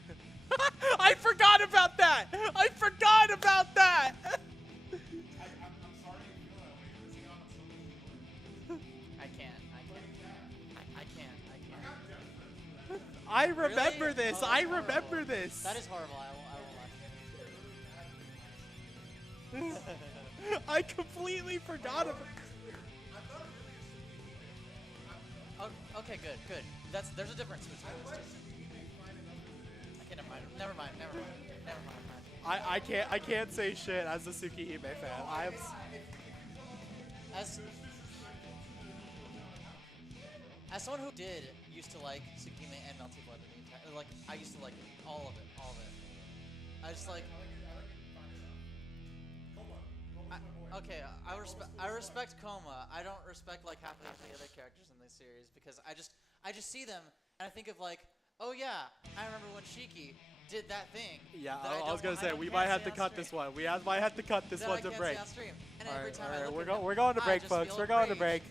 I forgot about that. I forgot about that. I remember Really? this. Oh, I that's remember horrible. this. That is horrible. I won't lie. I completely forgot about. Oh, okay, good. There's a difference between those two. Okay, never mind. I can't say shit as a Tsukihime fan. I am. As someone who used to like Tsukihime and Melty Blood, like I used to like all of it. I just like. I respect Koma. I don't respect like half of the other characters in this series because I just see them and I think of like, oh yeah, I remember when Shiki did that thing. Yeah, that I was gonna I say don't we can't might have say to on cut stream. this one. We might have to cut this That one I to can't break. say on stream. And All every right, time I look we're at going. them, We're going to I break, just folks. feel We're going to rage. break.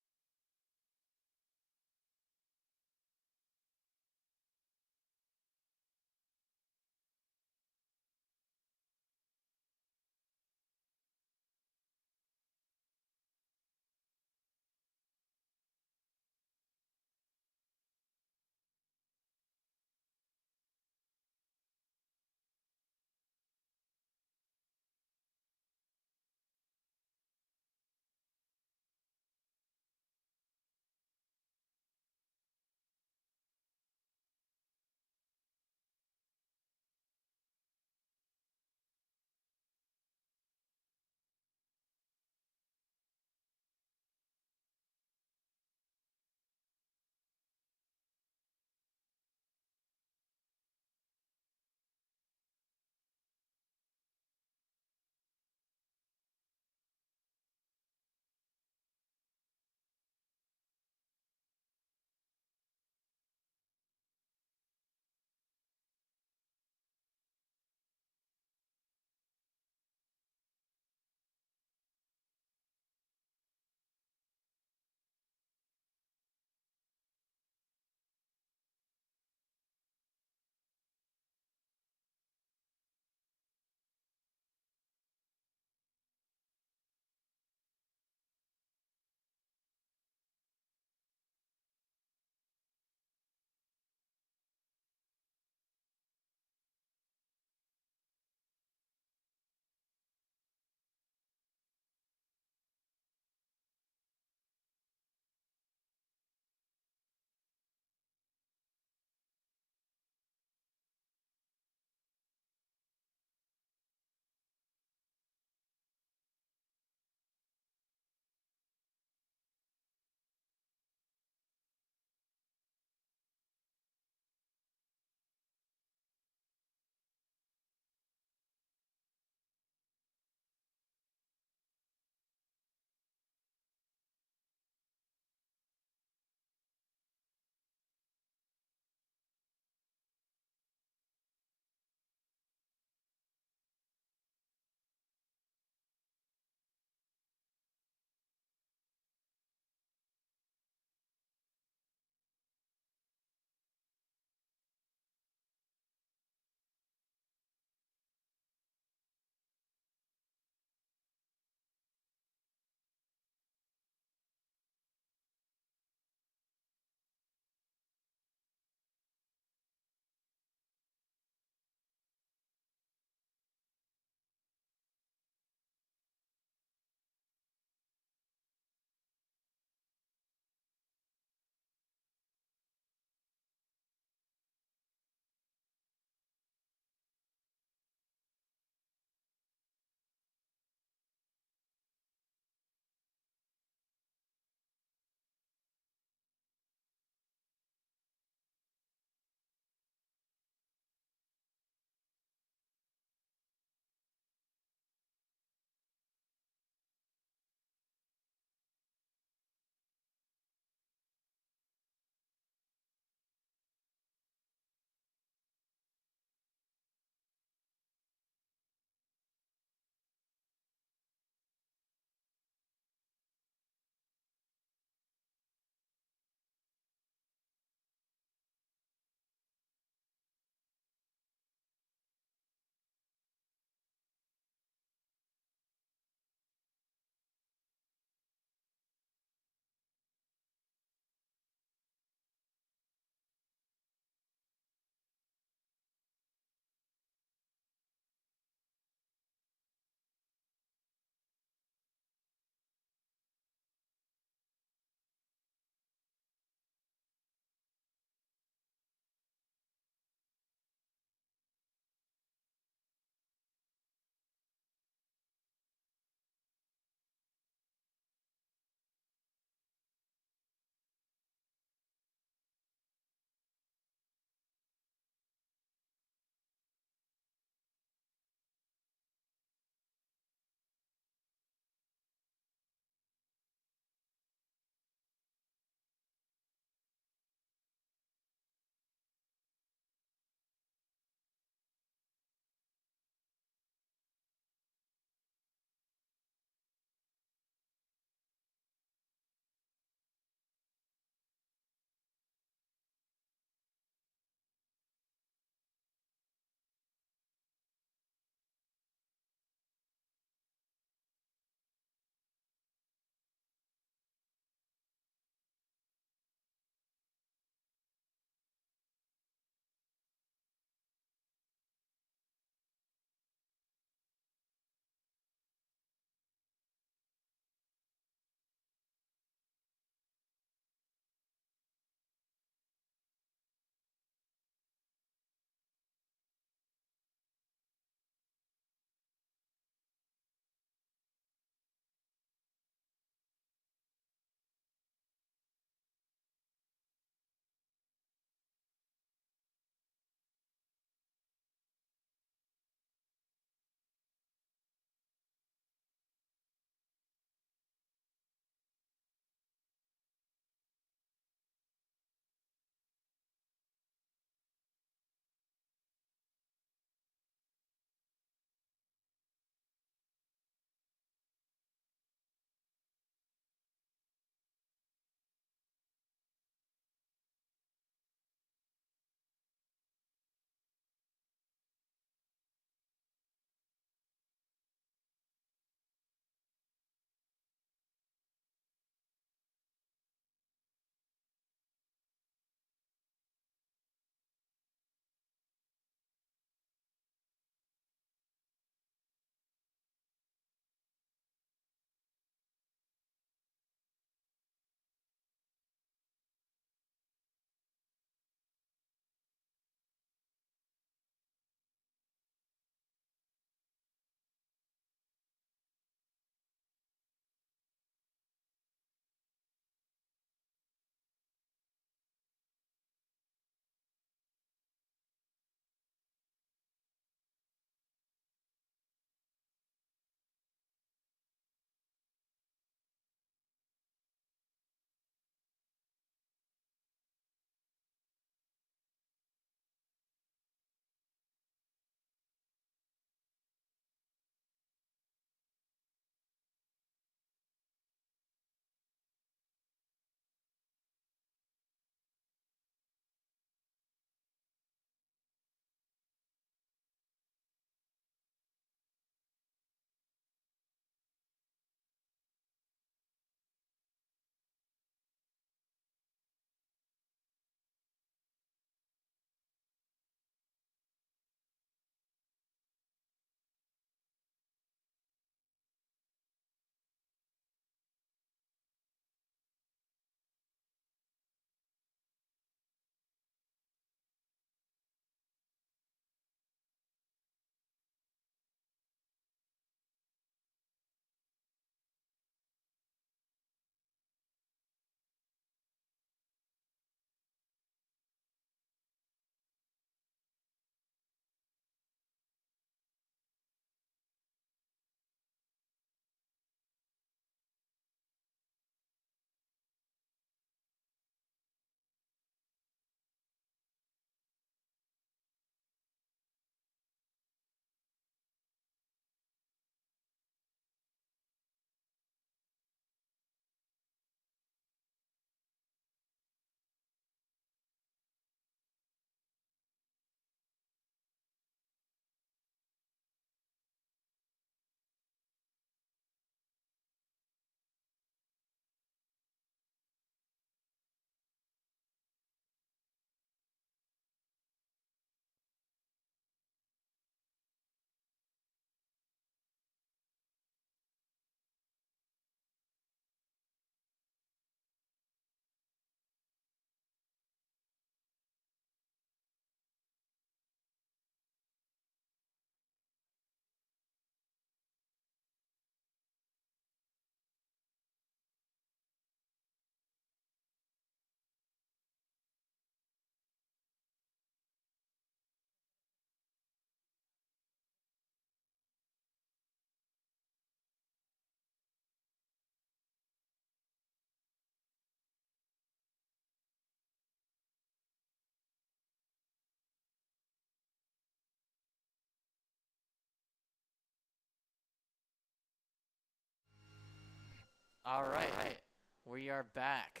All right, we are back.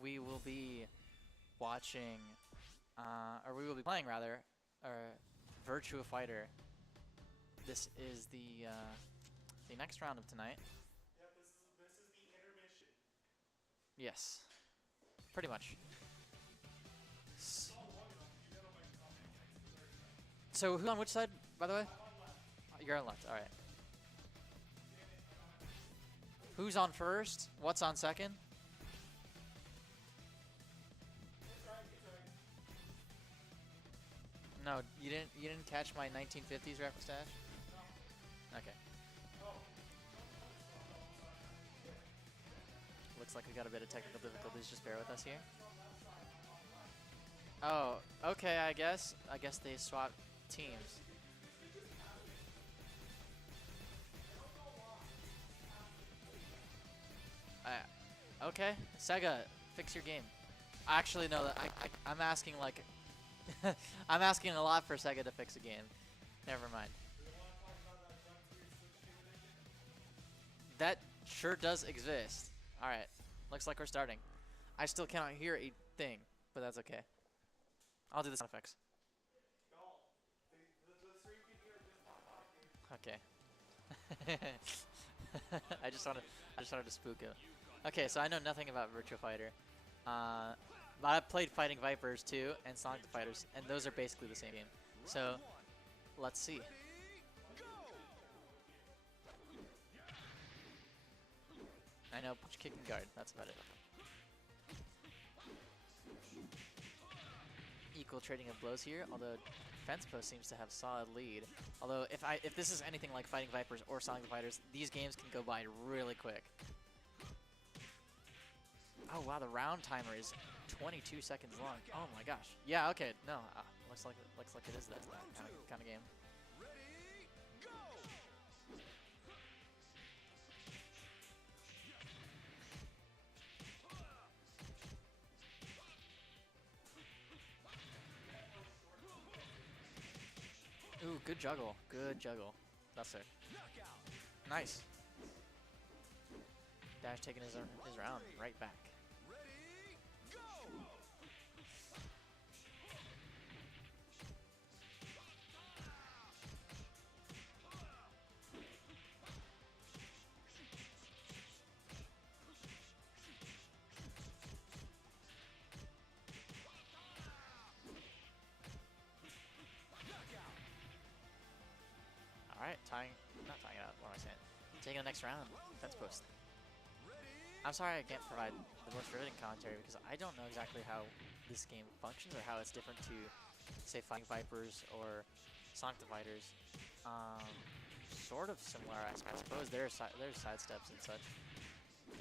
We will be watching, or we will be playing rather, Virtua Fighter. This is the next round of tonight. Yep, this is the intermission. Yes, pretty much. So who's on which side, by the way? You're on left. All right. Who's on first? What's on second? No, you didn't catch my 1950s reference, Dash? Okay. Looks like we got a bit of technical difficulties. Just bear with us here. Oh, okay. I guess they swapped teams. Okay, Sega, fix your game. Actually, no. I'm asking like, I'm asking a lot for Sega to fix a game. Never mind. That sure does exist. All right, looks like we're starting. I still cannot hear a thing, but that's okay. I'll do the sound effects. Okay. I just wanted to spook him. Okay, so I know nothing about Virtua Fighter, but I've played Fighting Vipers too and Sonic the Fighters, and those are basically the same game. So let's see. I know punch, kick, and guard. That's about it. Equal trading of blows here, although Fence Post seems to have solid lead. Although if this is anything like Fighting Vipers or Sonic the Fighters, these games can go by really quick. Oh wow, the round timer is 22 seconds long. Oh my gosh. Yeah. Okay. No. Looks like it is that kind of game. Ooh, good juggle. Good juggle. That's it. Nice. Dash taking his round right back. Alright, not tying it out, what am I saying? Taking the next round, Fence Post. I'm sorry I can't provide the most riveting commentary because I don't know exactly how this game functions or how it's different to, say, Fighting Vipers or Sonic the Fighters. Sort of similar, I suppose. There's side steps and such.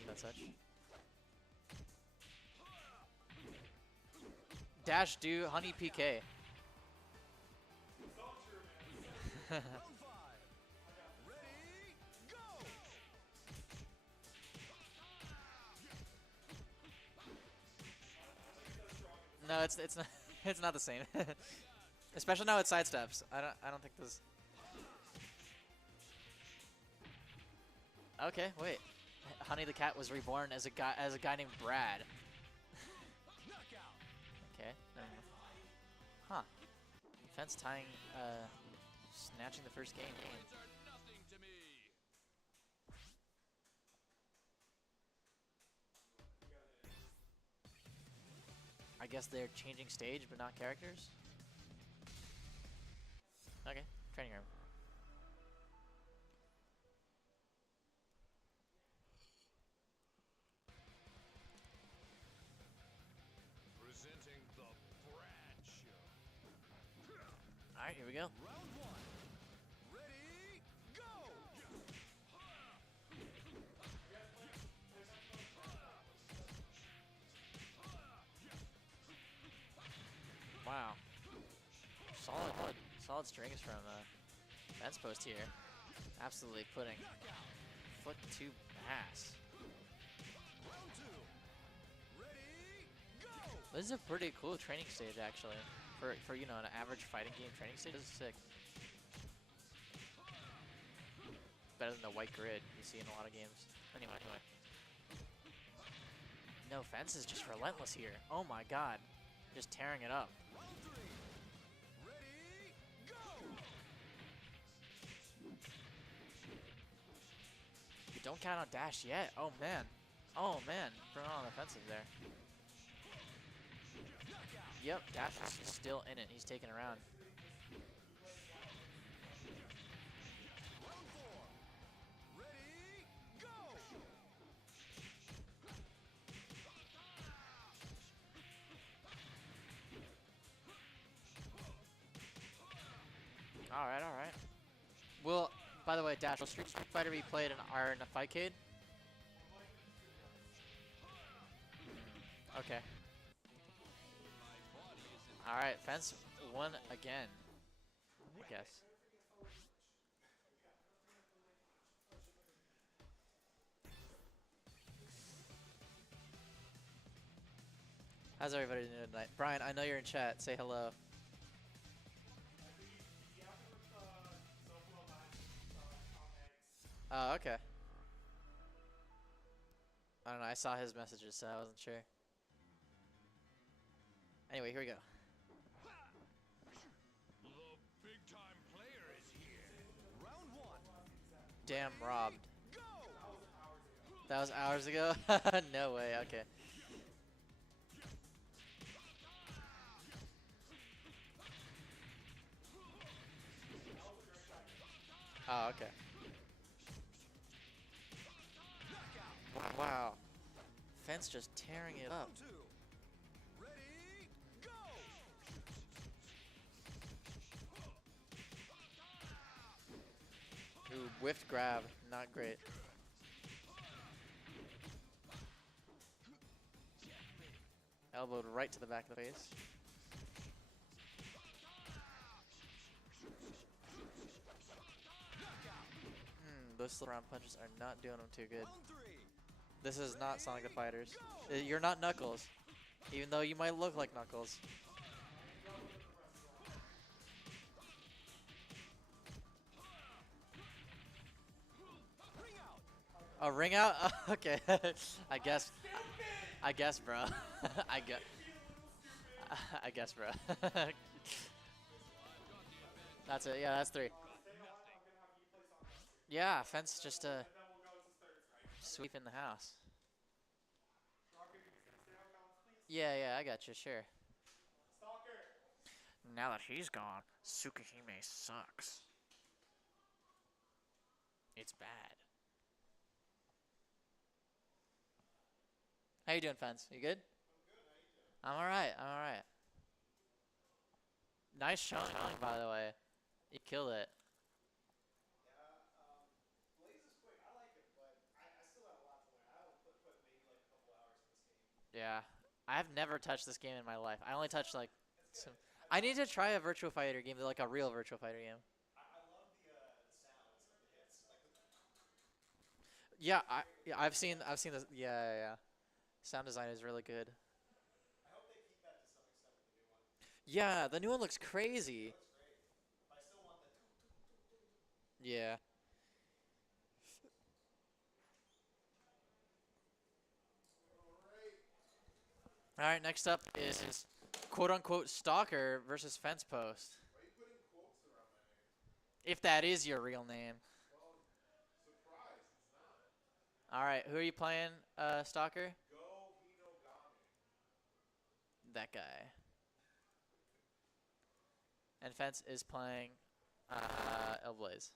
And such. Dash do Honey PK. No, it's not it's not the same. Especially now with side steps. I don't think this. Okay, wait. Honey the Cat was reborn as a guy named Brad. Okay. Huh. Fence tying snatching the first game. I guess they're changing stage, but not characters? Okay, training room. Presenting the Brad Show. Alright, here we go. Round one. Ready, go! Wow. Solid strings from Fence Post here. Absolutely putting foot to pass. Round two. Ready, go! This is a pretty cool training stage actually. For you know, an average fighting game training stage. This is sick. Better than the white grid you see in a lot of games. Anyway. No, Fence is just relentless here. Oh my god. Just tearing it up. You don't count on dash yet. Oh man. Oh man. Throwing on the offensive there. Yep, dash is still in it. He's taking around. Alright, alright. Will, by the way, Dash, will Street Fighter be played in a Fightcade? Okay. Alright, Fence won again, I guess. How's everybody doing tonight? Brian, I know you're in chat. Say hello. Oh, okay. I don't know. I saw his messages, so I wasn't sure. Anyway, here we go. The big time player is here. Round one. Damn, robbed. That was hours ago? No way. Okay. Oh, okay. Wow. Fence just tearing it up. Ready, go! Ooh, whiffed grab. Not great. Elbowed right to the back of the face. Those slip around punches are not doing him too good. This is not Sonic the Fighters. You're not Knuckles, even though you might look like Knuckles. Oh, ring out? Okay. I guess, bro. I guess, bro. That's it. Yeah, that's 3. Yeah, Fence just sweeping the house. Yeah, I got you, sure. Now that he's gone, Tsukihime sucks. It's bad. How you doing, Fence? You good? I'm alright, Nice showing, by the way. You killed it. Yeah, I've never touched this game in my life. I only touched like some. I need to try a Virtua Fighter game, like a real Virtua Fighter game. Yeah, I've seen this. Yeah. Sound design is really good. Yeah, the new one looks crazy. Yeah. All right, next up is quote-unquote Stalker versus Fence Post. If that is your real name. All right, who are you playing, Stalker? That guy. And Fence is playing Elblaze.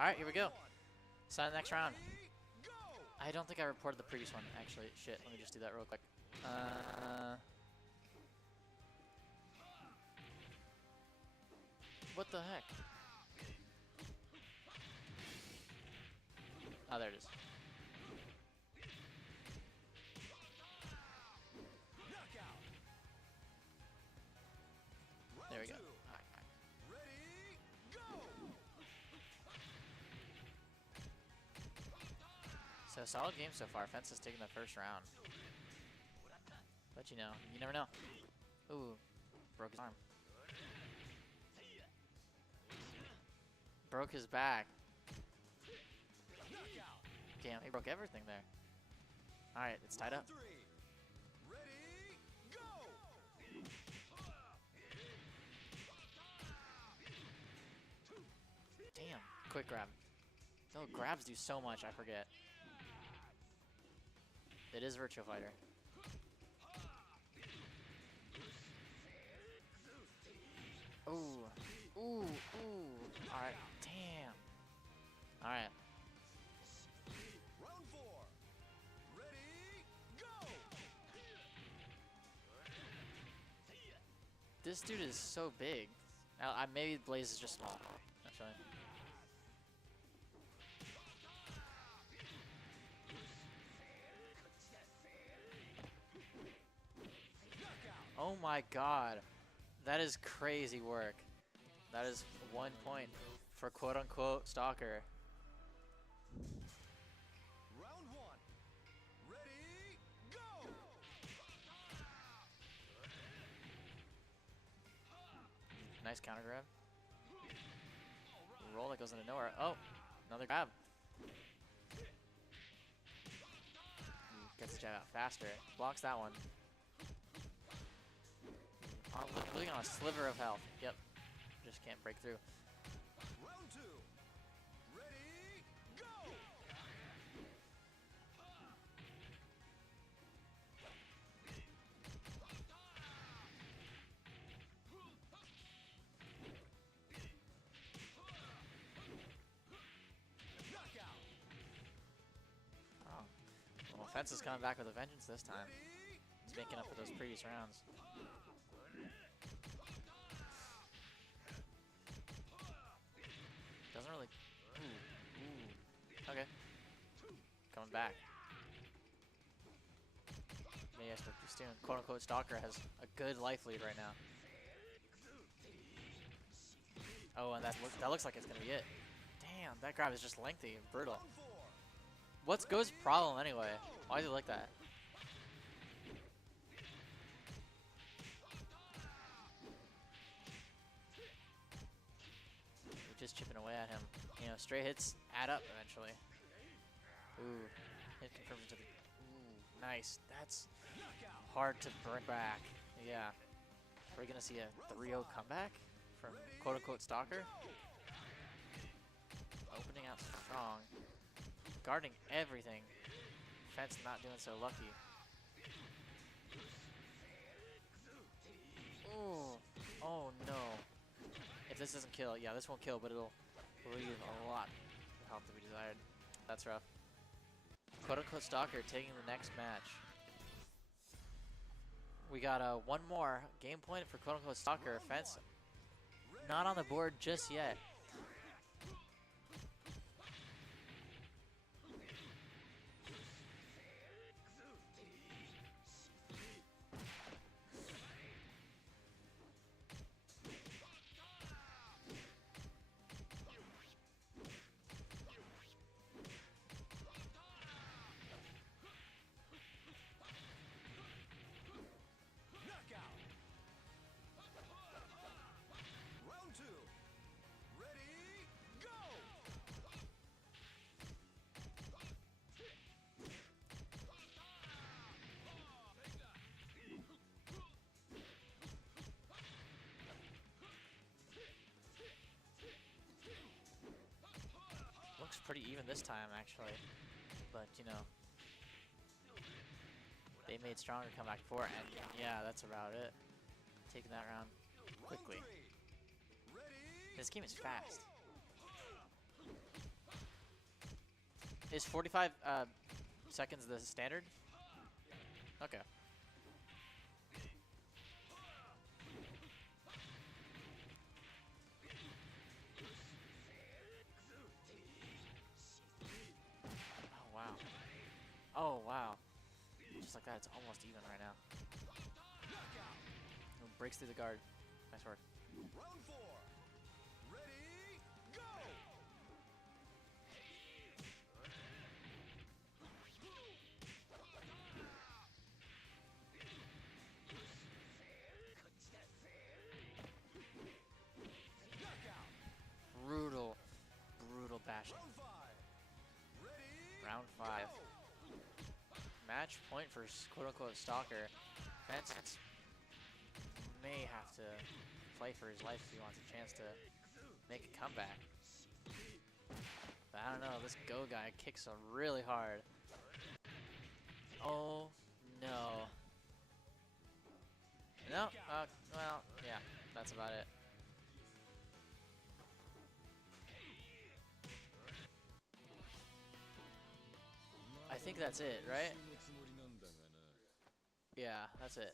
Alright, here we go. Sign the next round. I don't think I reported the previous one, actually. Shit, let me just do that real quick. What the heck? Oh, there it is. There we go. Alright. So solid game so far. Fence has taken the first round. But you know, you never know. Ooh, broke his arm. Broke his back. Damn, he broke everything there. Alright, it's tied up. Damn, quick grab. No, grabs do so much, I forget. It is Virtua Fighter. Ooh, ooh, ooh. Alright, damn. Alright. Round 4. Ready, go! This dude is so big. Maybe Blaze is just small, actually. Oh my god. That is crazy work. That is 1 point for quote-unquote Stalker. Round 1. Ready, go! Nice counter grab. Roll that goes into nowhere. Oh, another grab. Gets the jab out faster. Blocks that one. Oh, looking on a sliver of health. Yep. Just can't break through. Round 2. Ready, go! Oh. Well, Fence is coming back with a vengeance this time. He's making up for those previous rounds. Doesn't really. Ooh, ooh. Okay. Coming back. Maybe I spoke too soon. Quote unquote Stalker has a good life lead right now. Oh, and that looks like it's gonna be it. Damn, that grab is just lengthy and brutal. What's Go's problem anyway? Why is he like that? Just chipping away at him. You know, stray hits add up eventually. Ooh, hit confirms to the. Ooh, nice. That's hard to bring back. Yeah. Are we gonna see a 3-0 comeback from quote unquote Stalker? Opening out strong, guarding everything. Fence not doing so lucky. Ooh, oh no. If this doesn't kill, yeah, this won't kill, but it'll leave a lot of health to be desired. That's rough. Quote-unquote Stalker taking the next match. We got one more game point for quote-unquote Stalker. Fence not on the board just yet. Round 2. Ready, go! Looks pretty even this time, actually. But, you know, they made Stronger come back for it, and yeah, that's about it. Taking that round quickly. Round 3. Ready, This game is fast. Is 45 seconds the standard? Okay. Oh wow. Oh wow. Just like that, it's almost even right now. Ooh, breaks through the guard. Nice work. Round 4. Ready, go! Brutal, brutal bashing. Round 5. Ready, Round 5. go! Match point for quote-unquote Stalker. Fence may have to play for his life if he wants a chance to make a comeback. But I don't know, this Go guy kicks him really hard. Oh no. No, well, yeah, that's about it. I think that's it, right? Yeah, that's it.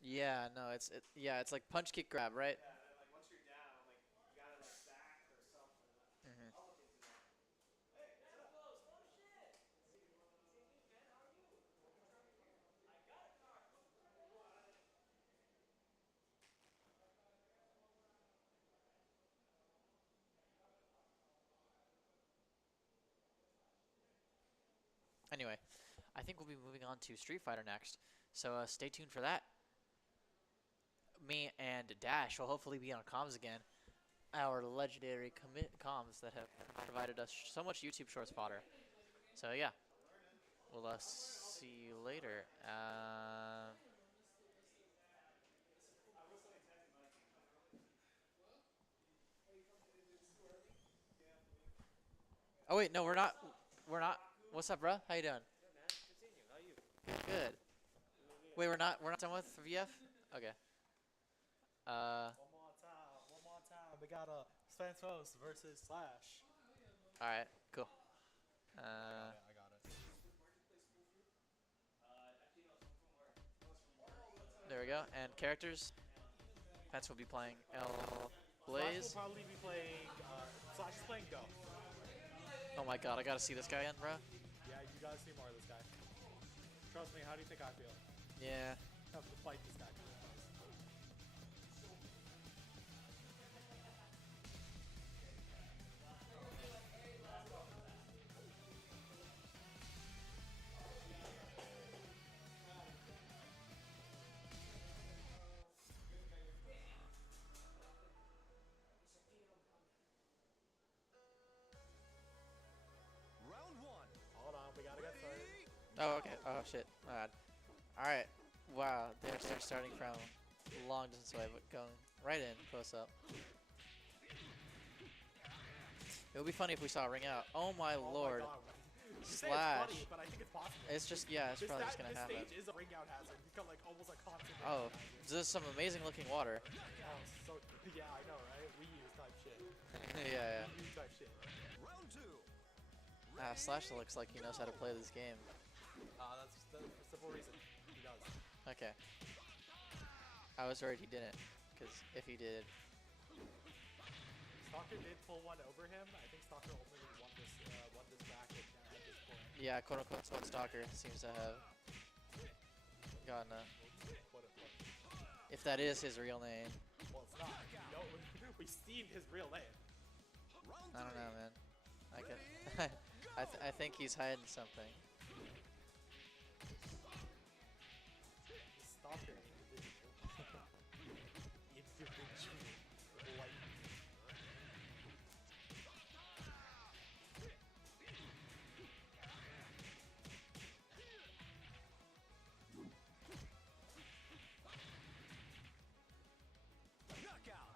Yeah, no, yeah, it's like punch, kick, grab, right? Mhm. Anyway, I think we'll be moving on to Street Fighter next, so stay tuned for that. Me and Dash will hopefully be on comms again, our legendary comms that have provided us so much YouTube Shorts fodder. So yeah, we'll see you later. Oh wait, no, we're not. We're not. What's up, bro? How you doing? Good. Wait, we're not done with VF? Okay. One more time. We got a Santos versus Slash. All right, cool. I got it. There we go. And characters. Pence will be playing L Slash Blaze. will probably be playing. Slash is playing Go. Oh my god, I gotta see this guy again, bro. Yeah, you gotta see more of this guy. Trust me. How do you think I feel? Yeah. Have to fight this guy. Round 1. Hold on, we gotta get started. Oh, okay. Oh shit. My bad. All right. Wow, they're starting from long distance away, but going right in close up. It would be funny if we saw a ring out. Oh my Oh my lord. God. You say Slash. It's funny, but I think it's possible. It's just, yeah, it's probably just gonna this happen. stage is a ring out hazard. He's got like almost a constant. Oh, this is some amazing looking water. Oh, so yeah, I know, right? We use type shit. Yeah, We use type shit. Round 2. yeah. Slash looks like he knows how to play this game. That's for simple reason. He does. Okay. I was worried he didn't, because if he did, Stalker did pull one over him. I think Stalker ultimately won this bracket at this point. yeah, quote unquote Stalker seems to have gotten a, Quote unquote. if that is his real name. Well, it's not. No, we've seen his real name. Round 3. I don't know, man. I could, I think he's hiding something. Stalker individual. Individual. Like. Knockout.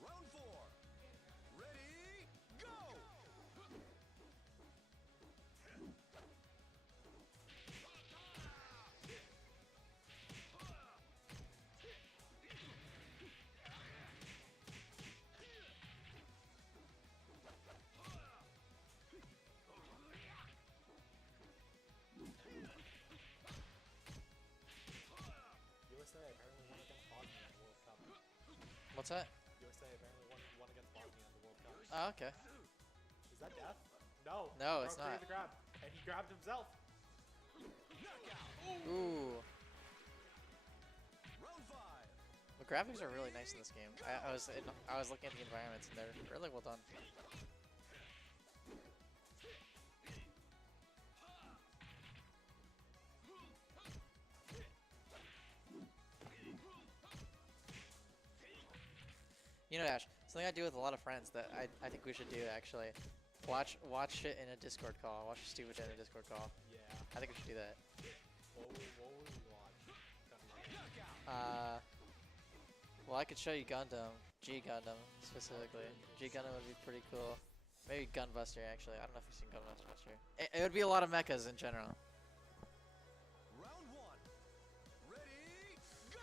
Round 4. What's that? USA apparently won against Bosnia in the World Cup. Oh, okay. Is that death? No. No, He it's broke free not. of the grab, and he grabbed himself. Ooh. Round 5. The graphics are really nice in this game. I was looking at the environments and they're really well done. You know, Ash, something I do with a lot of friends that I think we should do actually. Watch it in a Discord call. Watch Stupid Jet in a Discord call. Yeah. I think we should do that. What would we watch? Well, I could show you Gundam, G Gundam specifically. G Gundam would be pretty cool. Maybe Gunbuster actually. I don't know if you've seen Gunbuster. It would be a lot of mechas in general. Round 1. Ready, go!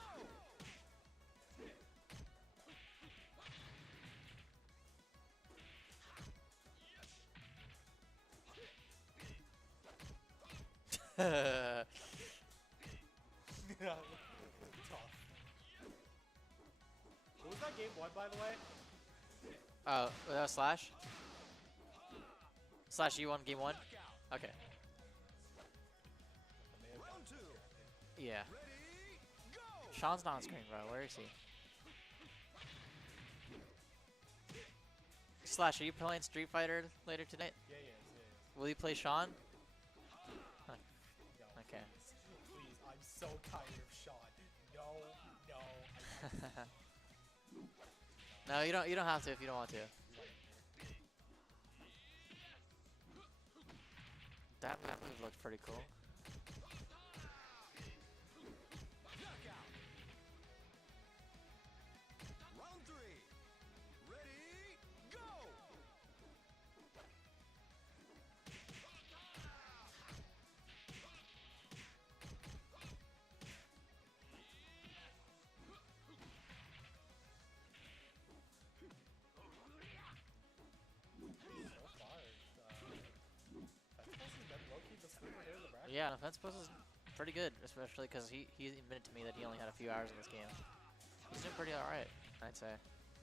Yeah. Tough. What was that game won, by the way? Oh, Slash? Slash, you won game 1? Okay. Round 2. Yeah. Ready, go! Sean's not on screen, bro. Where is he? Slash, are you playing Street Fighter later tonight? Yeah, yeah, Will you play Sean? No, Okay. please, I'm so tired of Sean. No, no. No, you don't have to if you don't want to. That move looked pretty cool. Round 3. Ready, go! Yeah, Defense Post is pretty good, especially because he admitted to me that he only had a few hours in this game. He's doing pretty alright, I'd say.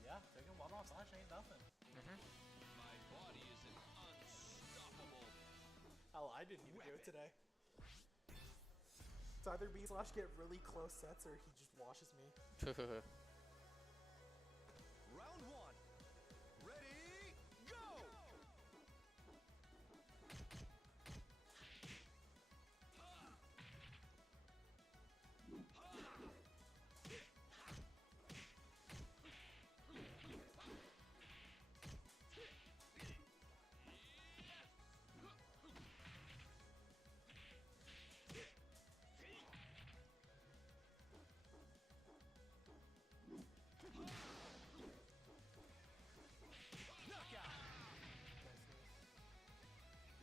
Yeah, taking one off Slash ain't nothing. My body is an unstoppable. Hell, I didn't even do it today. It's either me Slash get really close sets or he just washes me. Round 1. Ready, go!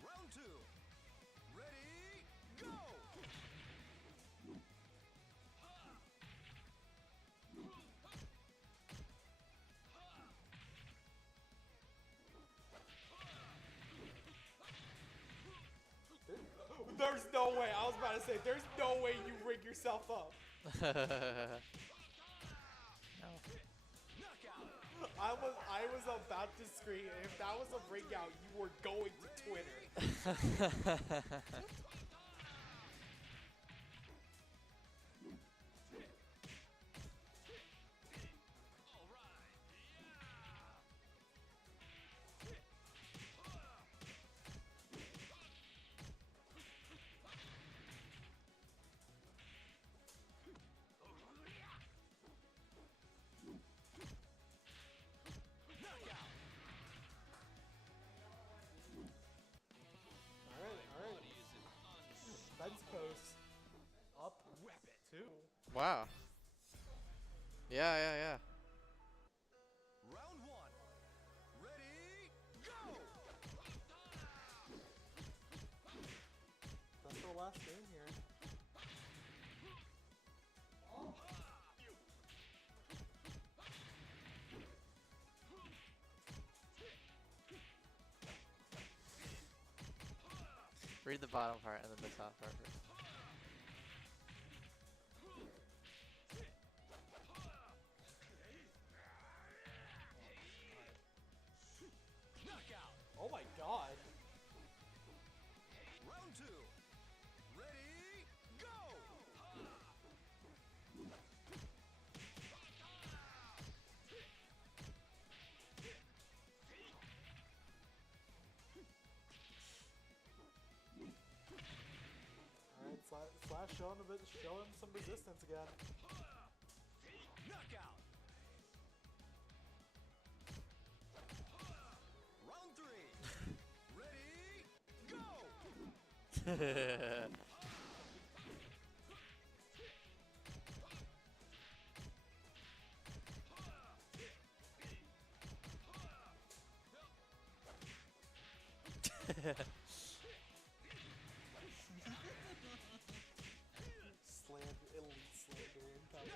Round 2. Ready, go! There's no way. I was about to say, there's no way you rig yourself up. I was about to scream. If that was a ring out, you were going to Twitter. Alright. Fence post. Up. Two. Wow. Yeah. Round 1. Ready, go! That's the last game here. Read the bottom part and then the top part first. Slash showing some resistance again. Knockout. Round 3. Ready, go. Elite slander incoming.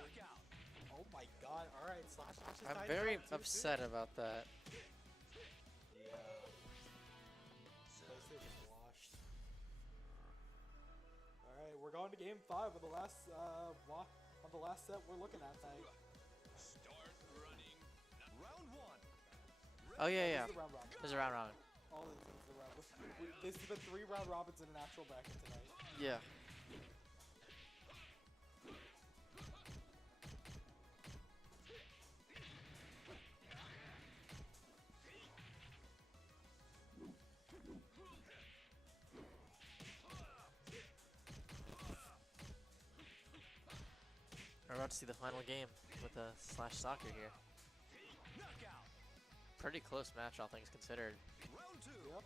Oh my god, alright, Slash is I'm tied very up too, upset about that. Yeah. PlayStation washed. Alright, we're going to game 5 of the last on the last set we're looking at tonight. Start running. Round 1. Oh yeah, This is yeah. a round robin. There's a round robin. All of these are round robin. This has been 3 round robins in an actual bracket tonight. Yeah. We're about to see the final game with Slash Soccer here. Knockout. Pretty close match, all things considered. Round 2. Yep.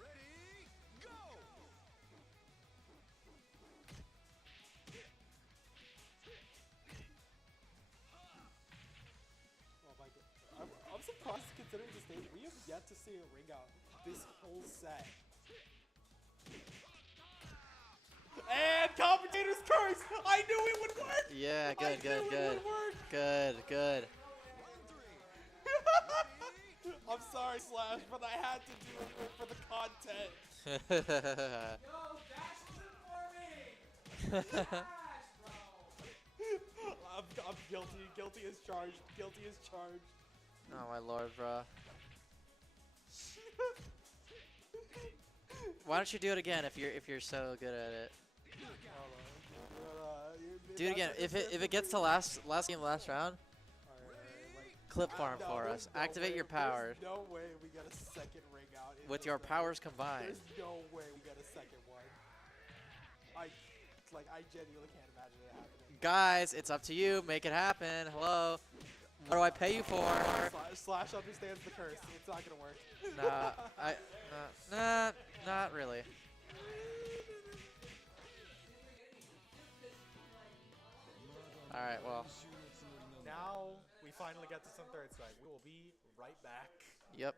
Ready, go. Oh my god. I'm surprised considering the stage. We have yet to see a ring out this whole set. And commentator's curse! I knew it would work! Yeah, I good, knew good, it good. would work! Good, good. Round 3. I'm sorry, Slash, but I had to do it for the content. I'm guilty. Guilty as charged. Guilty as charged. Oh my lord, bro. Why don't you do it again if you're so good at it? Do it again. If it gets to last game, last round, clip farm for us. Activate your powers. There's no way we got a second ring out. in With this your round. powers combined. There's no way we got a second one. I genuinely can't imagine it happening. Guys, it's up to you. Make it happen. Hello. What do I pay you for? Slash understands the curse. It's not gonna work. Nah, not really. All right, well, Now we finally get to some third strike. We will be right back. yep.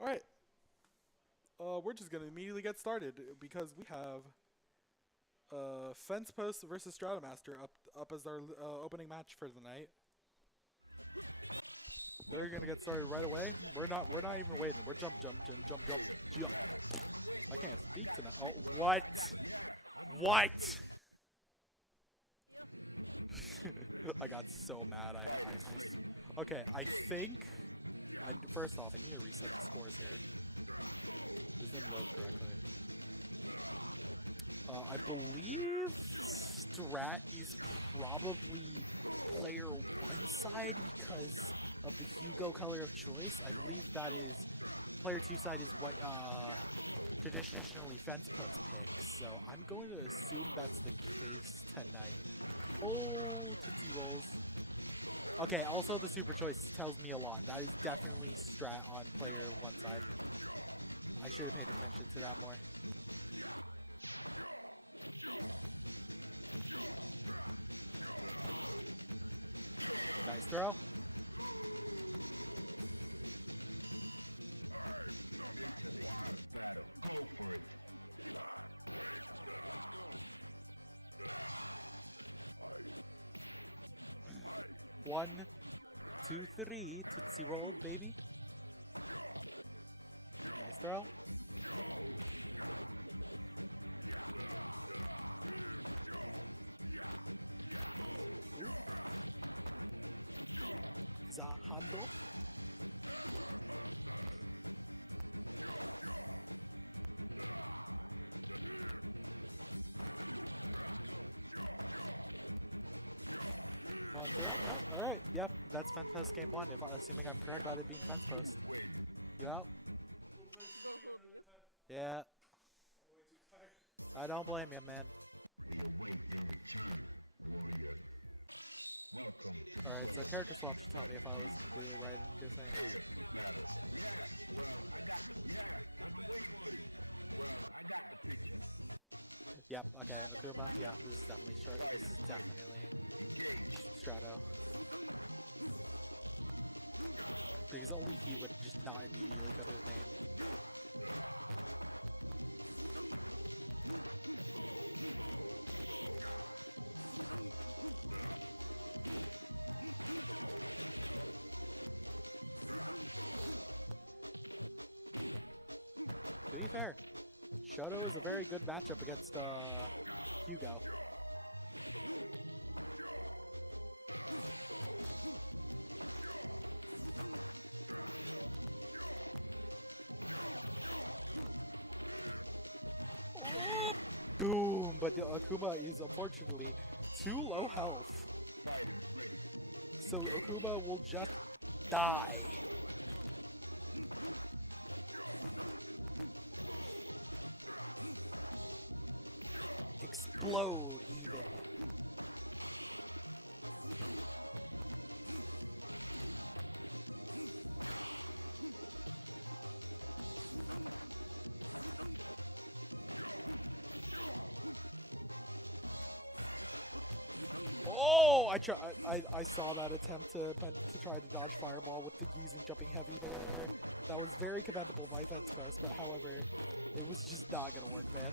All right. We're just gonna immediately get started because we have Fence Post versus Stratomaster up as our opening match for the night. They're gonna get started right away. We're not even waiting. We're jump. I can't speak tonight. Oh, what? What? I got so mad. Okay, I think. First off, I need to reset the scores here. This didn't load correctly. I believe Strat is probably player 1 side because of the Hugo color of choice. I believe that is player 2 side is what traditionally Fence Post picks. So I'm going to assume that's the case tonight. Oh, Tootsie Rolls. Okay, also the Super Choice tells me a lot. That is definitely Strat on player 1 side. I should have paid attention to that more. Nice throw. One, two, three. Tootsie Roll, baby. Nice throw. Ooh. Zahando. One throw. Oh, alright, yep, that's Fence Post game 1, assuming I'm correct about it being Fence Post. You out? Yeah. I don't blame you, man. Alright, so character swap should tell me if I was completely right in just saying that. Yep, okay, Akuma, yeah, this is definitely Strato. Because only he would just not immediately go to his main. To be fair, Shoto is a very good matchup against Hugo. Oh! Boom! But the Akuma is unfortunately too low health. So Akuma will just die. Explode, even. Oh, I saw that attempt to try to dodge fireball with the using jumping heavy there. That was very commendable by Fence Post, but however, it was just not gonna work, man.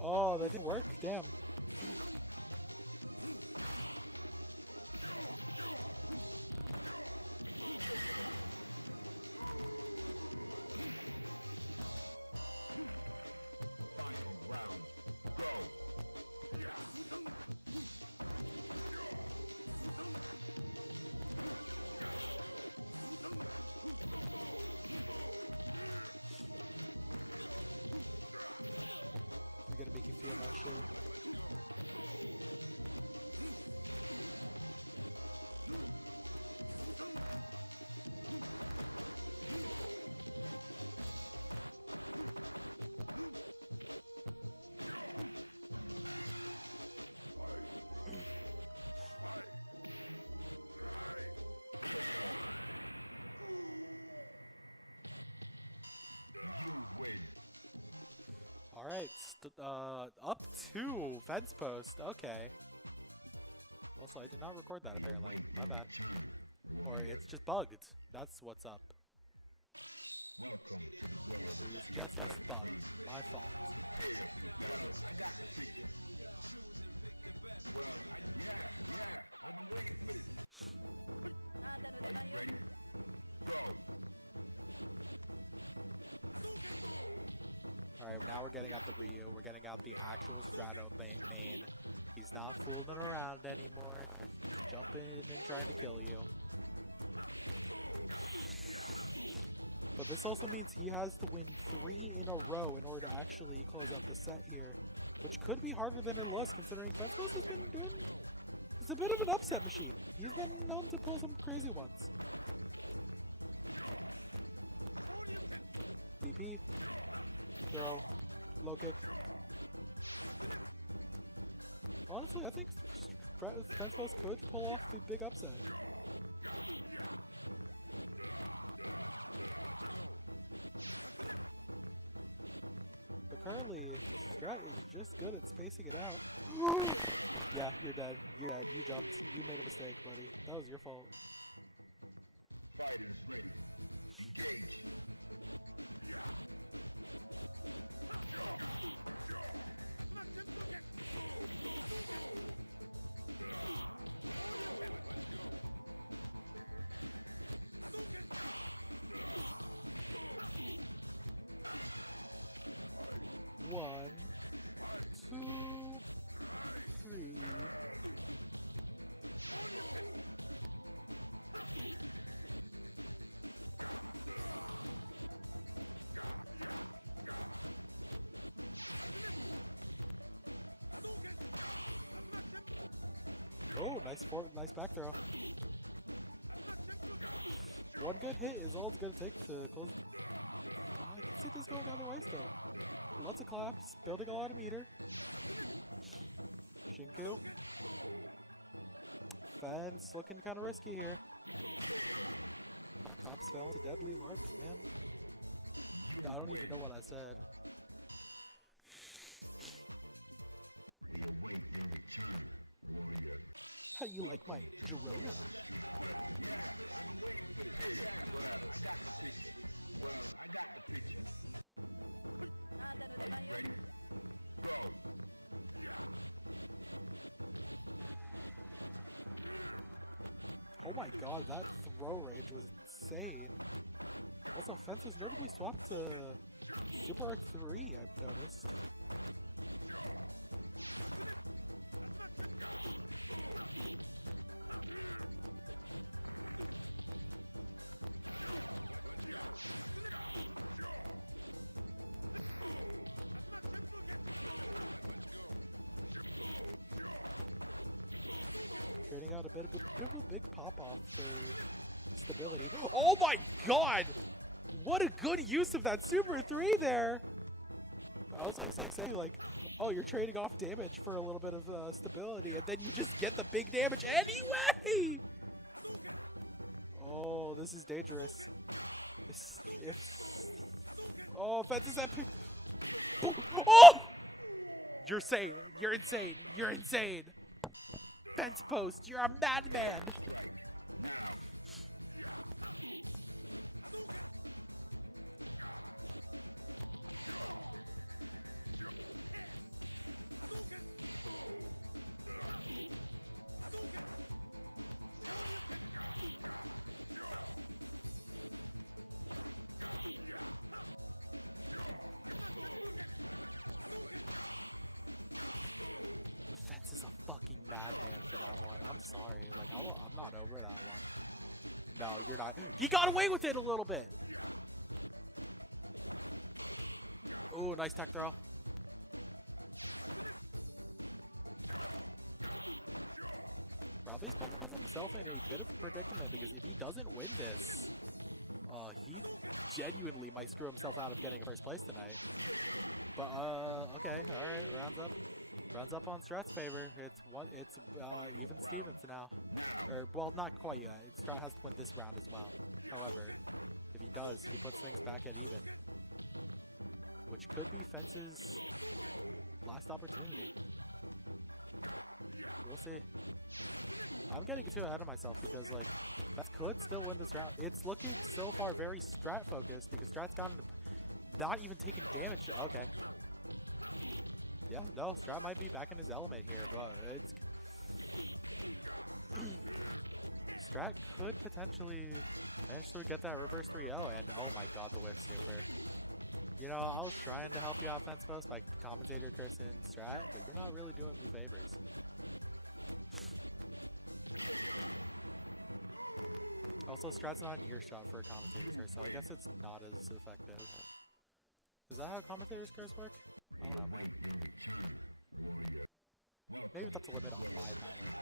Oh, that didn't work. Damn. I'm gonna make you feel that shit. Alright. Alright, up 2 fence post. Okay. Also, I did not record that apparently. My bad. Or it's just bugged. That's what's up. It was just bugged. My fault. Alright, now we're getting out the Ryu. We're getting out the actual Strato main. He's not fooling around anymore. Jumping in and trying to kill you. But this also means he has to win 3 in a row in order to actually close out the set here. Which could be harder than it looks, considering FencePost has been doing... It's a bit of an upset machine. He's been known to pull some crazy ones. DP. Throw. Low kick. Honestly, I think FencePost could pull off the big upset. But currently, Strat is just good at spacing it out. Yeah, you're dead. You're dead. You jumped. You made a mistake, buddy. That was your fault. One, two, three. Oh, nice back throw. One good hit is all it's gonna take to close. Oh, I can see this going either way still. Lots of claps, building a lot of meter. Shinku. Fence looking kind of risky here. Tops fell into deadly LARP, man. I don't even know what I said. How do you like my Girona? Oh my god, that throw range was insane. Also, Fence has notably swapped to Super Arc 3, I've noticed. Trading out a bit of a big pop-off for stability. Oh my god! What a good use of that Super 3 there! I was like saying, like, oh, you're trading off damage for a little bit of stability, and then you just get the big damage anyway! Oh, this is dangerous. Oh, Fence is that pick. Oh! You're sane. You're insane. You're insane. Fence post, you're a madman! Fence is a fucking madman for that one. I'm sorry. Like, I'm not over that one. No, you're not. He got away with it a little bit! Ooh, nice tech throw. Ralphie's putting himself in a bit of a predicament because if he doesn't win this, he genuinely might screw himself out of getting first place tonight. But, okay, alright, rounds up. Rounds up on Strat's favor. It's even Stevens now. Or, well, not quite yet. Strat has to win this round as well. However, if he does, he puts things back at even. Which could be Fence's last opportunity. We'll see. I'm getting too ahead of myself because, like, that could still win this round. It's looking so far very strat focused because Strat's gotten not even taking damage. Okay. Yeah, no, Strat might be back in his element here, but it's Strat could potentially manage to get that reverse 3-0, and oh my god, the whiff super. You know, I was trying to help you out, Fence Post, by commentator cursing Strat, but you're not really doing me favors. Also, Strat's not an earshot for a commentator's curse, so I guess it's not as effective. Is that how commentators' curse work? I don't know, man. Maybe that's a limit on my power.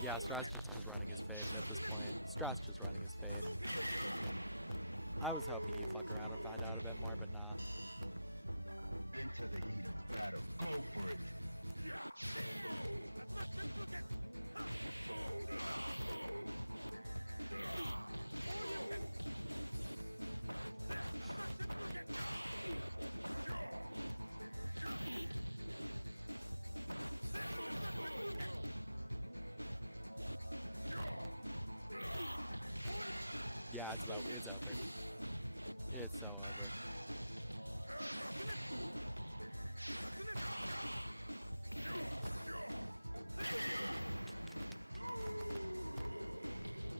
Yeah, Strat's just running his fade at this point. Strat's just running his fade. I was hoping you'd fuck around and find out a bit more, but nah. Yeah, it's over. It's over. It's so over.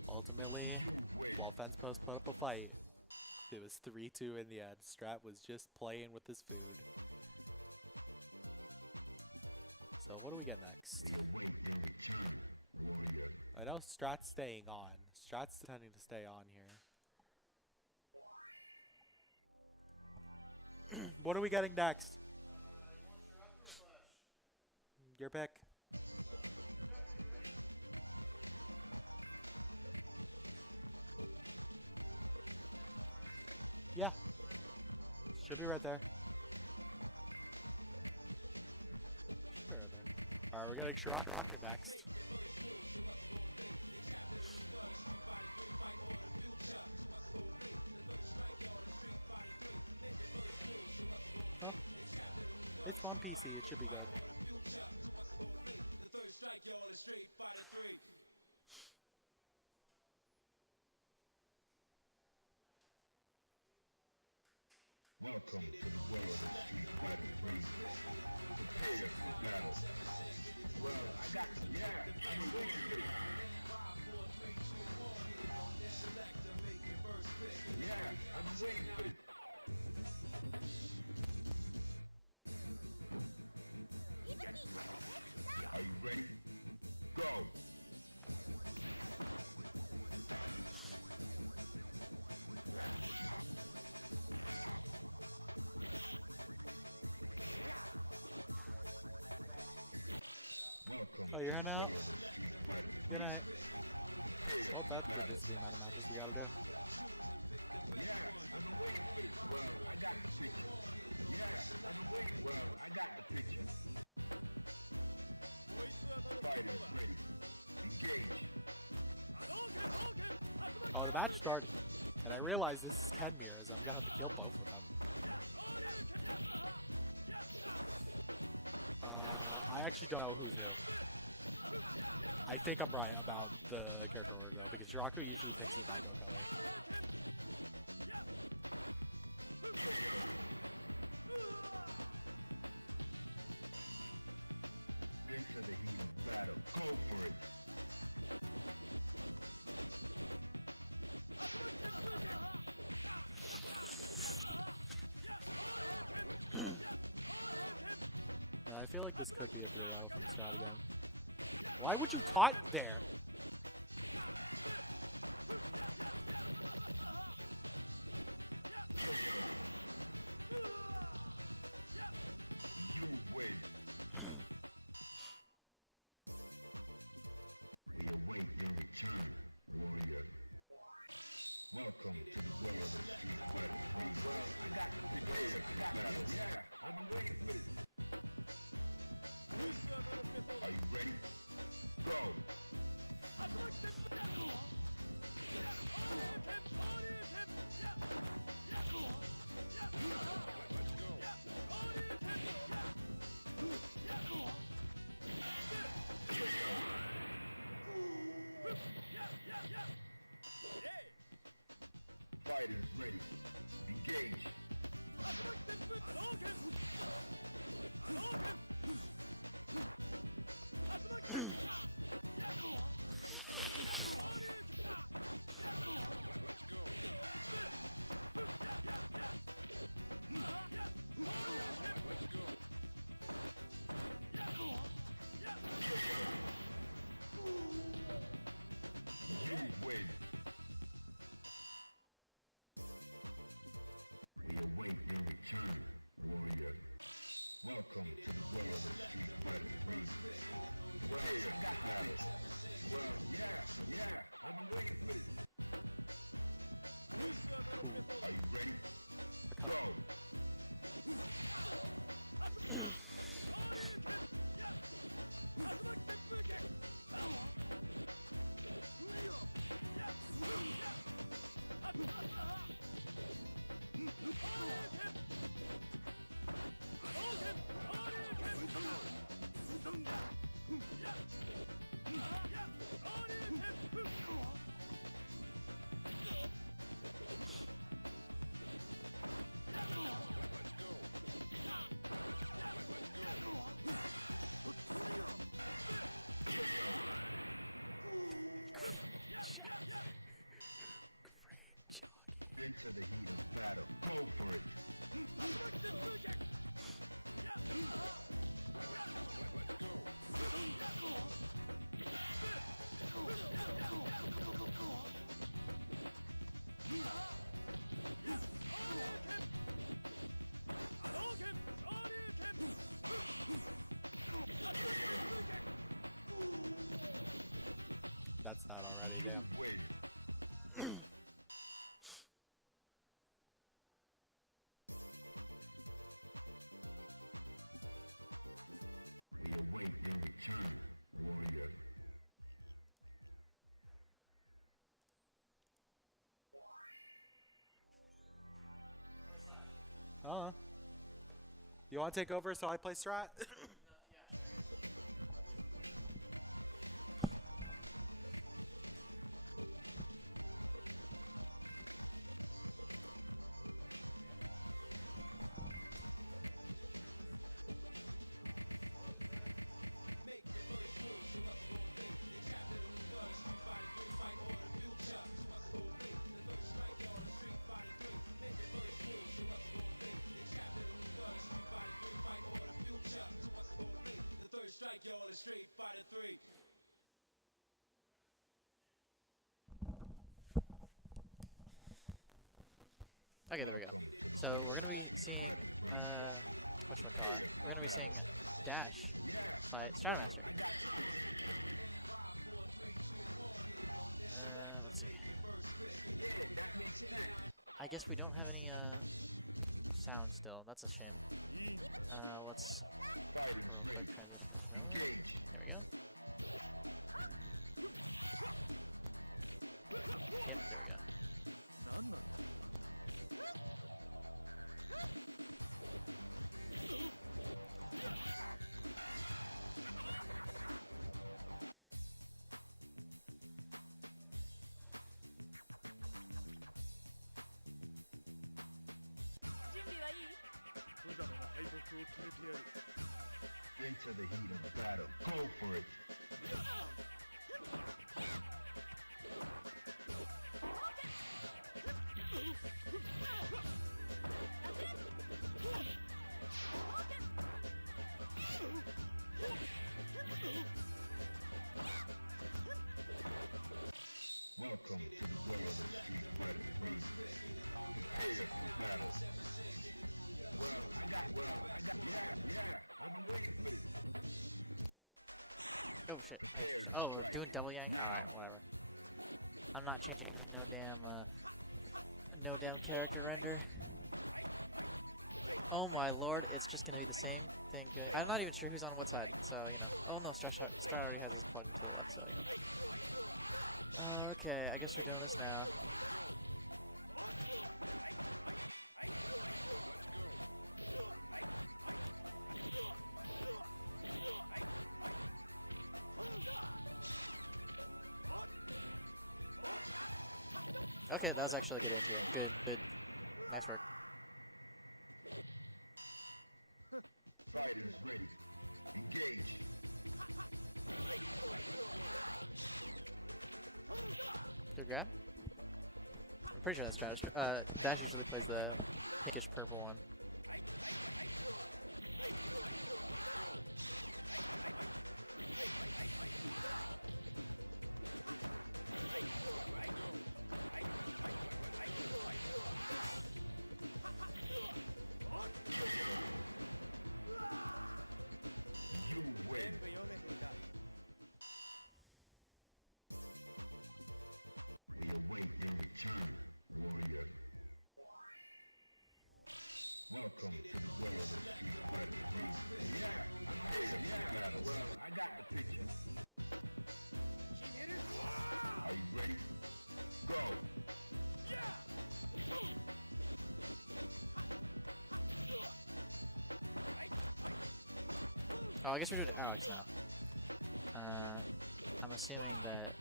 Ultimately, while Fence Post put up a fight, it was 3-2 in the end. Strat was just playing with his food. So what do we get next? I know Strat's staying on. Strat's tending to stay on here. What are we getting next? Your pick. Yeah. Should be right there. Should be right there. Alright, we're getting Shiraka next. Huh? It's on PC, it should be good. Oh, you're heading out? Good night. Well, that reduces the amount of matches we gotta do. Oh, the match started. And I realized this is Kenmir, as I'm gonna have to kill both of them. I actually don't know who's who. I think I'm right about the character order, though, because Jiraku usually picks his Daigo color. I feel like this could be a 3-0 from Strat again. Why would you taunt there? That's that already, damn. You want to take over so I play strat? Okay, there we go. So we're gonna be seeing whatchamacallit. We're gonna be seeing Dash fight Stratomaster. Let's see. I guess we don't have any sound still. That's a shame. Let's real quick transition to Shinobi. There we go. Yep, there we go. Oh shit! I guess oh, we're doing double yank. All right, whatever. I'm not changing no damn character render. Oh my lord! It's just gonna be the same thing. Good. I'm not even sure who's on what side. So you know. Oh no, Strat already has his plug to the left. So you know. Okay, I guess we're doing this now. Okay, that was actually a good anti-air. Good, good. Nice work. Good grab? I'm pretty sure that's Stratus. Dash usually plays the pinkish purple one. Oh, I guess we're doing Alex now. I'm assuming that...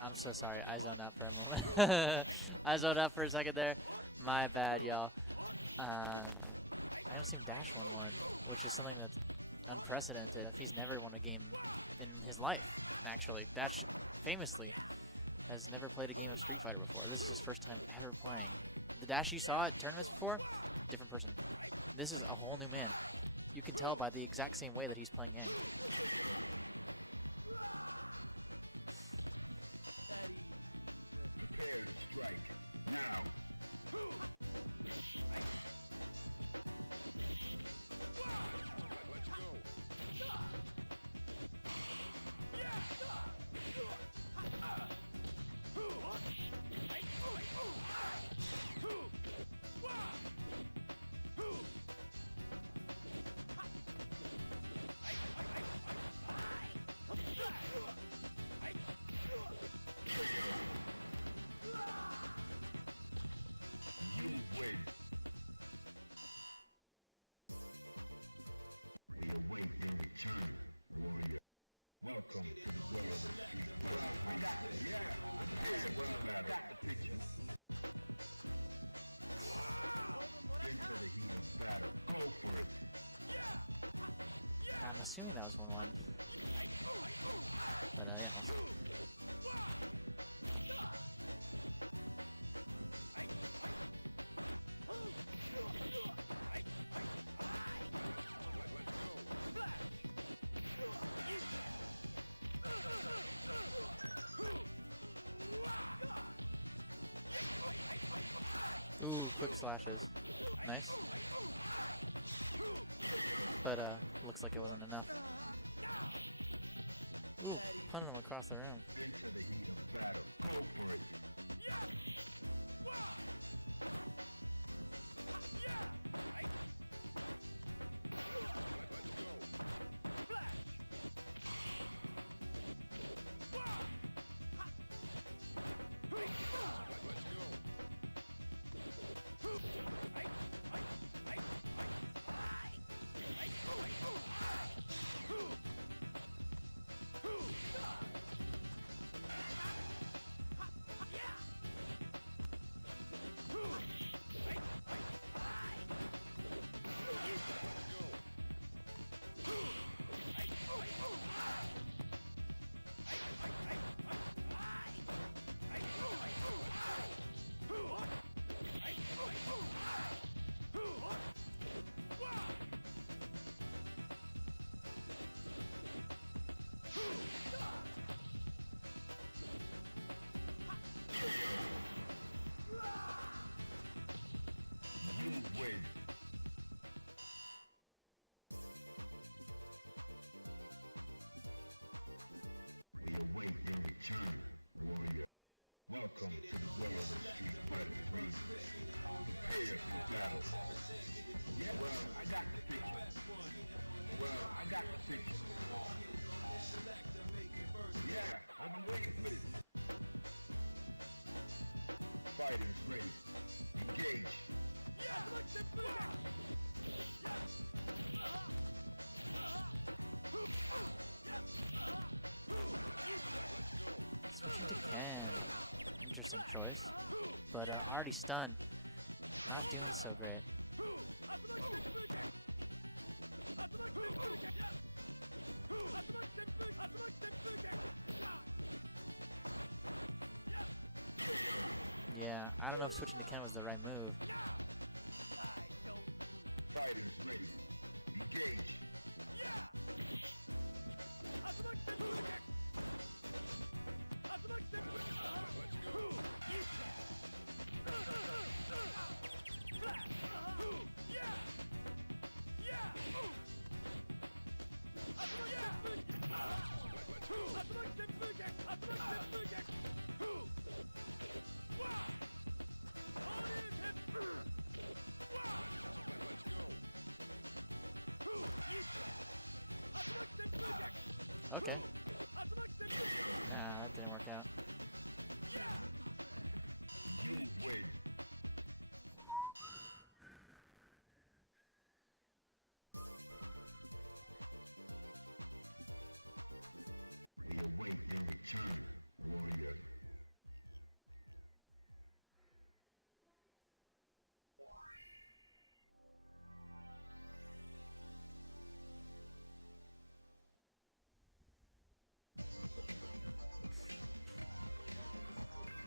I'm so sorry, I zoned out for a moment. I zoned out for a second there. My bad, y'all. I don't see him Dash 1-1, which is something that's unprecedented. He's never won a game in his life, actually. Dash, famously, has never played a game of Street Fighter before. This is his first time ever playing. The Dash you saw at tournaments before, different person. This is a whole new man. You can tell by the exact same way that he's playing Yang. I'm assuming that was 1-1. But yeah, we'll see. Ooh, quick slashes. Nice. But looks like it wasn't enough. Ooh, punted him across the room. Switching to Ken. Interesting choice. But already stunned. Not doing so great. Yeah, I don't know if switching to Ken was the right move. Okay. Nah, that didn't work out.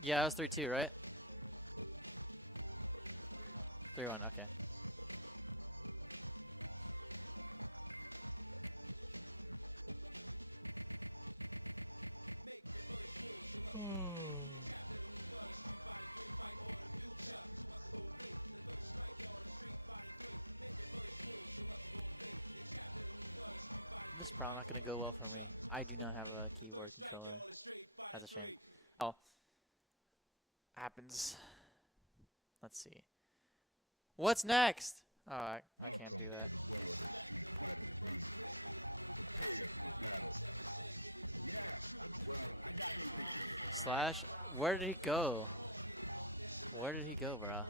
Yeah, it was 3-2, right? 3-1, okay. This is probably not going to go well for me. I do not have a keyboard controller. That's a shame. Oh. Happens. Let's see. What's next? Oh, I can't do that. Slash? Where did he go? Where did he go, bro?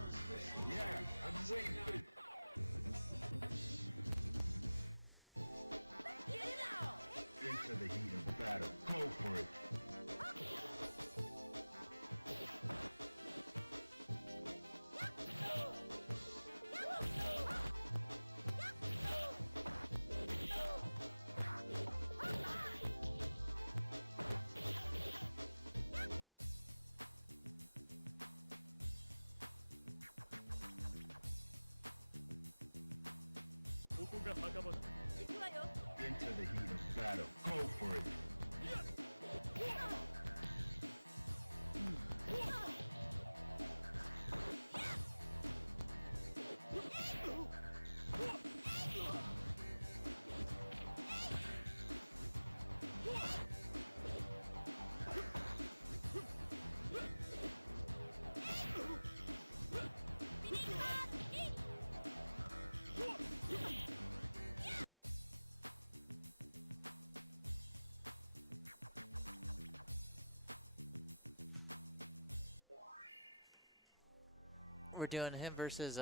we're doing him versus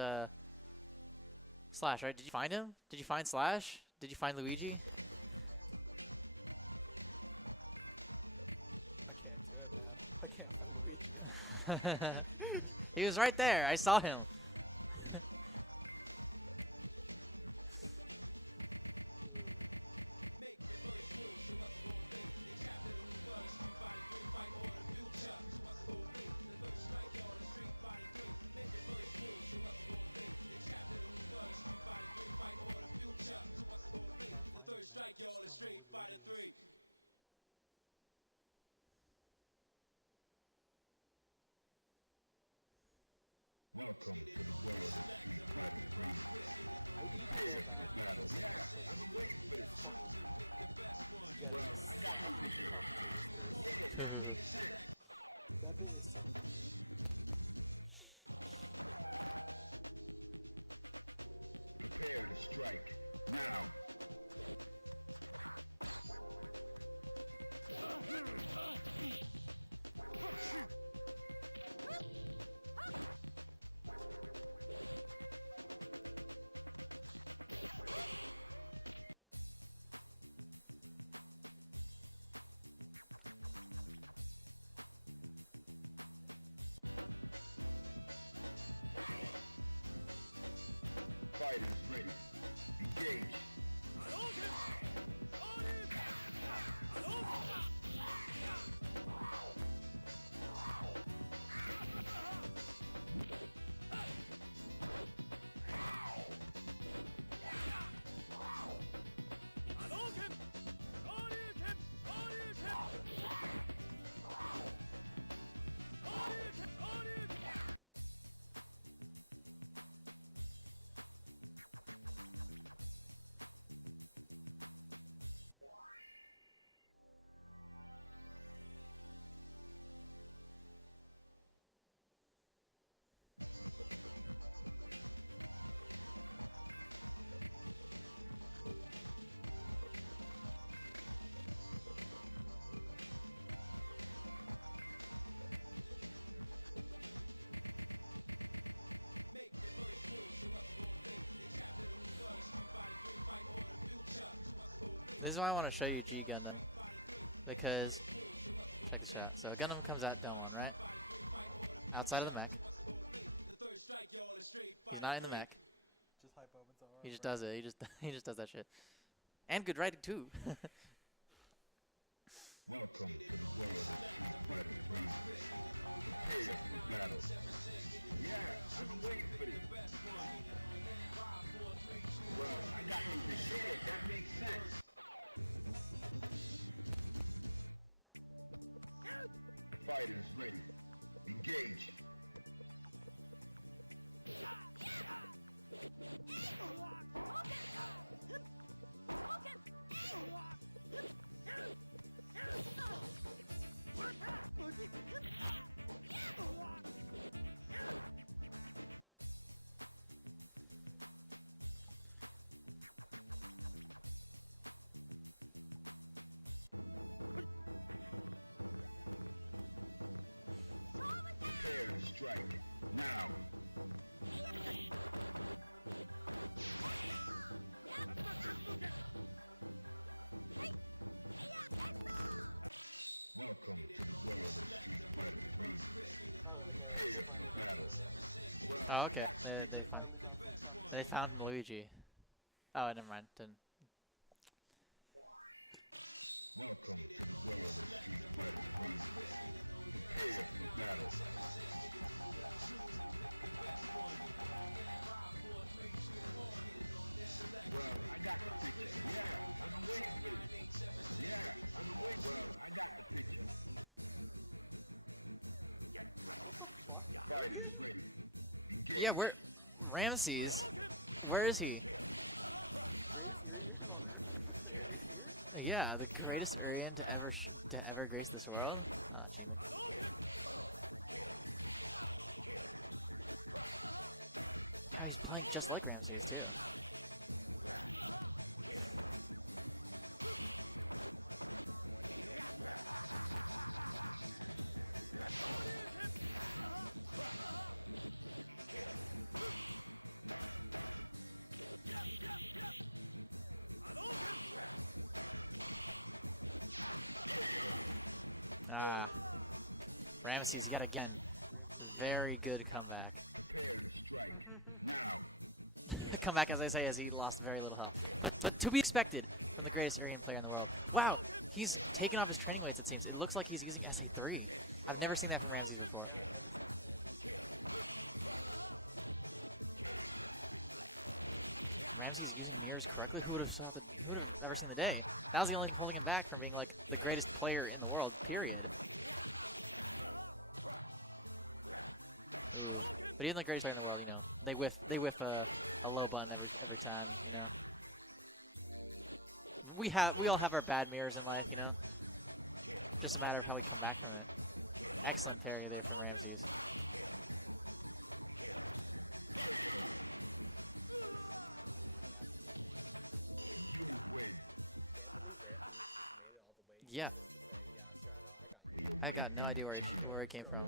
Slash, right? Did you find him? Did you find Slash? Did you find Luigi? I can't do it, man. I can't find Luigi. He was right there. I saw him. Can't find him, man. I just don't know where Luigi is. I need to go back to the episode of the fucking getting slashed with the commentator's curse. That bit is so funny. This is why I want to show you G Gundam. Because, check this out. So Gundam comes out done one, right? Yeah. Outside of the mech. He's not in the mech. Just hype opens the He just does it. He just does that shit. And good writing too. Oh, okay. I think they finally got to. Oh, okay. They found Luigi. Oh, never mind. Then. What the fuck? Urian? Yeah, where Ramses? Where is he? Greatest Urian on Earth is here? Yeah, the greatest Urian to ever grace this world. Ah, cheating. How he's playing just like Ramses too. Ah. Ramses yet again. Very good comeback. Comeback, as I say, as he lost very little health. But to be expected from the greatest Aryan player in the world. Wow, he's taken off his training weights, it seems. It looks like he's using SA3. I've never seen that from Ramses before. Ramses using mirrors correctly? Who would have ever seen the day? That was the only thing holding him back from being like the greatest player in the world, period. Ooh. But even the greatest player in the world, you know, they whiff a low button every time, you know. We all have our bad mirrors in life, you know. Just a matter of how we come back from it. Excellent parry there from Ramses. Yeah. I got no idea where he came from.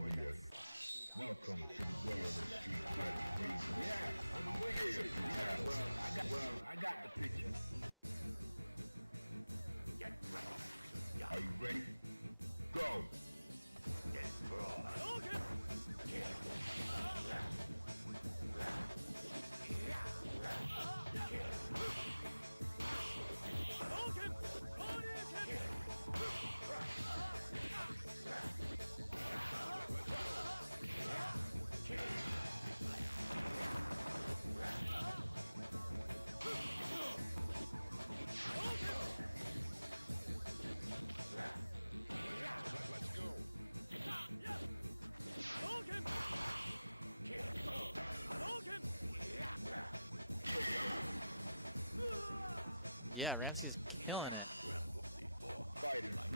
Yeah, Ramsey's killing it.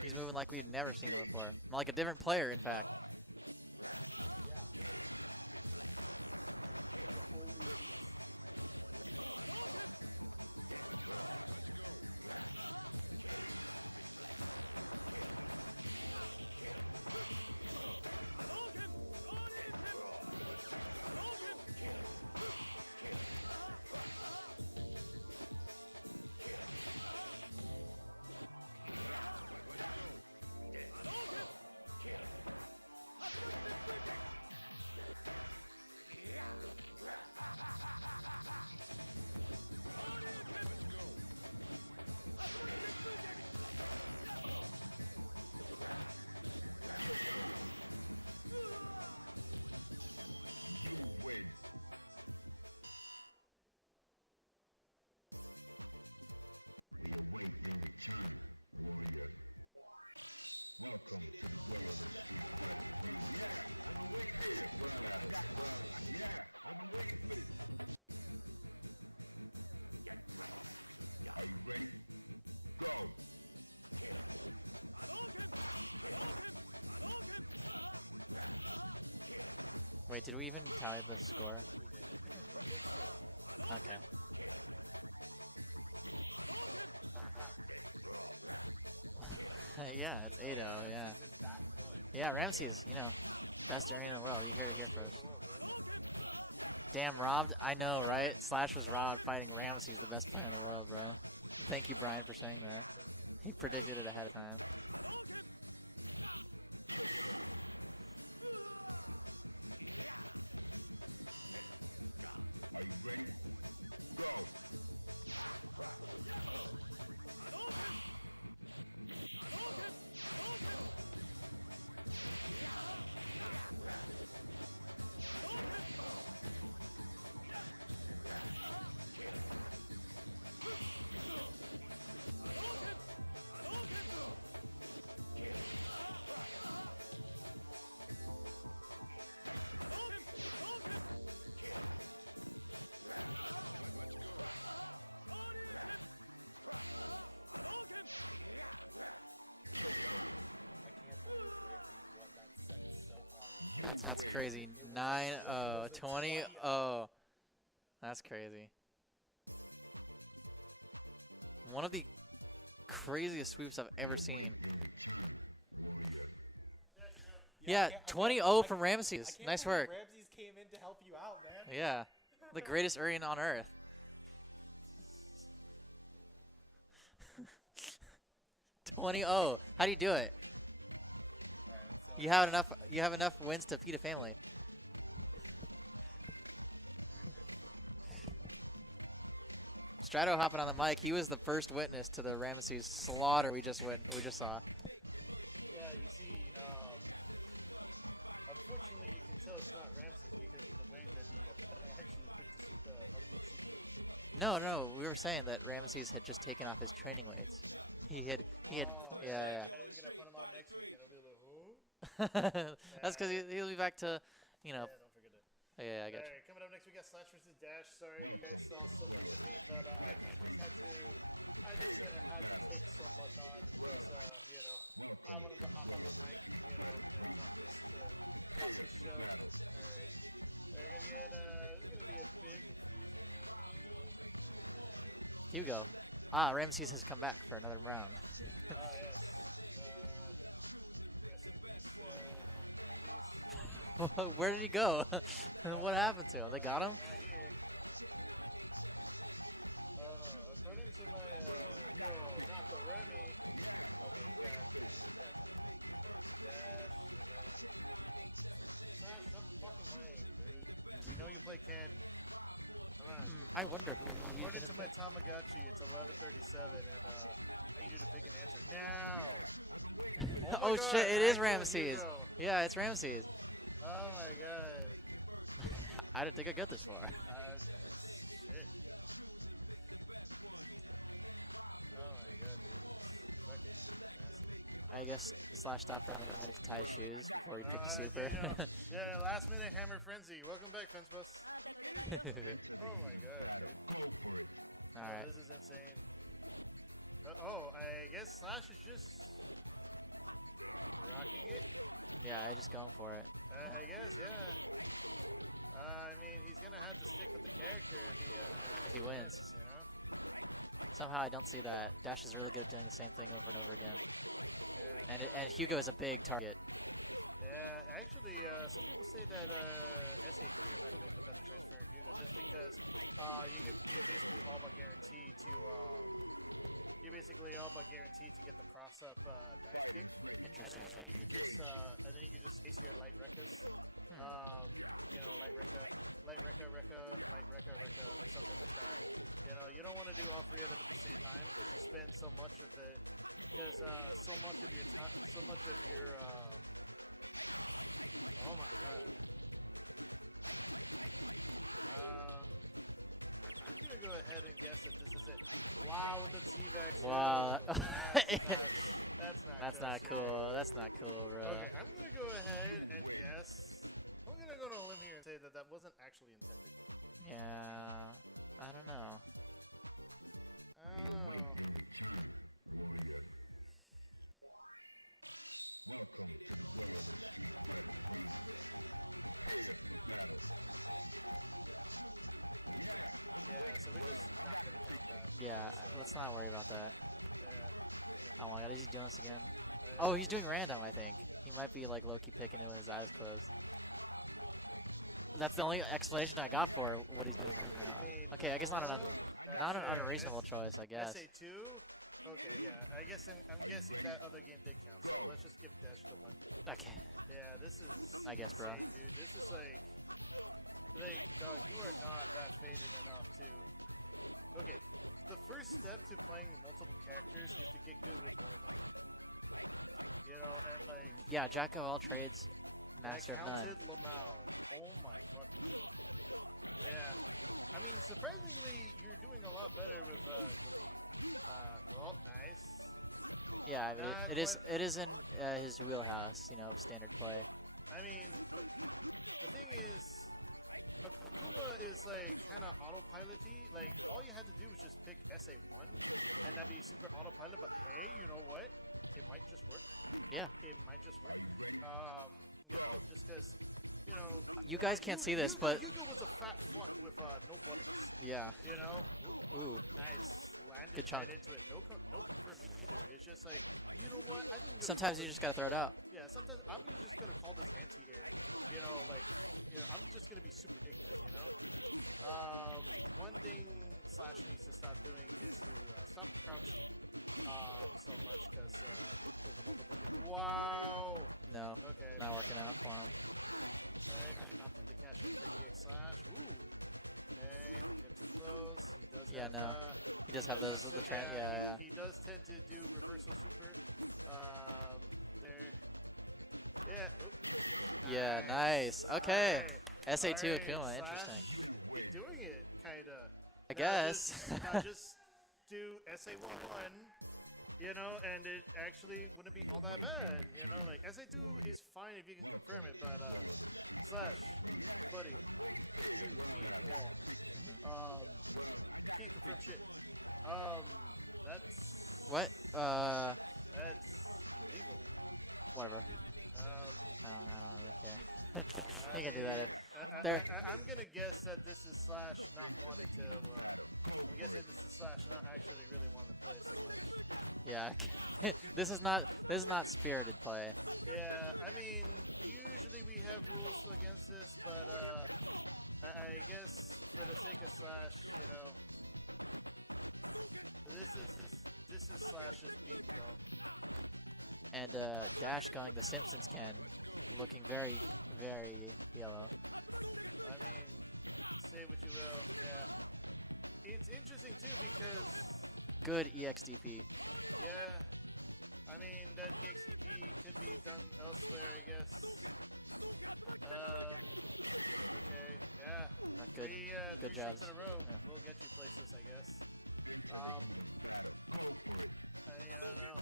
He's moving like we've never seen him before. Like a different player, in fact. Wait, did we even tally the score? Okay. Yeah, it's 8-0, yeah. Yeah, Ramses, you know, best Aryan in the world. You heard it here first. Damn, robbed? I know, right? Slash was robbed fighting Ramses, the best player in the world, bro. Thank you, Brian, for saying that. He predicted it ahead of time. That's crazy. 9-0, 20-0. That's crazy. One of the craziest sweeps I've ever seen. Yeah, 20-0 from Ramses. Nice work. Ramses came in to help you out, man. Yeah, the greatest Aryan on earth. 20-0. How do you do it? You have enough. You have enough wins to feed a family. Strato hopping on the mic. He was the first witness to the Ramesses slaughter we just saw. Yeah, you see, unfortunately, you can tell it's not Ramses because of the way that he actually picked a good super. No, we were saying that Ramesses had just taken off his training weights. He had, Oh, yeah. And he's gonna put him on next week, and I'll be like, who? That's because he'll be back to, you know. Yeah, don't forget it. Yeah, I got you. Alright, coming up next we got Slash vs Dash. Sorry you guys saw so much of me, but I just had to take so much on because you know, I wanted to hop off the mic, you know, and talk this show. Alright. We're gonna get this is gonna be a bit confusing maybe. Hugo. Ramesses has come back for another round. Yes. Rest in peace, Ramses. Where did he go? What happened to him? They got him? Not here. Oh no, according to my no, not the Remy. Okay, he's got it's a dash and then Slash, stop fucking playing, dude. We know you play Candy. Come on. I wonder who he's According gonna to my pick. Tamagotchi, it's 11:37 and I need you to pick an answer now. Oh, my God, shit, it is actual Ramesses. Hugo. Yeah, it's Ramesses. Oh my god. I didn't think I'd get this far. That's shit. Oh my god, dude. It's fucking nasty. I guess Slash stopped for another minute to tie his shoes before he picked a super. You know, yeah, last minute Hammer Frenzy. Welcome back, Fence Bus. Oh my god, dude. Oh, Alright. this is insane. I guess Slash is just rocking it. Yeah, I just going for it. I guess, yeah. I mean, he's gonna have to stick with the character if he wins. you know? Somehow I don't see that. Dash is really good at doing the same thing over and over again. Yeah. And Hugo is a big target. Yeah, actually, some people say that SA3 might have been the better choice for Hugo, just because you're basically all but guaranteed to get the cross up dive kick. Interesting. And then you just ace your light rekkas. You know, light rekka, or something like that. You know, you don't want to do all three of them at the same time because you spend so much of it. Because so much of your time, oh my god. I'm gonna go ahead and guess that this is it. Wow, with the T-Vex. Wow. That's not That's good not shit. cool. That's not cool, bro. Okay, I'm gonna go ahead and guess. I'm gonna go on a limb here and say that that wasn't actually intended. Yeah, I don't know. I don't know. Yeah, so we're just not gonna count that. Yeah, It's, let's not worry about that. Yeah. Oh my god, is he doing this again? Oh, he's doing random, I think. He might be like low-key picking it with his eyes closed. That's the only explanation I got for what he's doing right now. I mean, Okay, I guess not an sure. unreasonable choice, I guess. SA2? Okay, yeah. I guess I'm guessing that other game did count, so let's just give Dash the one. Okay. Yeah, this is I guess, bro. insane, dude. This is like, dog, you are not that faded enough to... Okay, the first step to playing multiple characters is to get good with one of them. You know, and like... Yeah, Jack of all trades, master of I none. counted Lamau. Oh my fucking god. Yeah. I mean, surprisingly, you're doing a lot better with Cookie. Well, nice. Yeah, I mean, Not it is in his wheelhouse, you know, standard play. I mean, look. The thing is, Akuma is like kind of autopilot-y. Like, all you had to do was just pick SA1, and that'd be super autopilot. But hey, you know what? It might just work. Yeah. It might just work. You know, just because, you know... You guys can't see this, but... Hugo was a fat fuck with no buttons. Yeah. You know? Ooh. Nice. Landed Good chunk. right into it. No confirm either. It's just like, you know what? I think I'm gonna Sometimes call you this- just gotta throw it out. Yeah, sometimes I'm just gonna call this anti-air. You know, like, you know, I'm just gonna be super ignorant. You know. One thing Slash needs to stop doing is to stop crouching so much because the multiplicator. Wow. no. Okay. Not working out for him. Alright, opting to cash in for EX slash. Ooh. Okay, don't get too close. He does Yeah, have, no. He does have those, the trend, yeah. He does tend to do reversal super. There. Yeah. Oop. Yeah, nice. Okay. Alright. SA2 Alright, Akuma, Slash interesting. doing it, kinda. I Now guess. Now just do SA11, you know, and it actually wouldn't be all that bad, you know. Like SA2 is fine if you can confirm it, but Slash, buddy, you, me, the wall. You can't confirm shit. That's What? That's illegal. Whatever. Um, I don't really care. You can do that if There. I'm gonna guess that this is Slash not wanting to. I'm guessing this is Slash not actually really wanting to play so much. yeah. This is not spirited play. Yeah, I mean, usually we have rules against this, but I guess for the sake of Slash, you know, this is Slash's beat though. And Dash going the Simpsons can, looking very, very yellow. I mean, say what you will, yeah. It's interesting too because Good EXDP. yeah, I mean that EXDP could be done elsewhere, I guess. Okay, yeah. Not good. Three Good strikes jobs. in a row. Yeah. We'll get you places, I guess. I mean, I don't know.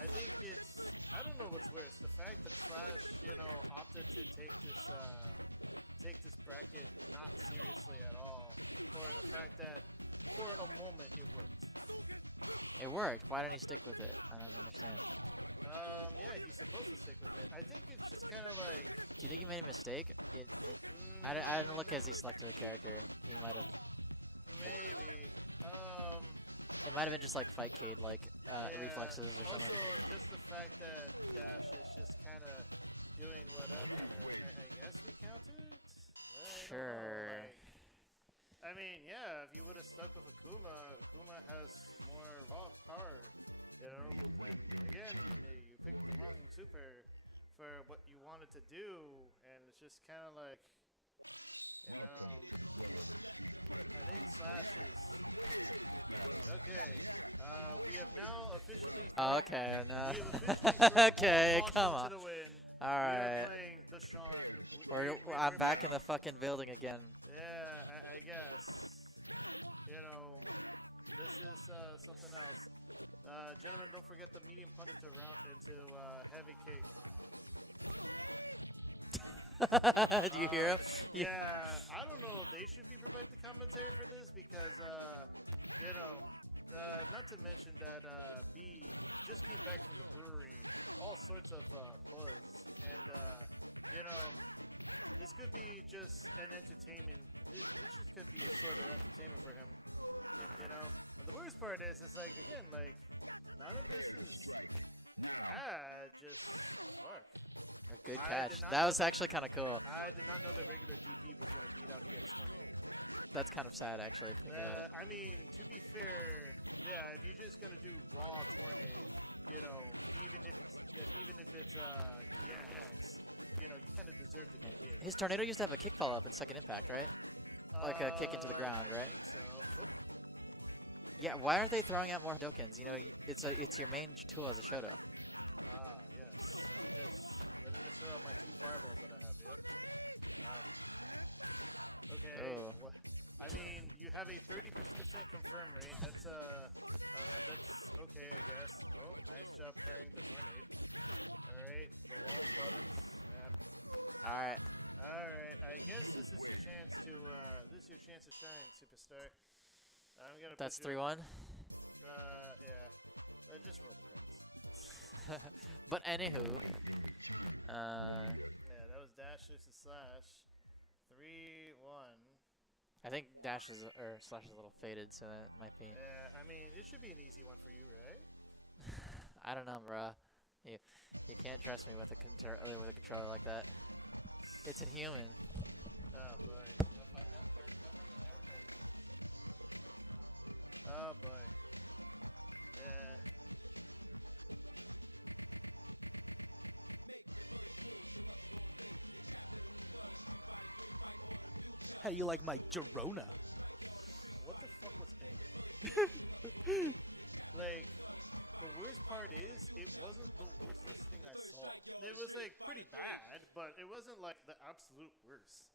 I think it's. I don't know what's worse: the fact that Slash, you know, opted to take this bracket not seriously at all, or the fact that for a moment it worked. It worked. Why didn't he stick with it? I don't understand. Yeah, he's supposed to stick with it. I think it's just kind of like. Do you think he made a mistake? I didn't look as he selected a character. He might have. Maybe. It might have been just like Fight Cade, like Yeah, reflexes or something. Also, just the fact that Dash is just kind of doing whatever. I guess we counted. I don't know, Sure. like- I mean, yeah, if you would have stuck with Akuma, Akuma has more raw power, you know. And again, you picked the wrong super for what you wanted to do, and it's just kind of like, you know. I think Slash is okay. We have now officially. Oh, okay, no. We have officially thrown Okay, all come caution on. to the wind. All We are right. playing the Sean. I'm back in the fucking building again. Yeah, I guess. You know, this is something else. Gentlemen, don't forget the medium punch into heavy kick. Do you hear him? Yeah, I don't know if they should be providing the commentary for this because, you know, not to mention that B just came back from the brewery, all sorts of buzz, and you know, this could be just an entertainment. This just could be a sort of entertainment for him, you know. And the worst part is, it's like again, like none of this is bad. Just fuck. A good I catch. did not That know was that- actually kind of cool. I did not know that regular DP was gonna beat out EX Tornado. That's kind of sad, actually, if you think about it. I mean, to be fair, yeah, if you're just gonna do raw Tornado, you know, even if it's EX, you know, you kind of deserve to get hit. His Tornado used to have a kick follow-up in Second Impact, right? Like a kick into the ground, I right? think so. Oop. Yeah, why aren't they throwing out more Hadokens? You know, it's your main tool as a Shoto. Ah, yes. Let me just throw out my 2 fireballs that I have. Yep. Okay. Oh. I mean, you have a 30% confirm rate. That's okay, I guess. Oh, nice job parrying the tornado. All right, the long buttons. Yep. All right. All right. I guess this is your chance to shine, superstar. I'm gonna. That's put you- 3-1. Yeah. Just roll the credits. But anywho, Yeah, that was Dash versus Slash. 3-1. I think Dash is or Slash is a little faded, so that might be. Yeah, I mean, it should be an easy one for you, right? I don't know, bruh. You can't trust me with a controller like that. It's inhuman. Oh boy. Oh boy. Yeah. How do you like my Girona? What the fuck was any of that? Like, the worst part is, it wasn't the worstest thing I saw. It was, like, pretty bad, but it wasn't, like, the absolute worst.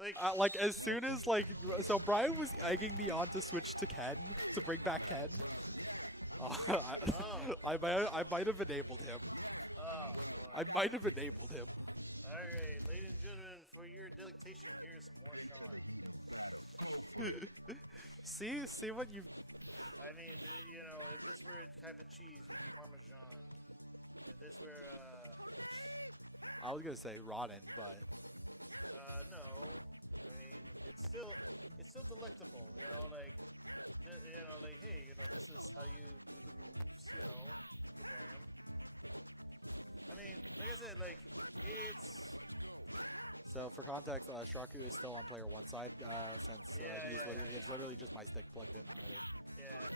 Like as soon as so Brian was egging me on to switch to Ken to bring back Ken. I might have enabled him. Oh, boy. I might have enabled him. Alright, ladies and gentlemen, for your delectation, here's some more Sean. See what you. I mean, you know, if this were a type of cheese, we'd use Parmesan. If this were, I was gonna say rotten, but no. I mean, it's still delectable, you know, like, you know, like, hey, you know, this is how you do the moves, you know, bam. I mean, like I said, like, it's... So for context, Shraku is still on player 1 side since it's literally just my stick plugged in already. Yeah.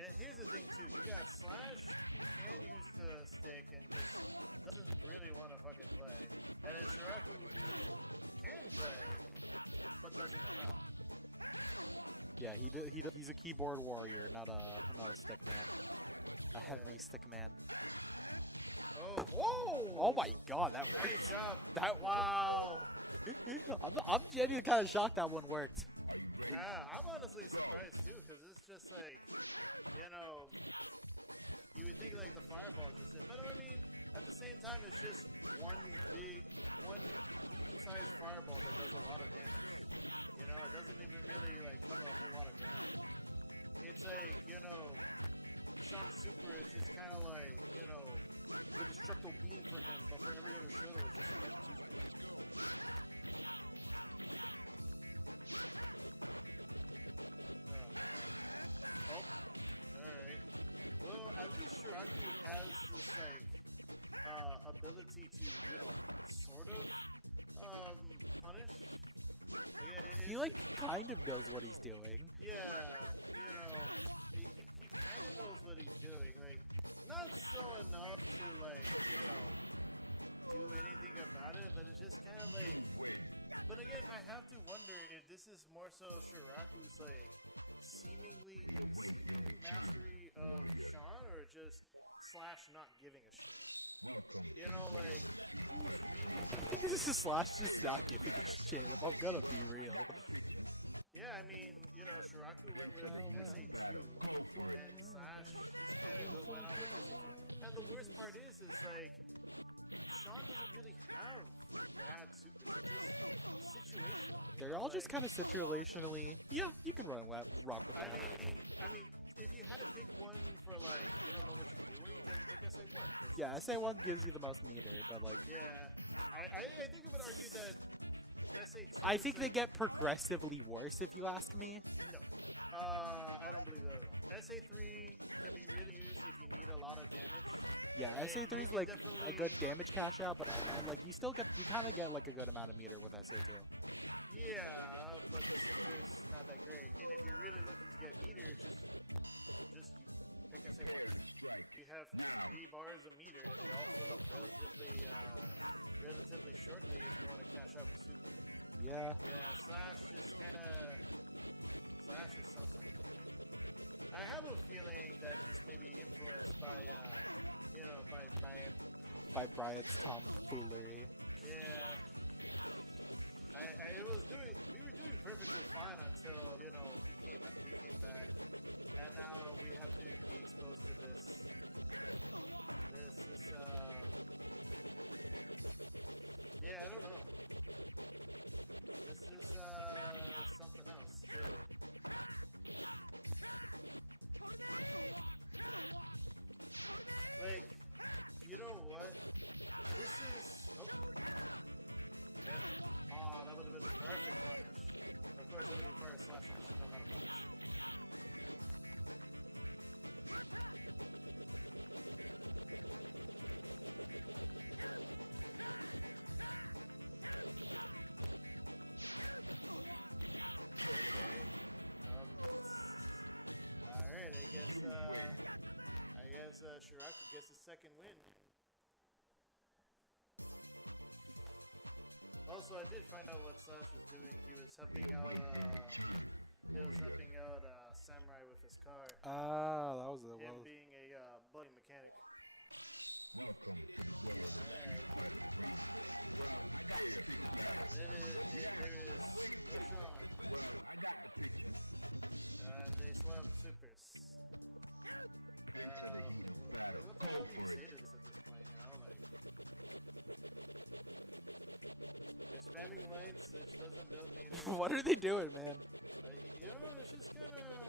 And here's the thing, too. You got Slash, who can use the stick and just doesn't really want to fucking play. And then Shiraku, who can play, but doesn't know how. Yeah, he's a keyboard warrior, not a stick man. A Henry stick man. Oh, whoa! Oh my god, that worked. Nice job. That wow. I'm genuinely kind of shocked that one worked. I'm honestly surprised too, because it's just like, you know, you would think like the fireball is just it, but I mean, at the same time, it's just one medium-sized fireball that does a lot of damage. You know, it doesn't even really like cover a whole lot of ground. It's like, you know, Sean Super is just kind of like, you know, the destructo beam for him, but for every other Shoto, it's just another Tuesday. Oh, God. Oh, alright. Well, at least Shiraku has this, like, ability to, you know, sort of, punish. He, like, kind of knows what he's doing. Yeah, you know, he kind of knows what he's doing. Like, not so enough to, like, you know, do anything about it, but it's just kind of like... But again, I have to wonder if this is more so Shiraku's, like, seeming mastery of Sean, or just Slash not giving a shit. You know, like, who's really... I think this is Slash just not giving a shit, if I'm gonna be real. Yeah, I mean, you know, Shiraku went with SA2, and Slash just kind of went on with SA3. And the worst part is like, Sean doesn't really have bad supers. They're just situational. They're all just kind of situationally. Yeah, you can rock with that. I mean, if you had to pick one for like you don't know what you're doing, then pick SA1. Yeah, SA1 gives you the most meter, but like. Yeah, I think I would argue that SA2. I think they get progressively worse, if you ask me. No, I don't believe that at all. SA3 can be really used if you need a lot of damage. Yeah, right? SA3 is like a good damage cash out, but like you kind of get like a good amount of meter with SA2. Yeah, but the super is not that great. And if you're really looking to get meter, just you pick SA1. You have 3 bars of meter, and they all fill up relatively shortly if you want to cash out with super. Yeah. Yeah, Slash is something. I have a feeling that this may be influenced by, you know, by Brian. By Brian's tomfoolery. Yeah. We were doing perfectly fine until, you know, he came back. And now we have to be exposed to this. This is, yeah, I don't know. This is, something else, truly. Like, you know what? This is... Oh. Ah, that would have been the perfect punish. Of course, that would require Slash to know how to punish. Okay. Alright, I guess Shiraku gets his second win. Also, I did find out what Slash was doing. He was helping out. Samurai with his car. Ah, that was the Him well. being a buddy mechanic. Alright. There is more Sean. And they swap supers. Like, what the hell do you say to this at this point, you know? Like, they're spamming lights, which doesn't build meters. What are they doing, man? You know, it's just kind of.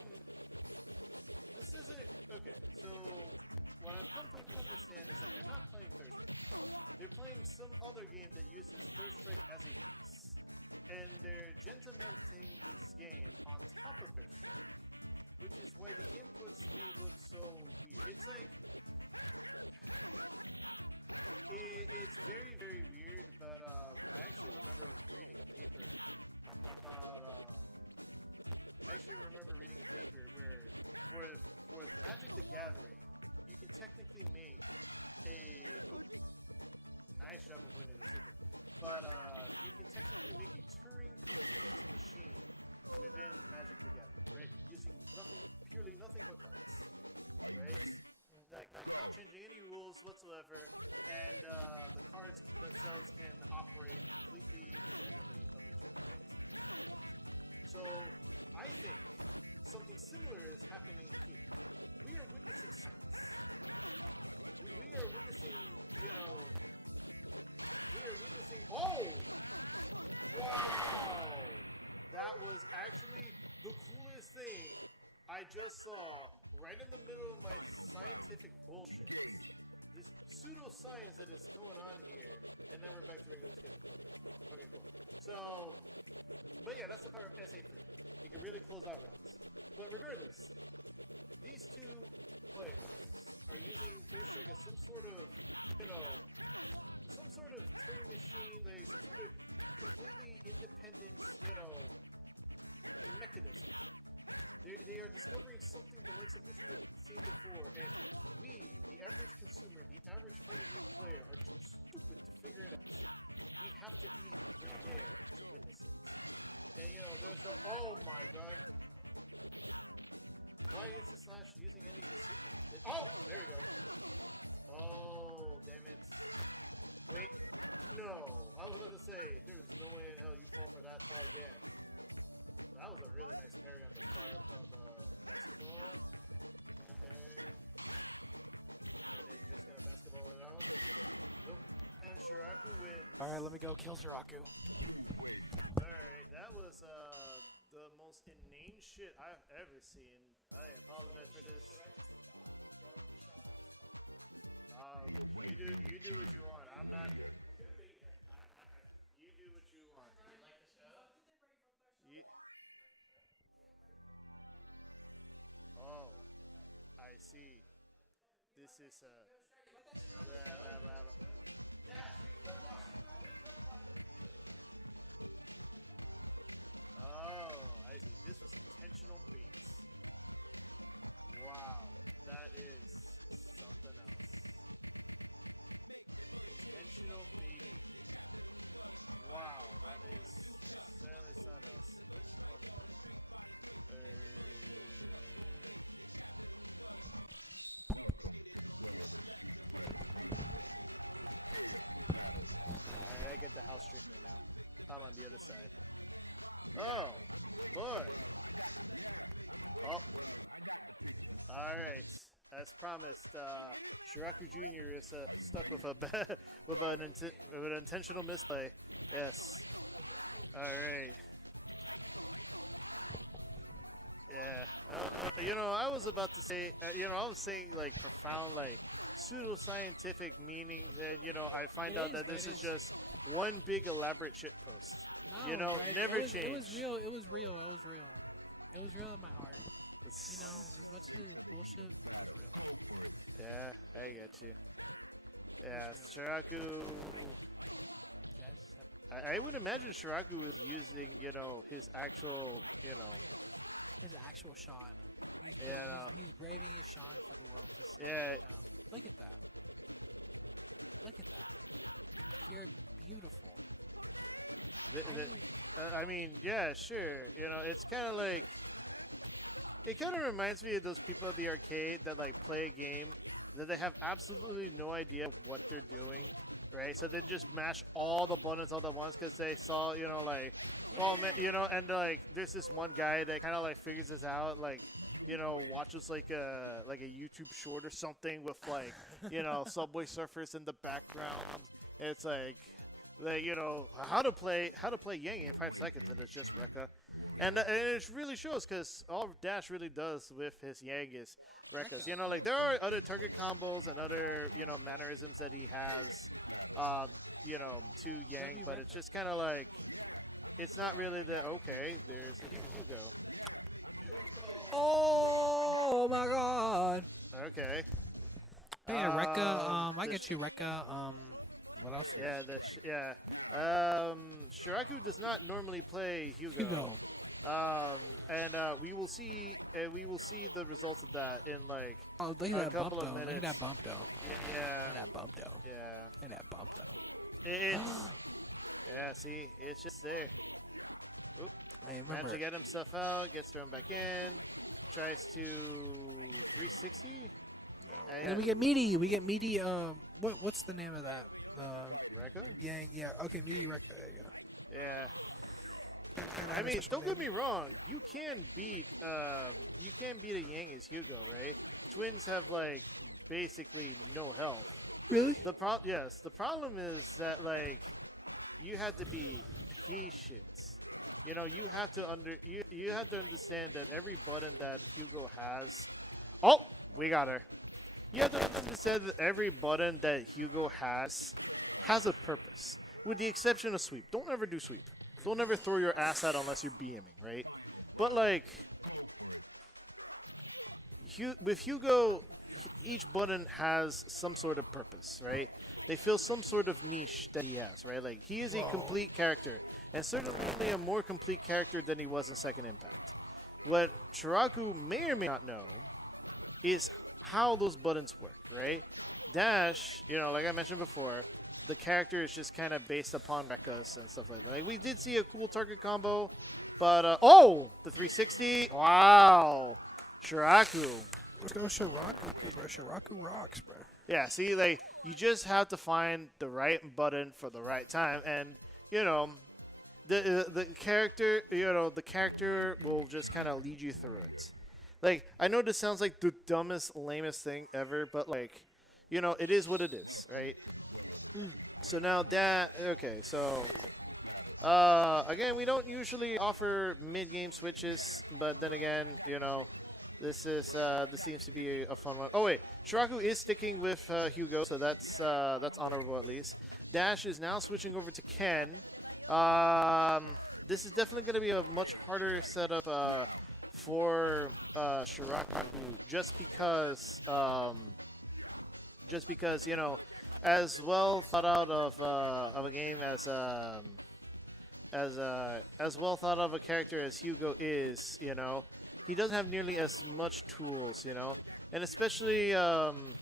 This isn't. Okay, so what I've come to understand is that they're not playing Third Strike. They're playing some other game that uses Third Strike as a base. And they're gentlementing this game on top of Third Strike. Which is why the inputs may look so weird. It's like. It's very, very weird, but I actually remember reading a paper about. I actually remember reading a paper where, for Magic the Gathering, you can technically make a. Oh, nice job of winning the super. But you can technically make a Turing complete machine within Magic the Gathering, right? Using purely nothing but cards, right? Like not changing any rules whatsoever, and the cards themselves can operate completely independently of each other, right? So I think something similar is happening here. We are witnessing science. We are witnessing, we are witnessing, oh! Wow! That was actually the coolest thing I just saw right in the middle of my scientific bullshit. This pseudoscience that is going on here, and then we're back to regular schedule. Okay, cool. So, but yeah, that's the power of SA3. You can really close out rounds. But regardless, these two players are using Third Strike as some sort of, some sort of Turing machine, like some sort of completely independent, mechanism. They are discovering something the likes of which we have seen before, and we, the average consumer, the average fighting game player, are too stupid to figure it out. We have to be there to witness it. And there's the oh my god. Why is the Slash using any of his secrets? Oh, there we go. Oh, damn it. Wait, no. I was about to say, there's no way in hell you fall for that again. That was a really nice parry on the basketball. Okay. Are they just gonna basketball it out? Nope. And Shiraku wins. Alright, let me go kill Shiraku. Alright, that was the most inane shit I've ever seen. I apologize for this. Should I just not go with the shot? You do what you want. I'm not. I'm gonna be here. You do what you want. You like the show? You... Oh, I see. This is blah, blah, blah. Dash, we clip art for you. Oh, I see. This was intentional bait. Wow, that is something else. Intentional baiting. Wow, that is certainly something else. Which one am I? Alright, I get the house treatment now. I'm on the other side. Oh, boy. Oh. Alright. As promised, Shiraku Jr. is stuck with with an intentional misplay. Yes. Alright. Yeah. I was about to say, I was saying, like, profound, like, pseudoscientific meanings, and, I find out that this is just one big elaborate shitpost. No, right? Never change. It was real. It was real in my heart. As much as it was bullshit, it was real. Yeah, I get you. Yeah, Shiraku. I would imagine Shiraku was using, his actual, his actual Sean. He's braving his Sean for the world to see. Yeah. Look at that. Look at that. You're beautiful. I mean, yeah, sure. You know, it's kind of like it kind of reminds me of those people at the arcade that like play a game that they have absolutely no idea what they're doing, right? So they just mash all the buttons all at once because they saw, you know, like, oh man, you know, and like there's this one guy that kind of like figures this out, like, you know, watches like a YouTube short or something with like, you know, Subway Surfers in the background. And it's like, you know, how to play Yang in 5 seconds, and it's just Rekka. And it really shows because all Dash really does with his Yang is Rekkas. You know, like there are other target combos and other, you know, mannerisms that he has, you know, to Yang, but it's just kind of like, it's not really okay, there's a Hugo. Oh my god. Okay. Yeah, Rekka. I get you, Rekka. What else? Yeah, Shiraku does not normally play Hugo. And we will see the results of that in like look at a that couple bump of though. minutes. Look at that bump though. Yeah. Look at that bump though. Yeah. Look at that bump though. It's yeah. See, it's just there. Oop. Hey, Managed remember. to get himself out. Gets thrown back in. Tries to 360. And then we get meaty. We get meaty. What's the name of that? Rekka? Yang. Yeah. Okay, meaty Rekka. There you go. Yeah. Kinda I have a mean, special don't get name. me wrong. You can beat a Yang as Hugo, right? Twins have like basically no health. Really? The problem is that like you have to be patient. You know, you have to understand that every button that Hugo has. Oh, we got her. You have to understand that every button that Hugo has a purpose, with the exception of sweep. Don't ever do sweep. Don't ever throw your ass out unless you're BMing, right? But like, with Hugo, each button has some sort of purpose, right? They fill some sort of niche that he has, right? Like, he is a complete character, and certainly a more complete character than he was in Second Impact. What Shiraku may or may not know is how those buttons work, right? Dash, you know, like I mentioned before, the character is just kind of based upon Rekkas and stuff like that. Like, we did see a cool target combo, but, the 360, wow, Shiraku. Let's go Shiraku, bro. Shiraku rocks, bro. Yeah, see, like, you just have to find the right button for the right time, and, you know, the character, you know, the character will just kind of lead you through it. Like, I know this sounds like the dumbest, lamest thing ever, but, like, you know, it is what it is, right? So now okay, so, again, we don't usually offer mid-game switches, but then again, you know, this seems to be a fun one. Oh wait, Shiraku is sticking with Hugo, so that's honorable at least. Dash is now switching over to Ken. This is definitely going to be a much harder setup for Shiraku, just because you know, as well thought out of a game as well thought of a character as Hugo is, you know, he doesn't have nearly as much tools, you know, and especially and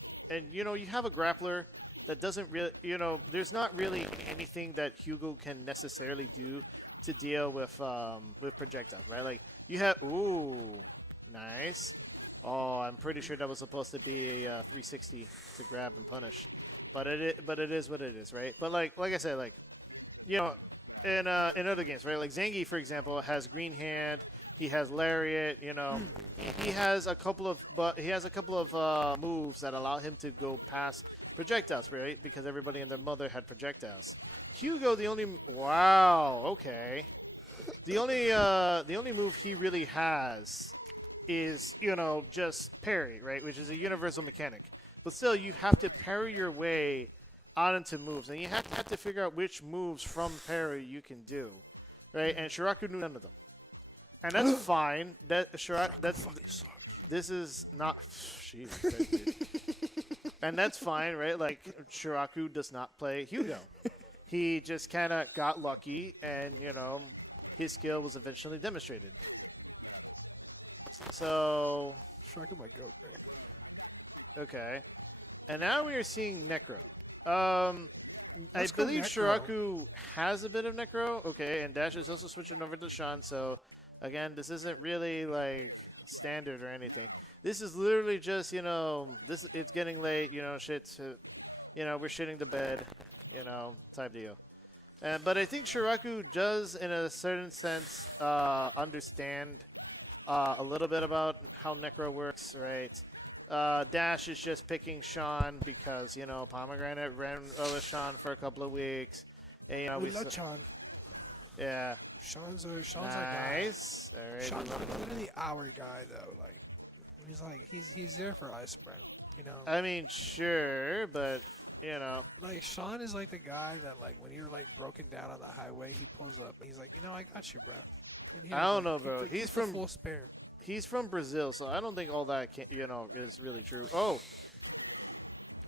you know, you have a grappler that doesn't really, you know, there's not really anything that Hugo can necessarily do to deal with projectiles, right? Like, you have, ooh, nice. Oh, I'm pretty sure that was supposed to be a 360 to grab and punish, but it is what it is, right? But like I said, like, you know, in other games, right? Like Zangief, for example, has Green Hand. He has Lariat. You know, he has a couple of moves that allow him to go past projectiles, right? Because everybody and their mother had projectiles. Hugo, the only move he really has is, you know, just parry, right? Which is a universal mechanic. But still, you have to parry your way out into moves, and you have to figure out which moves from parry you can do, right? And Shiraku knew none of them, and that's fine. This is not, Jesus, and that's fine, right? Like, Shiraku does not play Hugo. He just kind of got lucky, and, you know, his skill was eventually demonstrated. So, Shiraku my goat, man. okay. And now we are seeing Necro. I Let's go believe Necro. Shiraku has a bit of Necro. Okay, and Dash is also switching over to Sean. So, again, this isn't really like standard or anything. This is literally just, you know, it's getting late. You know, we're shitting the bed. You know, type deal. But I think Shiraku does, in a certain sense, understand a little bit about how Necro works, right? Dash is just picking Sean because, you know, Pomegranate ran with Sean for a couple of weeks. And, you know, We love Sean. Yeah. Sean's our guy. Nice. All right. Sean's literally our guy, though. Like, he's there for us, bro. You know. I mean, sure, but, you know. Like, Sean is like the guy that, like, when you're like broken down on the highway, he pulls up. He's like, you know, I got you, bro. And I don't know, keep bro. the- He's keep the from- full spare. He's from Brazil, so I don't think all that, is really true. Oh,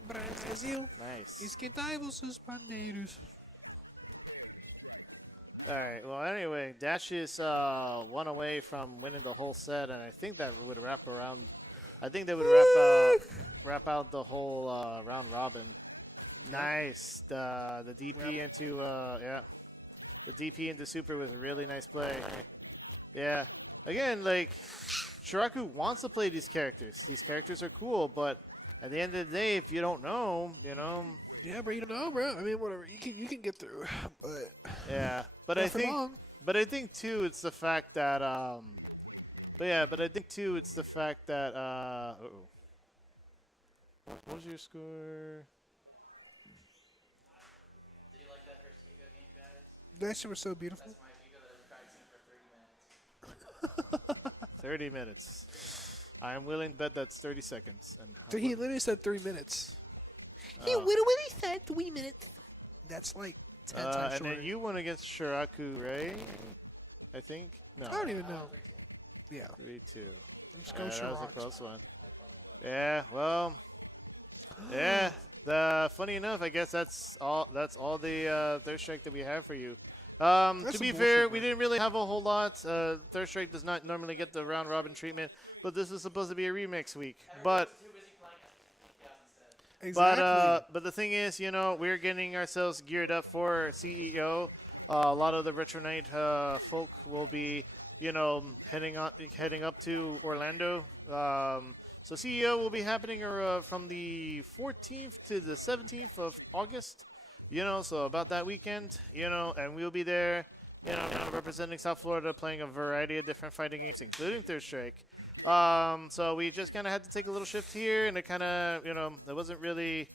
Brasil, nice. esquentai vossos bandeiros. All right. Well, anyway, Dash is 1 away from winning the whole set, and I think that would wrap around. I think they would wrap out the whole round robin. Nice. The DP into the DP into super was a really nice play. Yeah. Again, like Shiraku wants to play these characters. These characters are cool, but at the end of the day, if you don't know, you know. Yeah, bro, you don't know, bro. I mean, whatever. You can get through, but Yeah, but not I for think. long. But I think too, it's the fact that but I think too, it's the fact that what was your score? Did you like that first Hugo game, guys? That shit was so beautiful. That's my Hugo that I've been practicing for 30 minutes. 30 minutes. I am willing to bet that's 30 seconds. And So he literally said 3 minutes. He Oh. literally said 3 minutes. That's like 10 times and shorter. then you won against Shiraku, right? I think no. I don't even know. Yeah. 3-2. Let's go, Yeah, that was a Shirok. close one. Yeah, well, yeah. Funny enough, I guess that's all the Third Strike that we have for you. To That's be some fair, bullshit, we man. didn't really have a whole lot. Third Strike does not normally get the round robin treatment, but this is supposed to be a remix week. But Too busy playing chaos instead. but the thing is, you know, we're getting ourselves geared up for CEO. A lot of the Retro Night folk will be, you know, heading up to Orlando. So CEO will be happening from the 14th to the 17th of August. You know, so about that weekend, you know, and we'll be there, you know, representing South Florida, playing a variety of different fighting games, including Third Strike. So we just kind of had to take a little shift here, and it kind of, you know, it wasn't really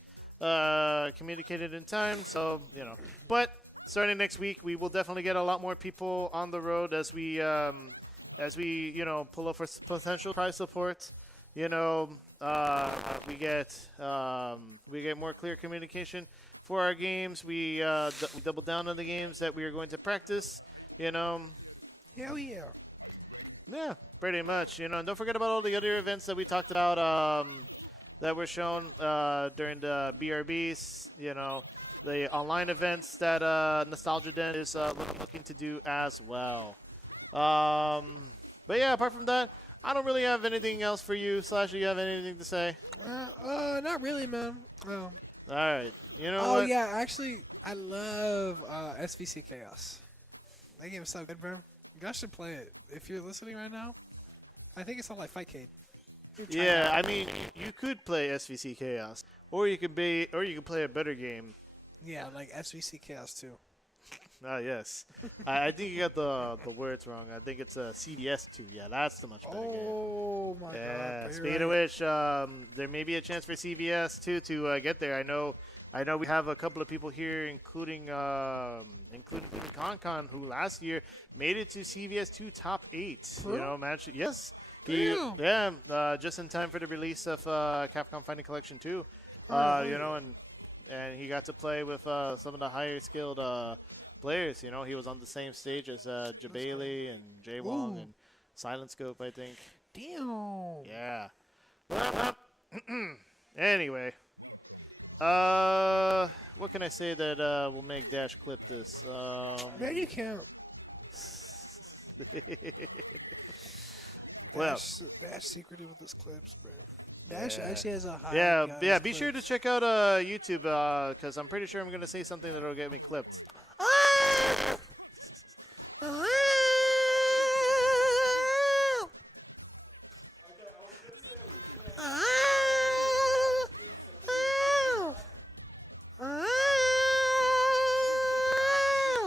communicated in time. So, you know, but starting next week, we will definitely get a lot more people on the road as we, you know, pull up for potential prize support. You know, we get more clear communication for our games. We double down on the games that we are going to practice. You know, Hell yeah. yeah, pretty much. You know, and don't forget about all the other events that we talked about that were shown during the BRBs. You know, the online events that Nostalgia Den is looking to do as well. But yeah, apart from that, I don't really have anything else for you. Slash, do you have anything to say? Not really, man. All right. You know Oh what? yeah, actually, I love SVC Chaos. That game is so good, bro. You guys should play it. If you're listening right now, I think it's on like Fightcade. You try it Yeah, out. I mean, you could play SVC Chaos, or you could play a better game. Yeah, like SVC Chaos too. Ah, yes. I think you got the words wrong. I think it's a CBS 2. Yeah, that's the much better game. Oh my Yeah. god. bro, you're Speaking of right. which, there may be a chance for CVS too to get there. I know we have a couple of people here, including Concon, who last year made it to CVS 2 top 8. Really? You know, match. Yes. Damn. Just in time for the release of Capcom Fighting Collection 2. You know, and he got to play with some of the higher skilled players. You know, he was on the same stage as Jabali and Jay Wong Ooh. and Silent Scope, I think. Damn. Yeah. Well, anyway. What can I say that will make Dash clip this? Man, you can't. Well, Dash secretive with his clips, bro. Dash Yeah. actually has a high. Yeah, guys, yeah. Be sure to clips. check out YouTube because I'm pretty sure I'm gonna say something that'll get me clipped.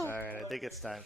All right, I think it's time.